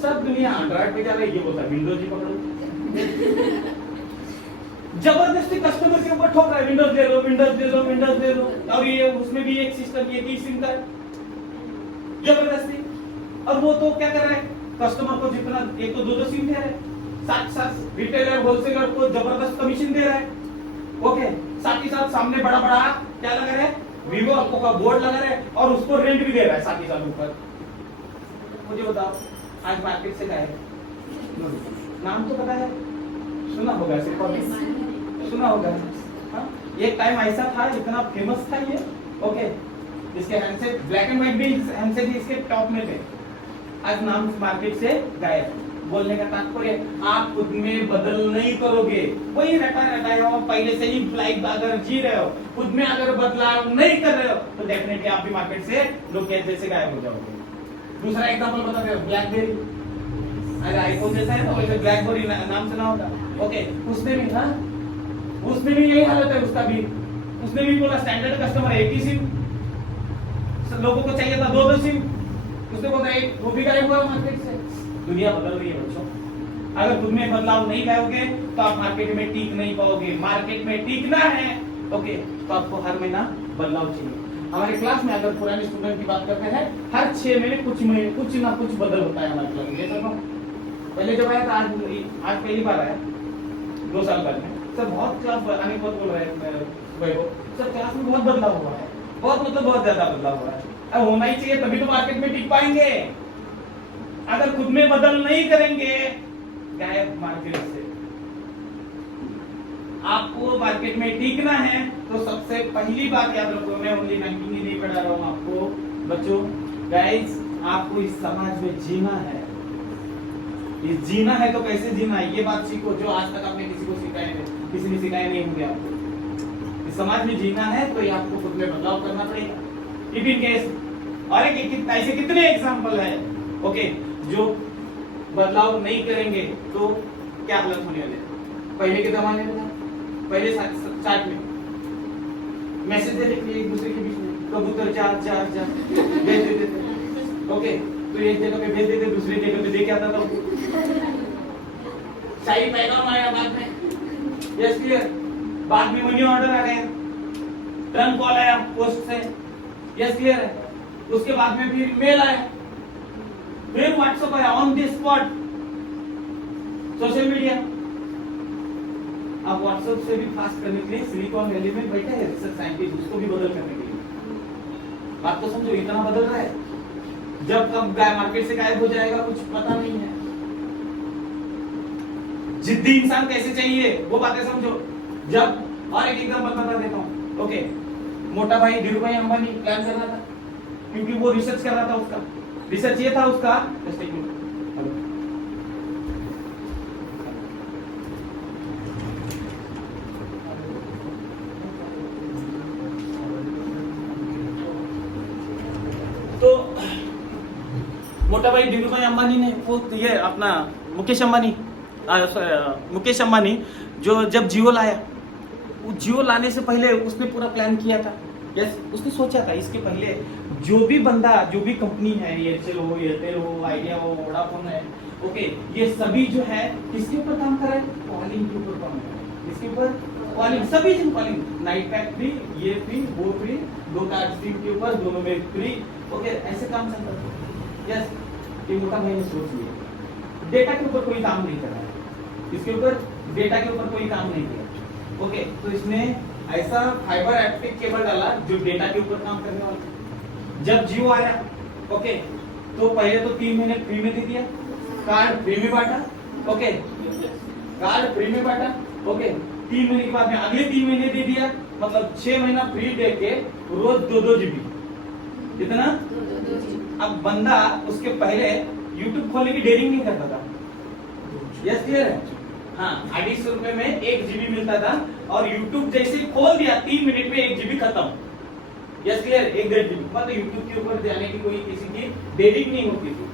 सब दुनिया एंड्रॉइड पे जा रही है, ये बोलता है विंडोज ही पकड़ो। जबरदस्ती कस्टमर के ऊपर ठोक रहा है, विंडोज ले लो विंडोज ले लो विंडोज ले लो, और ये उसमें भी एक सिस्टम एक ही सिम का जबरदस्ती। और वो तो क्या कर रहा है, कस्टमर को जितना एक तो 2-2 सिम दे रहा है, साथ रिटेलर होलसेलर को जबरदस्त कमीशन दे रहा है, ओके साथ ही साथ सामने बड़ा बड़ा क्या लगा रहा है, वीवो आपको का बोर्ड लगा रहा है, और उसको रेंट भी दे रहा है साथ ही साथ ऊपर। मुझे बताओ आज मार्केट से क्या है, नाम तो पता है, सुना होगा, सुना होगा। हाँ? एक टाइम ऐसा था, इतना फेमस था ये, ओके इसके हैंडसेट ब्लैक एंड व्हाइट भी हैंडसेट ही इसके टॉप में थे, आज नाम मार्केट से गायब। बोलने का तात्पर्य आप खुद में बदल नहीं करोगे, वही रटा हो पहले से ही लाइफ अगर जी रहे हो, खुद में अगर बदलाव नहीं कर रहे हो तो डेफिनेटली आप भी मार्केट से लोग जैसे गायब हो जाओगे। दूसरा एग्जांपल बता रहे हो, ब्लैकबेरी, अरे आईफोन जैसा है ना वैसे ब्लैकबेरी नाम सुना होगा, ओके उसने भी हाँ उसमें भी यही हालत है, उसका भी उसने भी बोला स्टैंडर्ड कस्टमर एक ही सिम, लोगों को चाहिए था 2-2 सिम, उसने बोला एक वो भी गायब हुआ मार्केट से। दुनिया बदल रही है बच्चों, अगर खुद में बदलाव नहीं लाओगे तो आप मार्केट में टिक नहीं पाओगे। मार्केट में टिकना है ओके तो आपको हर महीना बदलाव चाहिए। हमारे क्लास में अगर पुराने स्टूडेंट की बात करते हैं, हर 6 महीने कुछ ना कुछ बदल होता है हमारे क्लास में। पहले जब आया था, आज पहली बार आया 2 साल बाद में, सर बहुत क्लास आने को बोल रहे हैं सर, क्लास में बहुत बदलाव हुआ है, बहुत मतलब बहुत ज्यादा बदलाव हुआ है। अब होना ही चाहिए तभी तो मार्केट में टिक पाएंगे, अगर खुद में बदल नहीं करेंगे गायब मार्केट से। आपको मार्केट में टिकना है तो सबसे पहली बात याद रखो, मैं ओनली बैंकिंग ही नहीं पढ़ा रहा हूँ आपको बच्चों, गाइस आपको इस समाज में जीना है। इस जीना है तो कैसे जीना है ये बात सीखो, जो आज तक आपने किसी को सिखाया नहीं, किसी ने सिखाया नहीं होंगे आपको। इस समाज में जीना है तो ये आपको खुद में बदलाव करना पड़ेगा। इफ इन केस, और ऐसे कितने एग्जाम्पल है, ओके, जो बदलाव नहीं करेंगे तो क्या हालत होने वाले। पहले के जमाने में था, पहले चार्ट में मैसेज देते थे एक दूसरे के बीच में, कबूतर चार चार चार भेज देते थे, ओके, तो एक जगह पे भेज देते, दूसरी जगह पे देके आता था, शाही पैगाम आया बाद में, यस क्लियर, बाद में मनी ऑर्डर आ गया, टर्न कॉल आया पोस्ट से, यस क्लियर है, उसके बाद में फिर मेल आया, फिर व्हाट्सएप आया, on the spot social media. अब व्हाट्सएप से भी फास्ट करने के लिए सिलिकॉन वैली में बैठे हैं रिसर्च साइंटिस्ट, उसको भी बदल करने के लिए। बात तो समझो, इतना बदल रहा है, जब कब मार्केट से गायब हो जाएगा कुछ पता नहीं है। जिद्दी इंसान कैसे चाहिए वो बातें समझो। जब और एक एग्जांपल बता देता हूँ, ओके, मोटा भाई धीरूभाई अंबानी प्लान कर रहा था, क्योंकि वो रिसर्च कर रहा था, उसका रिसर्च ये था उसका, तो मोटा भाई धीरूभाई अंबानी ने वो ये अपना मुकेश अंबानी जो जब जियो लाया, वो जियो लाने से पहले उसने पूरा प्लान किया था, यस, उसने सोचा था इसके पहले जो भी बंदा, जो भी कंपनी है, एयरसेल हो, एयरटेल हो, आइडिया हो, वोडाफोन है, ओके, ये सभी जो है किसके ऊपर काम कर रहे हैं, कॉलिंग के ऊपर काम कर रहे हैं, इसके ऊपर कॉलिंग, सभी दिन कॉलिंग, नाइट पैक फ्री, ये फ्री, वो फ्री, 2 कार्ड स्ट्रीम के ऊपर, दोनों में फ्री, ओके, ऐसे काम चलता था, यस। ये मोटा भाई ने सोच लिया, डेटा के ऊपर कोई काम नहीं कर रहा है, इसके ऊपर डेटा के ऊपर कोई काम नहीं किया, ओके, तो इसने ऐसा फाइबर ऑप्टिक केबल डाला जो डेटा के ऊपर काम करने वाला। जब जियो आया, ओके, तो पहले तो 3 महीने फ्री में दे दिया, कार्ड फ्री में बांटा, ओके, कार्ड फ्री में बांटा, ओके, 3 महीने के बाद में अगले 3 महीने दे दिया, मतलब 6 महीना फ्री दे के रोज 2-2 GB, कितना? अब बंदा उसके पहले YouTube खोलने की डेयरिंग नहीं करता था, यस क्लियर है, हाँ, 250 रुपए में 1 GB मिलता था, और YouTube जैसे ही खोल दिया 3 मिनट में 1 GB खत्म, यस क्लियर, 1-1.5 GB, मतलब YouTube के ऊपर जाने की कोई किसी की डेयरिंग नहीं होती थी।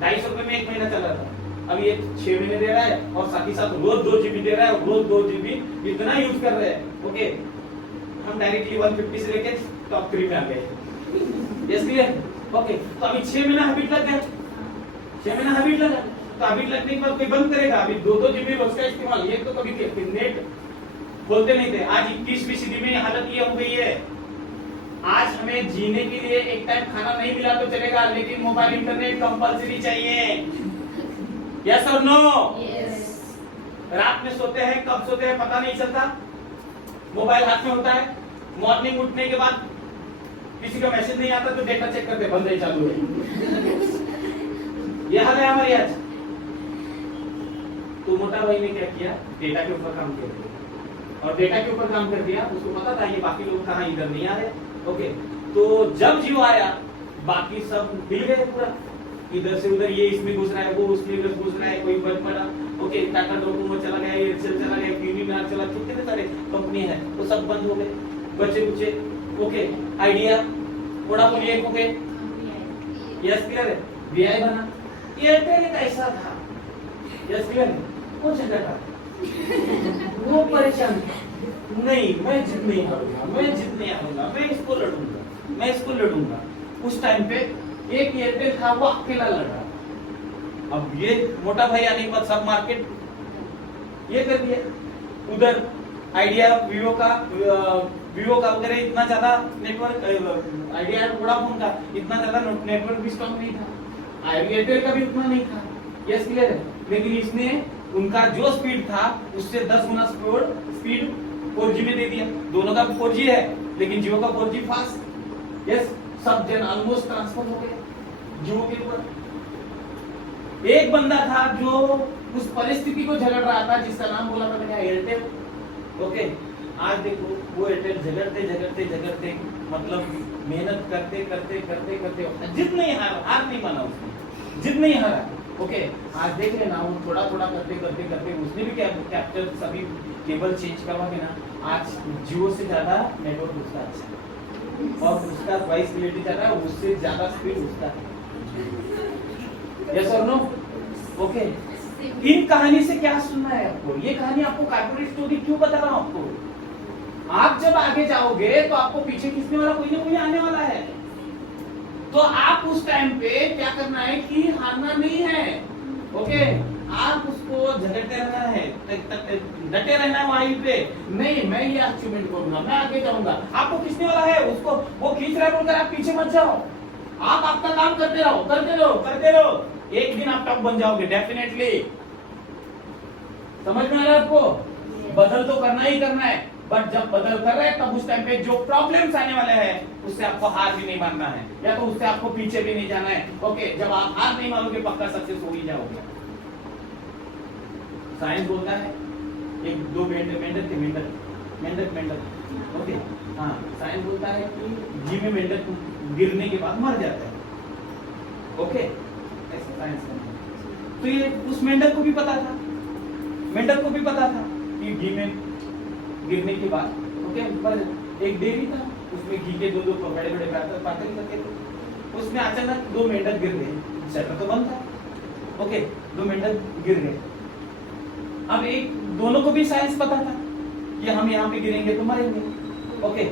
250 रुपए में 1 महीना चल रहा था, अब ये 6 महीने दे रहा है, और साथ ही साथ रोज 2 GB दे रहा है, रोज 2 GB इतना यूज कर रहे हैं, ओके, हम डायरेक्टली 150 से लेके टॉप 3 में आ गए, यस क्लियर, ओके, तो अभी 6 महीना हैबिट लग गया, 6 महीना हैबिट लगा, तो हैबिट लगने के बाद कोई बंद करेगा, अभी 2-2 GB रोज का इस्तेमाल, ये तो कभी नेट खोलते नहीं थे। आज 21वीं सदी में हालत ये हो गई है, आज हमें जीने के लिए एक टाइम खाना नहीं मिला तो चलेगा, लेकिन मोबाइल इंटरनेट कंपलसरी चाहिए, यस और नो? यस। रात में सोते हैं, कब सोते हैं पता नहीं चलता, मोबाइल हाथ में होता है, मॉर्निंग उठने के बाद किसी का मैसेज नहीं आता तो डेटा चेक करते, बंद है चालू है, यह हाल है हमारी आज। तो मोटा भाई ने क्या किया, डेटा के ऊपर काम किया, और डेटा के ऊपर काम कर दिया, उसको पता था ये बाकी लोग कहाँ इधर नहीं आ रहे, ओके, तो जब जियो आया बाकी सब हिल गए पूरा, इधर से उधर, ये इसमें घुस रहा है, वो उसमें घुस रहा है, कोई बंद पड़ा, ओके, टाटा डोकोमो चला गया, एयरसेल चला गया, यूनिनार चला, कितने सारे कंपनी है वो सब बंद हो गए, बचे कुचे, ओके, आइडिया, वोडाफोन ये हो गए, यस क्लियर है, वीआई बना, एयरटेल एक ऐसा था, यस क्लियर है, वो झगड़ा था, वो परेशान था, नहीं मैं जिद नहीं हारूंगा, मैं जिद नहीं हारूंगा, मैं इसको लड़ूंगा, मैं इसको लड़ूंगा। उस टाइम पे एक एयरटेल था, वो अकेला लड़ा, अब ये मोटा भाई आने के बाद सब मार्केट ये कर दिया, उधर आइडिया वीवो का वगैरह इतना ज्यादा नेटवर्क, आइडिया वोडाफोन का इतना ज्यादा नेटवर्क भी स्ट्रॉन्ग नहीं था, एयरटेल का भी उतना नहीं था, यस क्लियर है, लेकिन इसने उनका जो स्पीड था उससे 10 गुना स्पीड 4G में दे दिया, दोनों का 4G है, लेकिन जियो का 4G फास्ट, यस, सब जन ऑलमोस्ट ट्रांसफर हो गए जियो के ऊपर। एक बंदा था जो उस परिस्थिति को झगड़ रहा था, जिसका नाम बोला था क्या, एयरटेल, ओके, आज देखो वो एयरटेल झगड़ते मतलब मेहनत करते जिद नहीं हार नहीं माना उसने, जिद नहीं हारा, ओके, आज देख लेना वो थोड़ा करते उसने भी कैप्चर सभी केबल चेंज करवा के ना, आज जियो से ज्यादा नेटवर्क उसका अच्छा है, और उसका वाइस रिलेटिव चल रहा है, उससे ज्यादा स्पीड उसका है। यस और नो? ओके। इन कहानी से क्या सुनना है आपको? ये कहानी आपको कॉर्पोरेट स्टोरी क्यों बता रहा हूं आपको? आप जब आगे जाओगे तो आपको पीछे खींचने वाला कोई ना कोई आने वाला है, तो आप उस टाइम पे क्या करना है कि हारना नहीं है। ओके, आप उसको झगड़ते रहना है, डटे रहना है वहीं पे। नहीं, मैं ये अचीवमेंट करूंगा, मैं आगे जाऊंगा। आपको खींचने वाला है, उसको वो खींच रहा है बोलकर आप पीछे मत जाओ। आप आपका काम करते रहो, करते रहो, करते रहो। एक दिन आप टॉप बन जाओगे डेफिनेटली। समझ में आ रहा है आपको? बदल तो करना ही करना है, बट जब बदल कर रहे हैं तब उस टाइम पे जो प्रॉब्लम्स आने वाले हैं उससे आपको हार भी नहीं मानना है, या तो उससे आपको पीछे भी नहीं जाना है। ओके, जब आप हार नहीं मानोगे पक्का सक्सेस हो ही जाओगे। साइंस बोलता है एक दो मेंढक ओके, हाँ, साइंस बोलता है कि जी में मेंढक गिरने के बाद मर जाता है। ओके, ऐसा साइंस का। तो ये उस मेंढक को भी पता था कि घी में गिरने के बाद ओके, पर एक डेयरी था, उसमें घी के दो बड़े बड़े पात्र रखे थे। उसमें अचानक दो मेंढक गिर गए, शटर तो बंद था। ओके, दो मेंढक गिर गए। अब दोनों को भी साइंस पता था कि हम यहाँ पे गिरेंगे तो मरेंगे। ओके,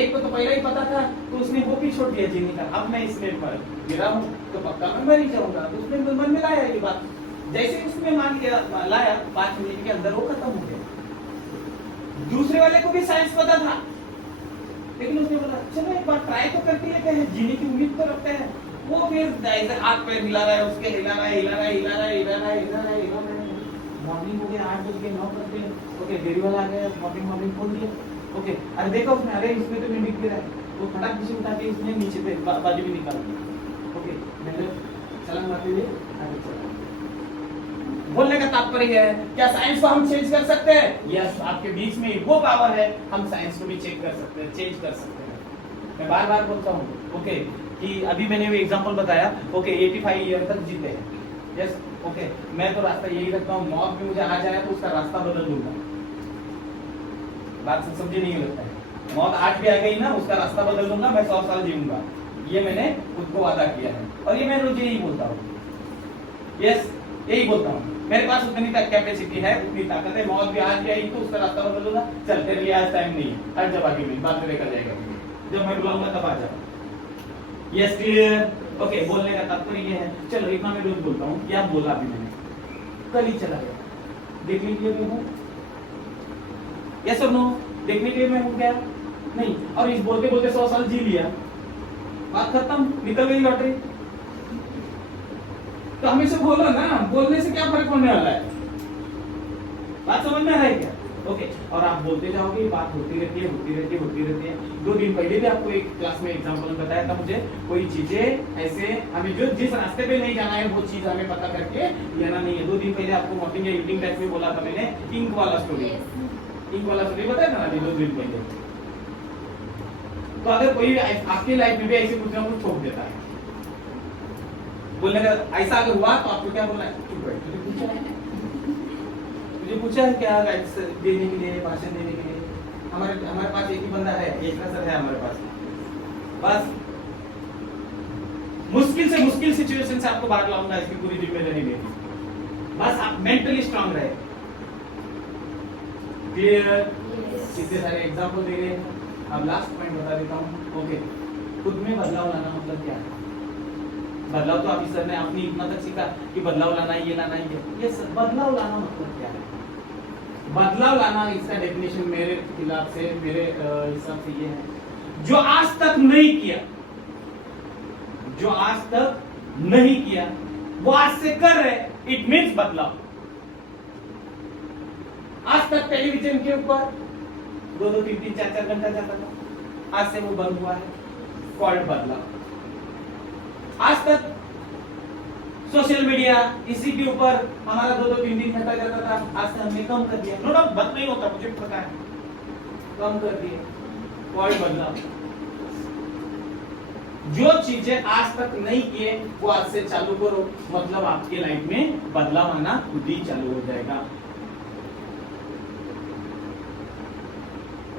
एक को तो पहले ही पता था, तो उसने वो भी छोड़ दिया जीने का। अब मैं इसमें गिरा हूँ तो पक्का मैं मर ही जाऊंगा। तो उसने मन में लाया ये बात, जैसे उसने मान लिया, लाया 5 मिनट के अंदर वो खत्म हो गया। दूसरे वाले को भी साइंस पता था, लेकिन उसने बोला चलो एक बार ट्राई तो करके लेते हैं, जीने की उम्मीद तो रखते हैं। वो फिर हाथ पैर हिला रहा है, उसके हिला रहा है। मॉर्निंग हो गया, 8 बज गए, 9 बज गए। ओके, डेयरी वाला आ गया, मॉर्निंग खोल दिया। ओके, अरे देखा उसने, अरे इसमें तो मेंढक गिरा है। वो फटाक से उठा के इसने नीचे पे बाजू भी निकाल दिया। ओके, मेंढक छलांग मारते हुए आगे चला। बोलने का तात्पर्य है, क्या साइंस को हम चेंज कर सकते हैं? यस, आपके बीच में वो पावर है, हम साइंस को भी चेंज कर सकते हैं। मैं बार बार बोलता हूँ ओके, कि अभी मैंने वो एग्जांपल बताया। ओके, 85 ईयर तक जीते हैं। यस, ओके, मैं तो रास्ता यही रखता हूँ, मौत भी मुझे आ जाए तो उसका रास्ता बदल दूंगा। बात समझे नहीं लगता है? मौत आज भी आ गई ना, उसका रास्ता बदल दूंगा, मैं 100 साल जीऊंगा। ये मैंने खुद को वादा किया है, और ये मैं रोज यही बोलता हूँ। यस, यही बोलता हूँ। मेरे पास उतनी कैपेसिटी है, उतनी ताकत है। मौत भी आज भी आई तो उसका रास्ता बदल दूंगा। चल, तेरे लिए आज टाइम नहीं है, हर जब आगे मिली बात में देखा जाएगा। जब मैं बुलाऊंगा तब आ जाओ। Yes, clear? ओके, बोलने का तात्पर्य ये है। चलो, इतना मैं रोज बोलता हूँ, क्या बोला अभी मैंने, कल ही चला गया। देखने के लिए मैं हूँ, यस और नो? देखने के लिए मैं हूँ क्या? नहीं। और इस बोलते बोलते 100 साल जी लिया, बात खत्म, निकल गई लॉटरी। तो हमेशा बोलो ना, बोलने से क्या फर्क होने वाला है? बात समझ में आ रहा है क्या? ओके, और आप बोलते जाओगे, बात होती रहती है। 2 दिन पहले भी आपको एक क्लास में एग्जांपल बताया था मुझे, कोई चीजें ऐसे हमें जो जिस रास्ते पे नहीं जाना है वो चीज हमें पता करके लेना नहीं है। 2 दिन पहले आपको मॉर्निंग या इवनिंग टाइम में बोला था मैंने, इंक वाला स्टोरी बताया था ना अभी 2 दिन पहले। तो अगर कोई आपकी लाइफ में भी ऐसे कुछ ना कुछ ठोक देता है, बोलने का ऐसा अगर हुआ तो आपको क्या बोलना है? मुझे पूछा है क्या देने के लिए, भाषण देने के लिए? हमारे पास एक ही बंदा है, एक सर है हमारे पास। बस मुश्किल से मुश्किल सिचुएशन से आपको बाहर लाऊंगा, इसकी पूरी जिम्मेदारी मेरी। बस आप मेंटली स्ट्रांग रहे। क्लियर? कितने सारे एग्जांपल दे रहे हैं। अब लास्ट पॉइंट बता देता हूँ। ओके, खुद में बदलाव लाना मतलब क्या है? बदलाव तो अभी सर ने अपनी इतना तक सीखा कि बदलाव लाना है, ये लाना है, ये बदलाव लाना मतलब क्या है? बदलाव लाना, इसका डेफिनेशन मेरे हिसाब से ये है, जो आज तक नहीं किया वो आज से कर रहे, इट मीन्स बदलाव। आज तक टेलीविजन के ऊपर 2-2, 3-3, 4-4 घंटा जाता था, आज से वो बंद हुआ है, कॉल्ड बदलाव। आज तक सोशल मीडिया इसी के ऊपर हमारा 2-2, 3-3 घंटा जाता था, आज से हमने कम कर दिया। नो डाउट बंद नहीं होता, मुझे पता है, कम कर दिया, कॉल्ड बदलाव। जो चीजें आज तक नहीं किए वो आज से चालू करो, मतलब आपके लाइफ में बदलाव आना खुद ही चालू हो जाएगा।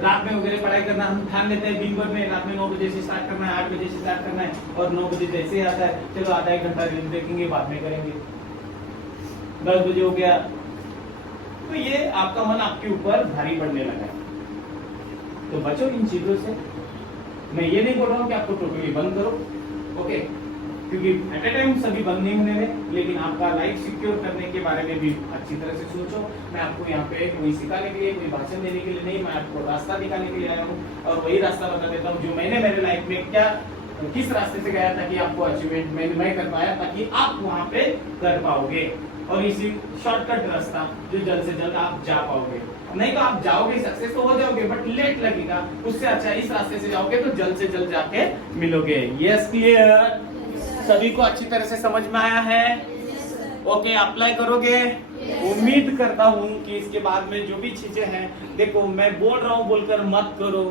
रात में वगैरह पढ़ाई करना हम ठान लेते हैं दिन भर में, रात में 9 बजे से स्टार्ट करना है, 8 बजे से स्टार्ट करना है, और 9 बजे जैसे ही आता है चलो आधा एक घंटा रील देखेंगे, बाद में करेंगे, 10 बजे हो गया। तो ये आपका मन आपके ऊपर भारी पड़ने लगा है। तो बचो इन चीजों से। मैं ये नहीं बोल रहा हूँ कि आपको टोटली बंद करो, ओके, क्योंकि एट ए टाइम सभी बंद नहीं होने में, लेकिन आपका लाइफ सिक्योर करने के बारे में भी अच्छी तरह से सोचो। मैं आपको यहाँ पे कोई सिखाने के लिए, कोई भाषण देने के लिए नहीं, मैं आपको रास्ता दिखाने के लिए आया हूँ, और वही रास्ता बता देता हूँ जो मैंने मेरे लाइफ में क्या किस रास्ते से गया ताकि आपको अचीवमेंट मैं कर पाया, ताकि आप वहाँ पे कर पाओगे, और इसी शॉर्टकट रास्ता जो जल्द से जल्द आप जा पाओगे। नहीं तो आप जाओगे, सक्सेस तो हो जाओगे, बट लेट लगेगा, उससे अच्छा इस रास्ते से जाओगे तो जल्द से जल्द जाके मिलोगे। Yes, clear? सभी को अच्छी तरह से समझ में आया है? ओके, अप्लाई करोगे? उम्मीद करता हूँ कि इसके बाद में जो भी चीजें हैं, देखो मैं बोल रहा हूँ बोलकर मत करो,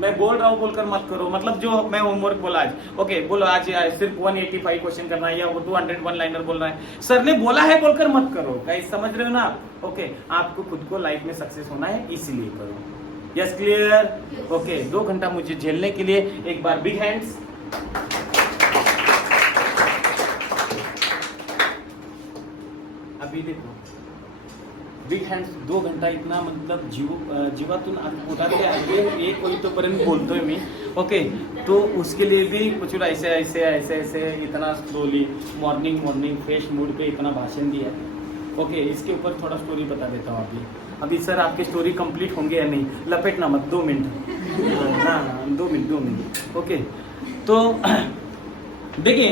मैं बोल रहा हूँ बोलकर मत करो, मतलब जो मैं होमवर्क बोला आज, ओके बोलो आज सिर्फ 185 क्वेश्चन करना है या वो 201 लाइनर बोल रहा है, सर ने बोला है बोलकर मत करो। गाइस समझ रहे हो ना? ओके, आपको खुद को लाइफ में सक्सेस होना है, इसीलिए करो। Yes, clear? ओके, 2 घंटा मुझे झेलने के लिए एक बार बिग हैंड्स। अभी देखो बिग हैंड्स, 2 घंटा इतना मतलब जीवातून पोटातले आगे ये कोई तो पर्यंत बोलतोय मी, ओके, तो उसके लिए भी कुछ ऐसे ऐसे ऐसे ऐसे इतना स्लोली मॉर्निंग फ्रेश मूड पे इतना भाषण दिया। ओके, इसके ऊपर थोड़ा स्टोरी बता देता हूँ अभी सर आपके स्टोरी कंप्लीट होंगे या नहीं, लपेटना मत, 2 मिनट हाँ 2 मिनट। ओके, तो देखिए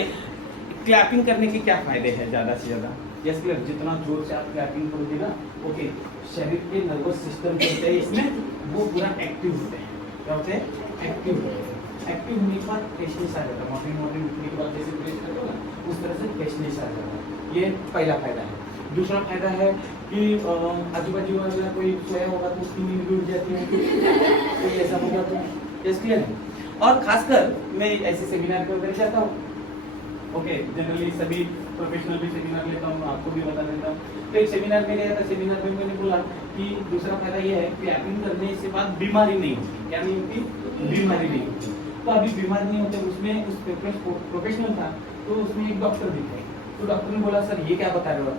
क्लैपिंग करने के क्या फायदे हैं ज़्यादा से ज़्यादा। Yes, clear? जितना जोर से आप क्लैपिंग करोगे ना, ओके, शरीर के नर्वस सिस्टम जो होते हैं इसमें वो पूरा एक्टिव होते हैं। क्या होते हैं? एक्टिव होते हैं। एक्टिव होने के बाद फ्रेशनेस आ जाता है, मॉर्निंग उठने के बाद जैसे फ्रेश करते हो ना, उस तरह से फ्रेशनेस आ जाता है। ये पहला फायदा है। दूसरा फायदा है कि आजू बाजू वाला कोई सोया होगा तो उसकी नींद भी उठ जाती है, कोई ऐसा होगा तो। Yes, clear? और खासकर मैं ऐसे सेमिनार पे वगैरह जाता हूँ, ओके, जनरली सभी प्रोफेशनल भी सेमिनार लेता हूँ, आपको भी बता देता हूँ। तो एक सेमिनार में गया था, सेमिनार में मैंने बोला कि दूसरा फायदा ये है कि क्लैपिंग करने से बाद बीमारी नहीं होती। क्या नहीं होती? बीमारी नहीं होती। तो अभी बीमारी नहीं होती, उसमें उस प्रोफेशनल था, तो उसमें एक डॉक्टर भी थे, तो डॉक्टर ने बोला सर ये क्या बता रहे हो आप?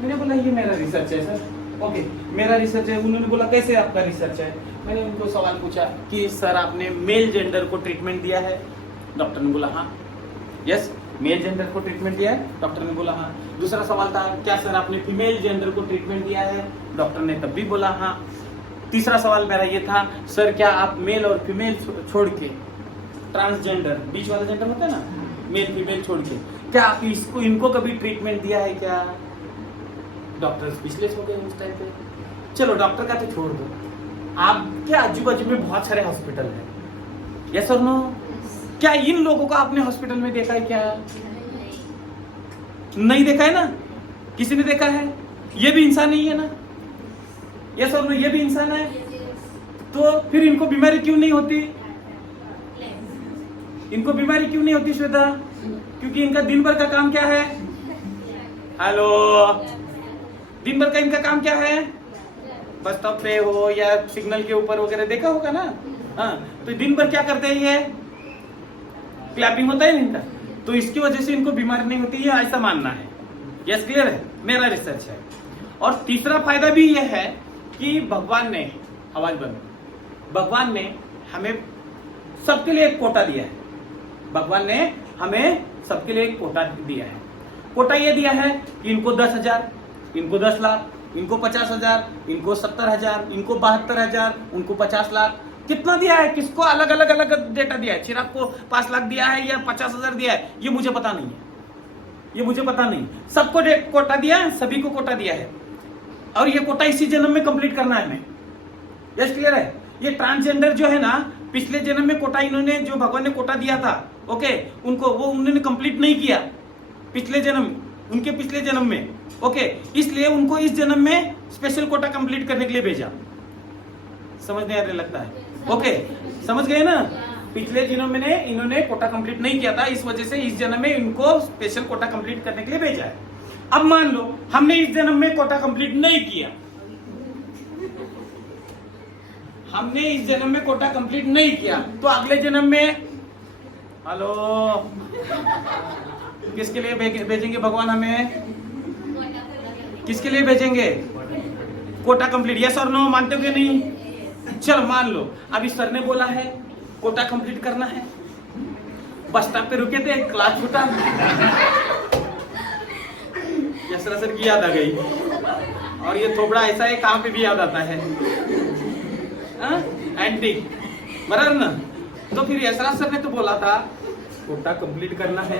मैंने बोला ये मेरा रिसर्च है सर। ओके, मेरा रिसर्च है। उन्होंने बोला कैसे आपका रिसर्च है? मैंने उनको सवाल पूछा कि सर आपने मेल जेंडर को ट्रीटमेंट दिया है? डॉक्टर ने बोला हाँ। यस, मेल जेंडर को ट्रीटमेंट दिया है? डॉक्टर ने बोला हाँ। दूसरा सवाल था क्या सर आपने फीमेल जेंडर को ट्रीटमेंट दिया है? डॉक्टर ने तब भी बोला हाँ। तीसरा सवाल मेरा ये था सर क्या आप मेल और फीमेल छोड़ के, ट्रांसजेंडर बीच वाला जेंडर होता है ना, मेल फीमेल छोड़ के, क्या आप इसको इनको कभी ट्रीटमेंट दिया है क्या? डॉक्टर स्पेशलिस्ट हो गए उस टाइम पे। चलो डॉक्टर का तो छोड़ दो, आपके आजू बाजू में बहुत सारे हॉस्पिटल है, यस और नो? क्या इन लोगों को आपने हॉस्पिटल में देखा है क्या? नहीं देखा है ना? किसी ने देखा है? ये भी इंसान ही है ना? यस और नो? ये भी इंसान है, तो फिर इनको बीमारी क्यों नहीं होती? इनको बीमारी क्यों नहीं होती श्वेता? क्योंकि इनका दिन भर का काम क्या है? हेलो, दिन भर का इनका काम क्या है? बस स्टॉप पे हो या सिग्नल के ऊपर वगैरह देखा होगा ना, हाँ, तो दिन भर क्या करते हैं ये? क्लैपिंग होता है इनका, तो इसकी वजह से इनको बीमारी नहीं होती है, ऐसा मानना है। यस, क्लियर है? मेरा रिसर्च है। और तीसरा फायदा भी यह है कि भगवान ने, आवाज बंद, भगवान ने हमें सबके लिए एक कोटा दिया है। भगवान ने हमें सबके लिए एक कोटा दिया है। कोटा ये दिया है कि इनको 10,000, इनको 10 लाख, इनको 50,000, इनको 70,000, इनको 72,000, उनको 50 लाख। कितना दिया है? किसको अलग अलग अलग डेटा दिया है? चिराग को 5 लाख दिया है या 50,000 दिया है, ये मुझे पता नहीं है, ये मुझे पता नहीं। सबको कोटा दिया है, सभी को कोटा दिया है, और ये कोटा इसी जन्म में कंप्लीट करना है हमें। यस, क्लियर है? ये ट्रांसजेंडर जो है ना, पिछले जन्म में कोटा इन्होंने, जो भगवान ने कोटा दिया था, ओके, उनको वो उन्होंने कंप्लीट नहीं किया पिछले जन्म, उनके पिछले जन्म में, ओके, इसलिए उनको इस जन्म में स्पेशल कोटा कंप्लीट करने के लिए भेजा। समझ नहीं आ रहा लगता है? ओके, समझ गए ना? पिछले जन्म में इन्होंने कोटा कंप्लीट नहीं किया था, इस वजह से इस जन्म में इनको स्पेशल कोटा कंप्लीट करने के लिए भेजा है। अब मान लो हमने इस जन्म में कोटा कंप्लीट नहीं किया, हमने इस जन्म में कोटा कंप्लीट नहीं किया तो अगले जन्म में, हेलो, किसके लिए भेजेंगे भगवान हमें? किसके लिए भेजेंगे? कोटा कंप्लीट, यस और नो, मानते हो कि नहीं? चलो मान लो, अभी सर ने बोला है कोटा कंप्लीट करना है, बस स्टॉप पे रुके थे, क्लास छूटा, यसरा सर की याद आ गई, और ये थोबड़ा ऐसा है कहाँ पे भी याद आता है, एंटिक, बराबर ना? तो फिर यसरा सर ने तो बोला था कोटा कंप्लीट करना है,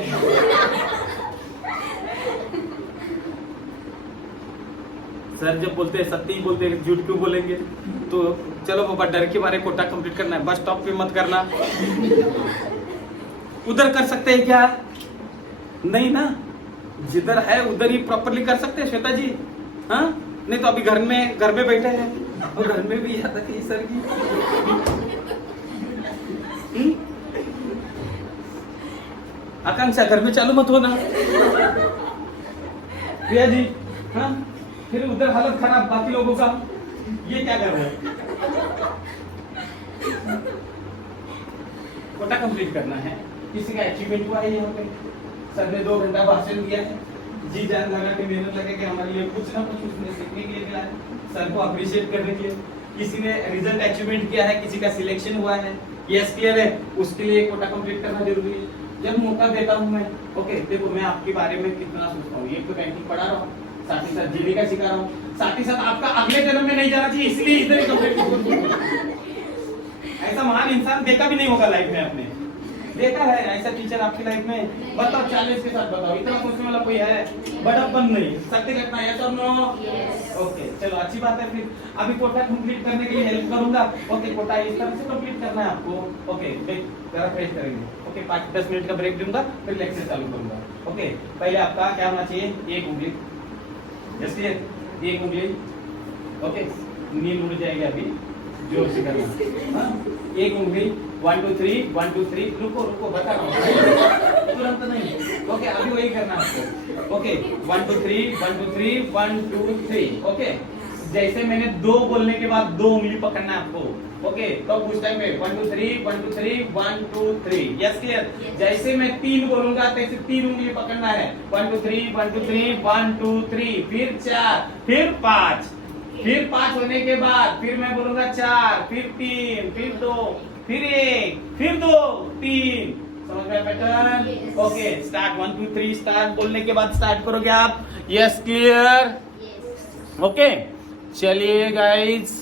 सर जब बोलते हैं सत्य ही बोलते हैं, झूठ क्यों बोलेंगे? तो चलो बाबा, डर के मारे कोटा कंप्लीट करना है, बस स्टॉप पे मत करना। उधर कर सकते हैं क्या? नहीं ना, जिधर है उधर ही प्रॉपरली कर सकते हैं श्वेता जी, हाँ? नहीं तो अभी घर में बैठे हैं और घर में भी याद है सर की। आकांक्षा घर में चालू मत होना, प्रिया जी, हाँ? फिर उधर हालत खराब बाकी लोगों का, ये क्या कर रहे हैं? कोटा कंप्लीट करना है, किसी का अचीवमेंट हुआ है यहाँ पे, सर ने 2 घंटा भाषण दिया है, जी जान लगा के मेहनत लगे कि हमारे लिए कुछ ना कुछ उसने सीखने के लिए मिला है, सर को अप्रिशिएट करने के लिए, किसी ने रिजल्ट अचीवमेंट किया है, किसी का सिलेक्शन हुआ है, यस क्लियर है, उसके लिए कोटा कंप्लीट करना जरूरी है। जब मौका देता हूँ मैं, ओके देखो मैं आपके बारे में कितना सोचता हूँ, एक तो बैंकिंग पढ़ा रहा हूँ, साथ ही साथ जीने का सिखा रहा हूँ, साथ ही साथ आपका अगले जन्म में नहीं जाना चाहिए इसलिए इधर ही कंप्लीट। ऐसा महान इंसान देखा भी नहीं होगा लाइफ में आपने, देखा है ऐसा टीचर आपकी लाइफ में? बताओ, चैलेंज के साथ बताओ, इतना सोचने वाला कोई है? बड़प्पन नहीं, सत्य रखना है, तो नो? ओके चलो अच्छी बात है। फिर अभी कोटा कंप्लीट करने के लिए हेल्प करूंगा। ओके कोटा इस तरह से कंप्लीट करना है आपको। ओके जरा फ्रेश करेंगे। ओके 5-10 मिनट का ब्रेक दूंगा, फिर लेक्चर चालू करूंगा। ओके पहले आपका क्या होना चाहिए? एक उंगली, जैसे एक उंगली। ओके नींद उड़ जाएगी अभी, जोर से करना। एक उंगली 1 2 3 1 2 3। रुको बता रहा हूँ, तुरंत नहीं। ओके अभी वही करना आपको। ओके 1 2 3 1 2 3 1 2 3। ओके जैसे मैंने 2 बोलने के बाद 2 उंगली पकड़ना है आपको। ओके तो उस टाइम में 1 2 3 1 2 3 1 2 3। Yes clear? जैसे मैं 3 बोलूंगा तैसे 3 उंगली पकड़ना है। 1 2 3 1 2 3 1 2 3, फिर 4, फिर 5, फिर 5 होने के बाद फिर मैं बोलूंगा 4, फिर 3, फिर 2, फिर 1, फिर 2 3। समझ में पैटर्न? Okay start 1 2 3 start. बोलने के बाद स्टार्ट करोगे आप। Yes clear? ओके चलिए गाइस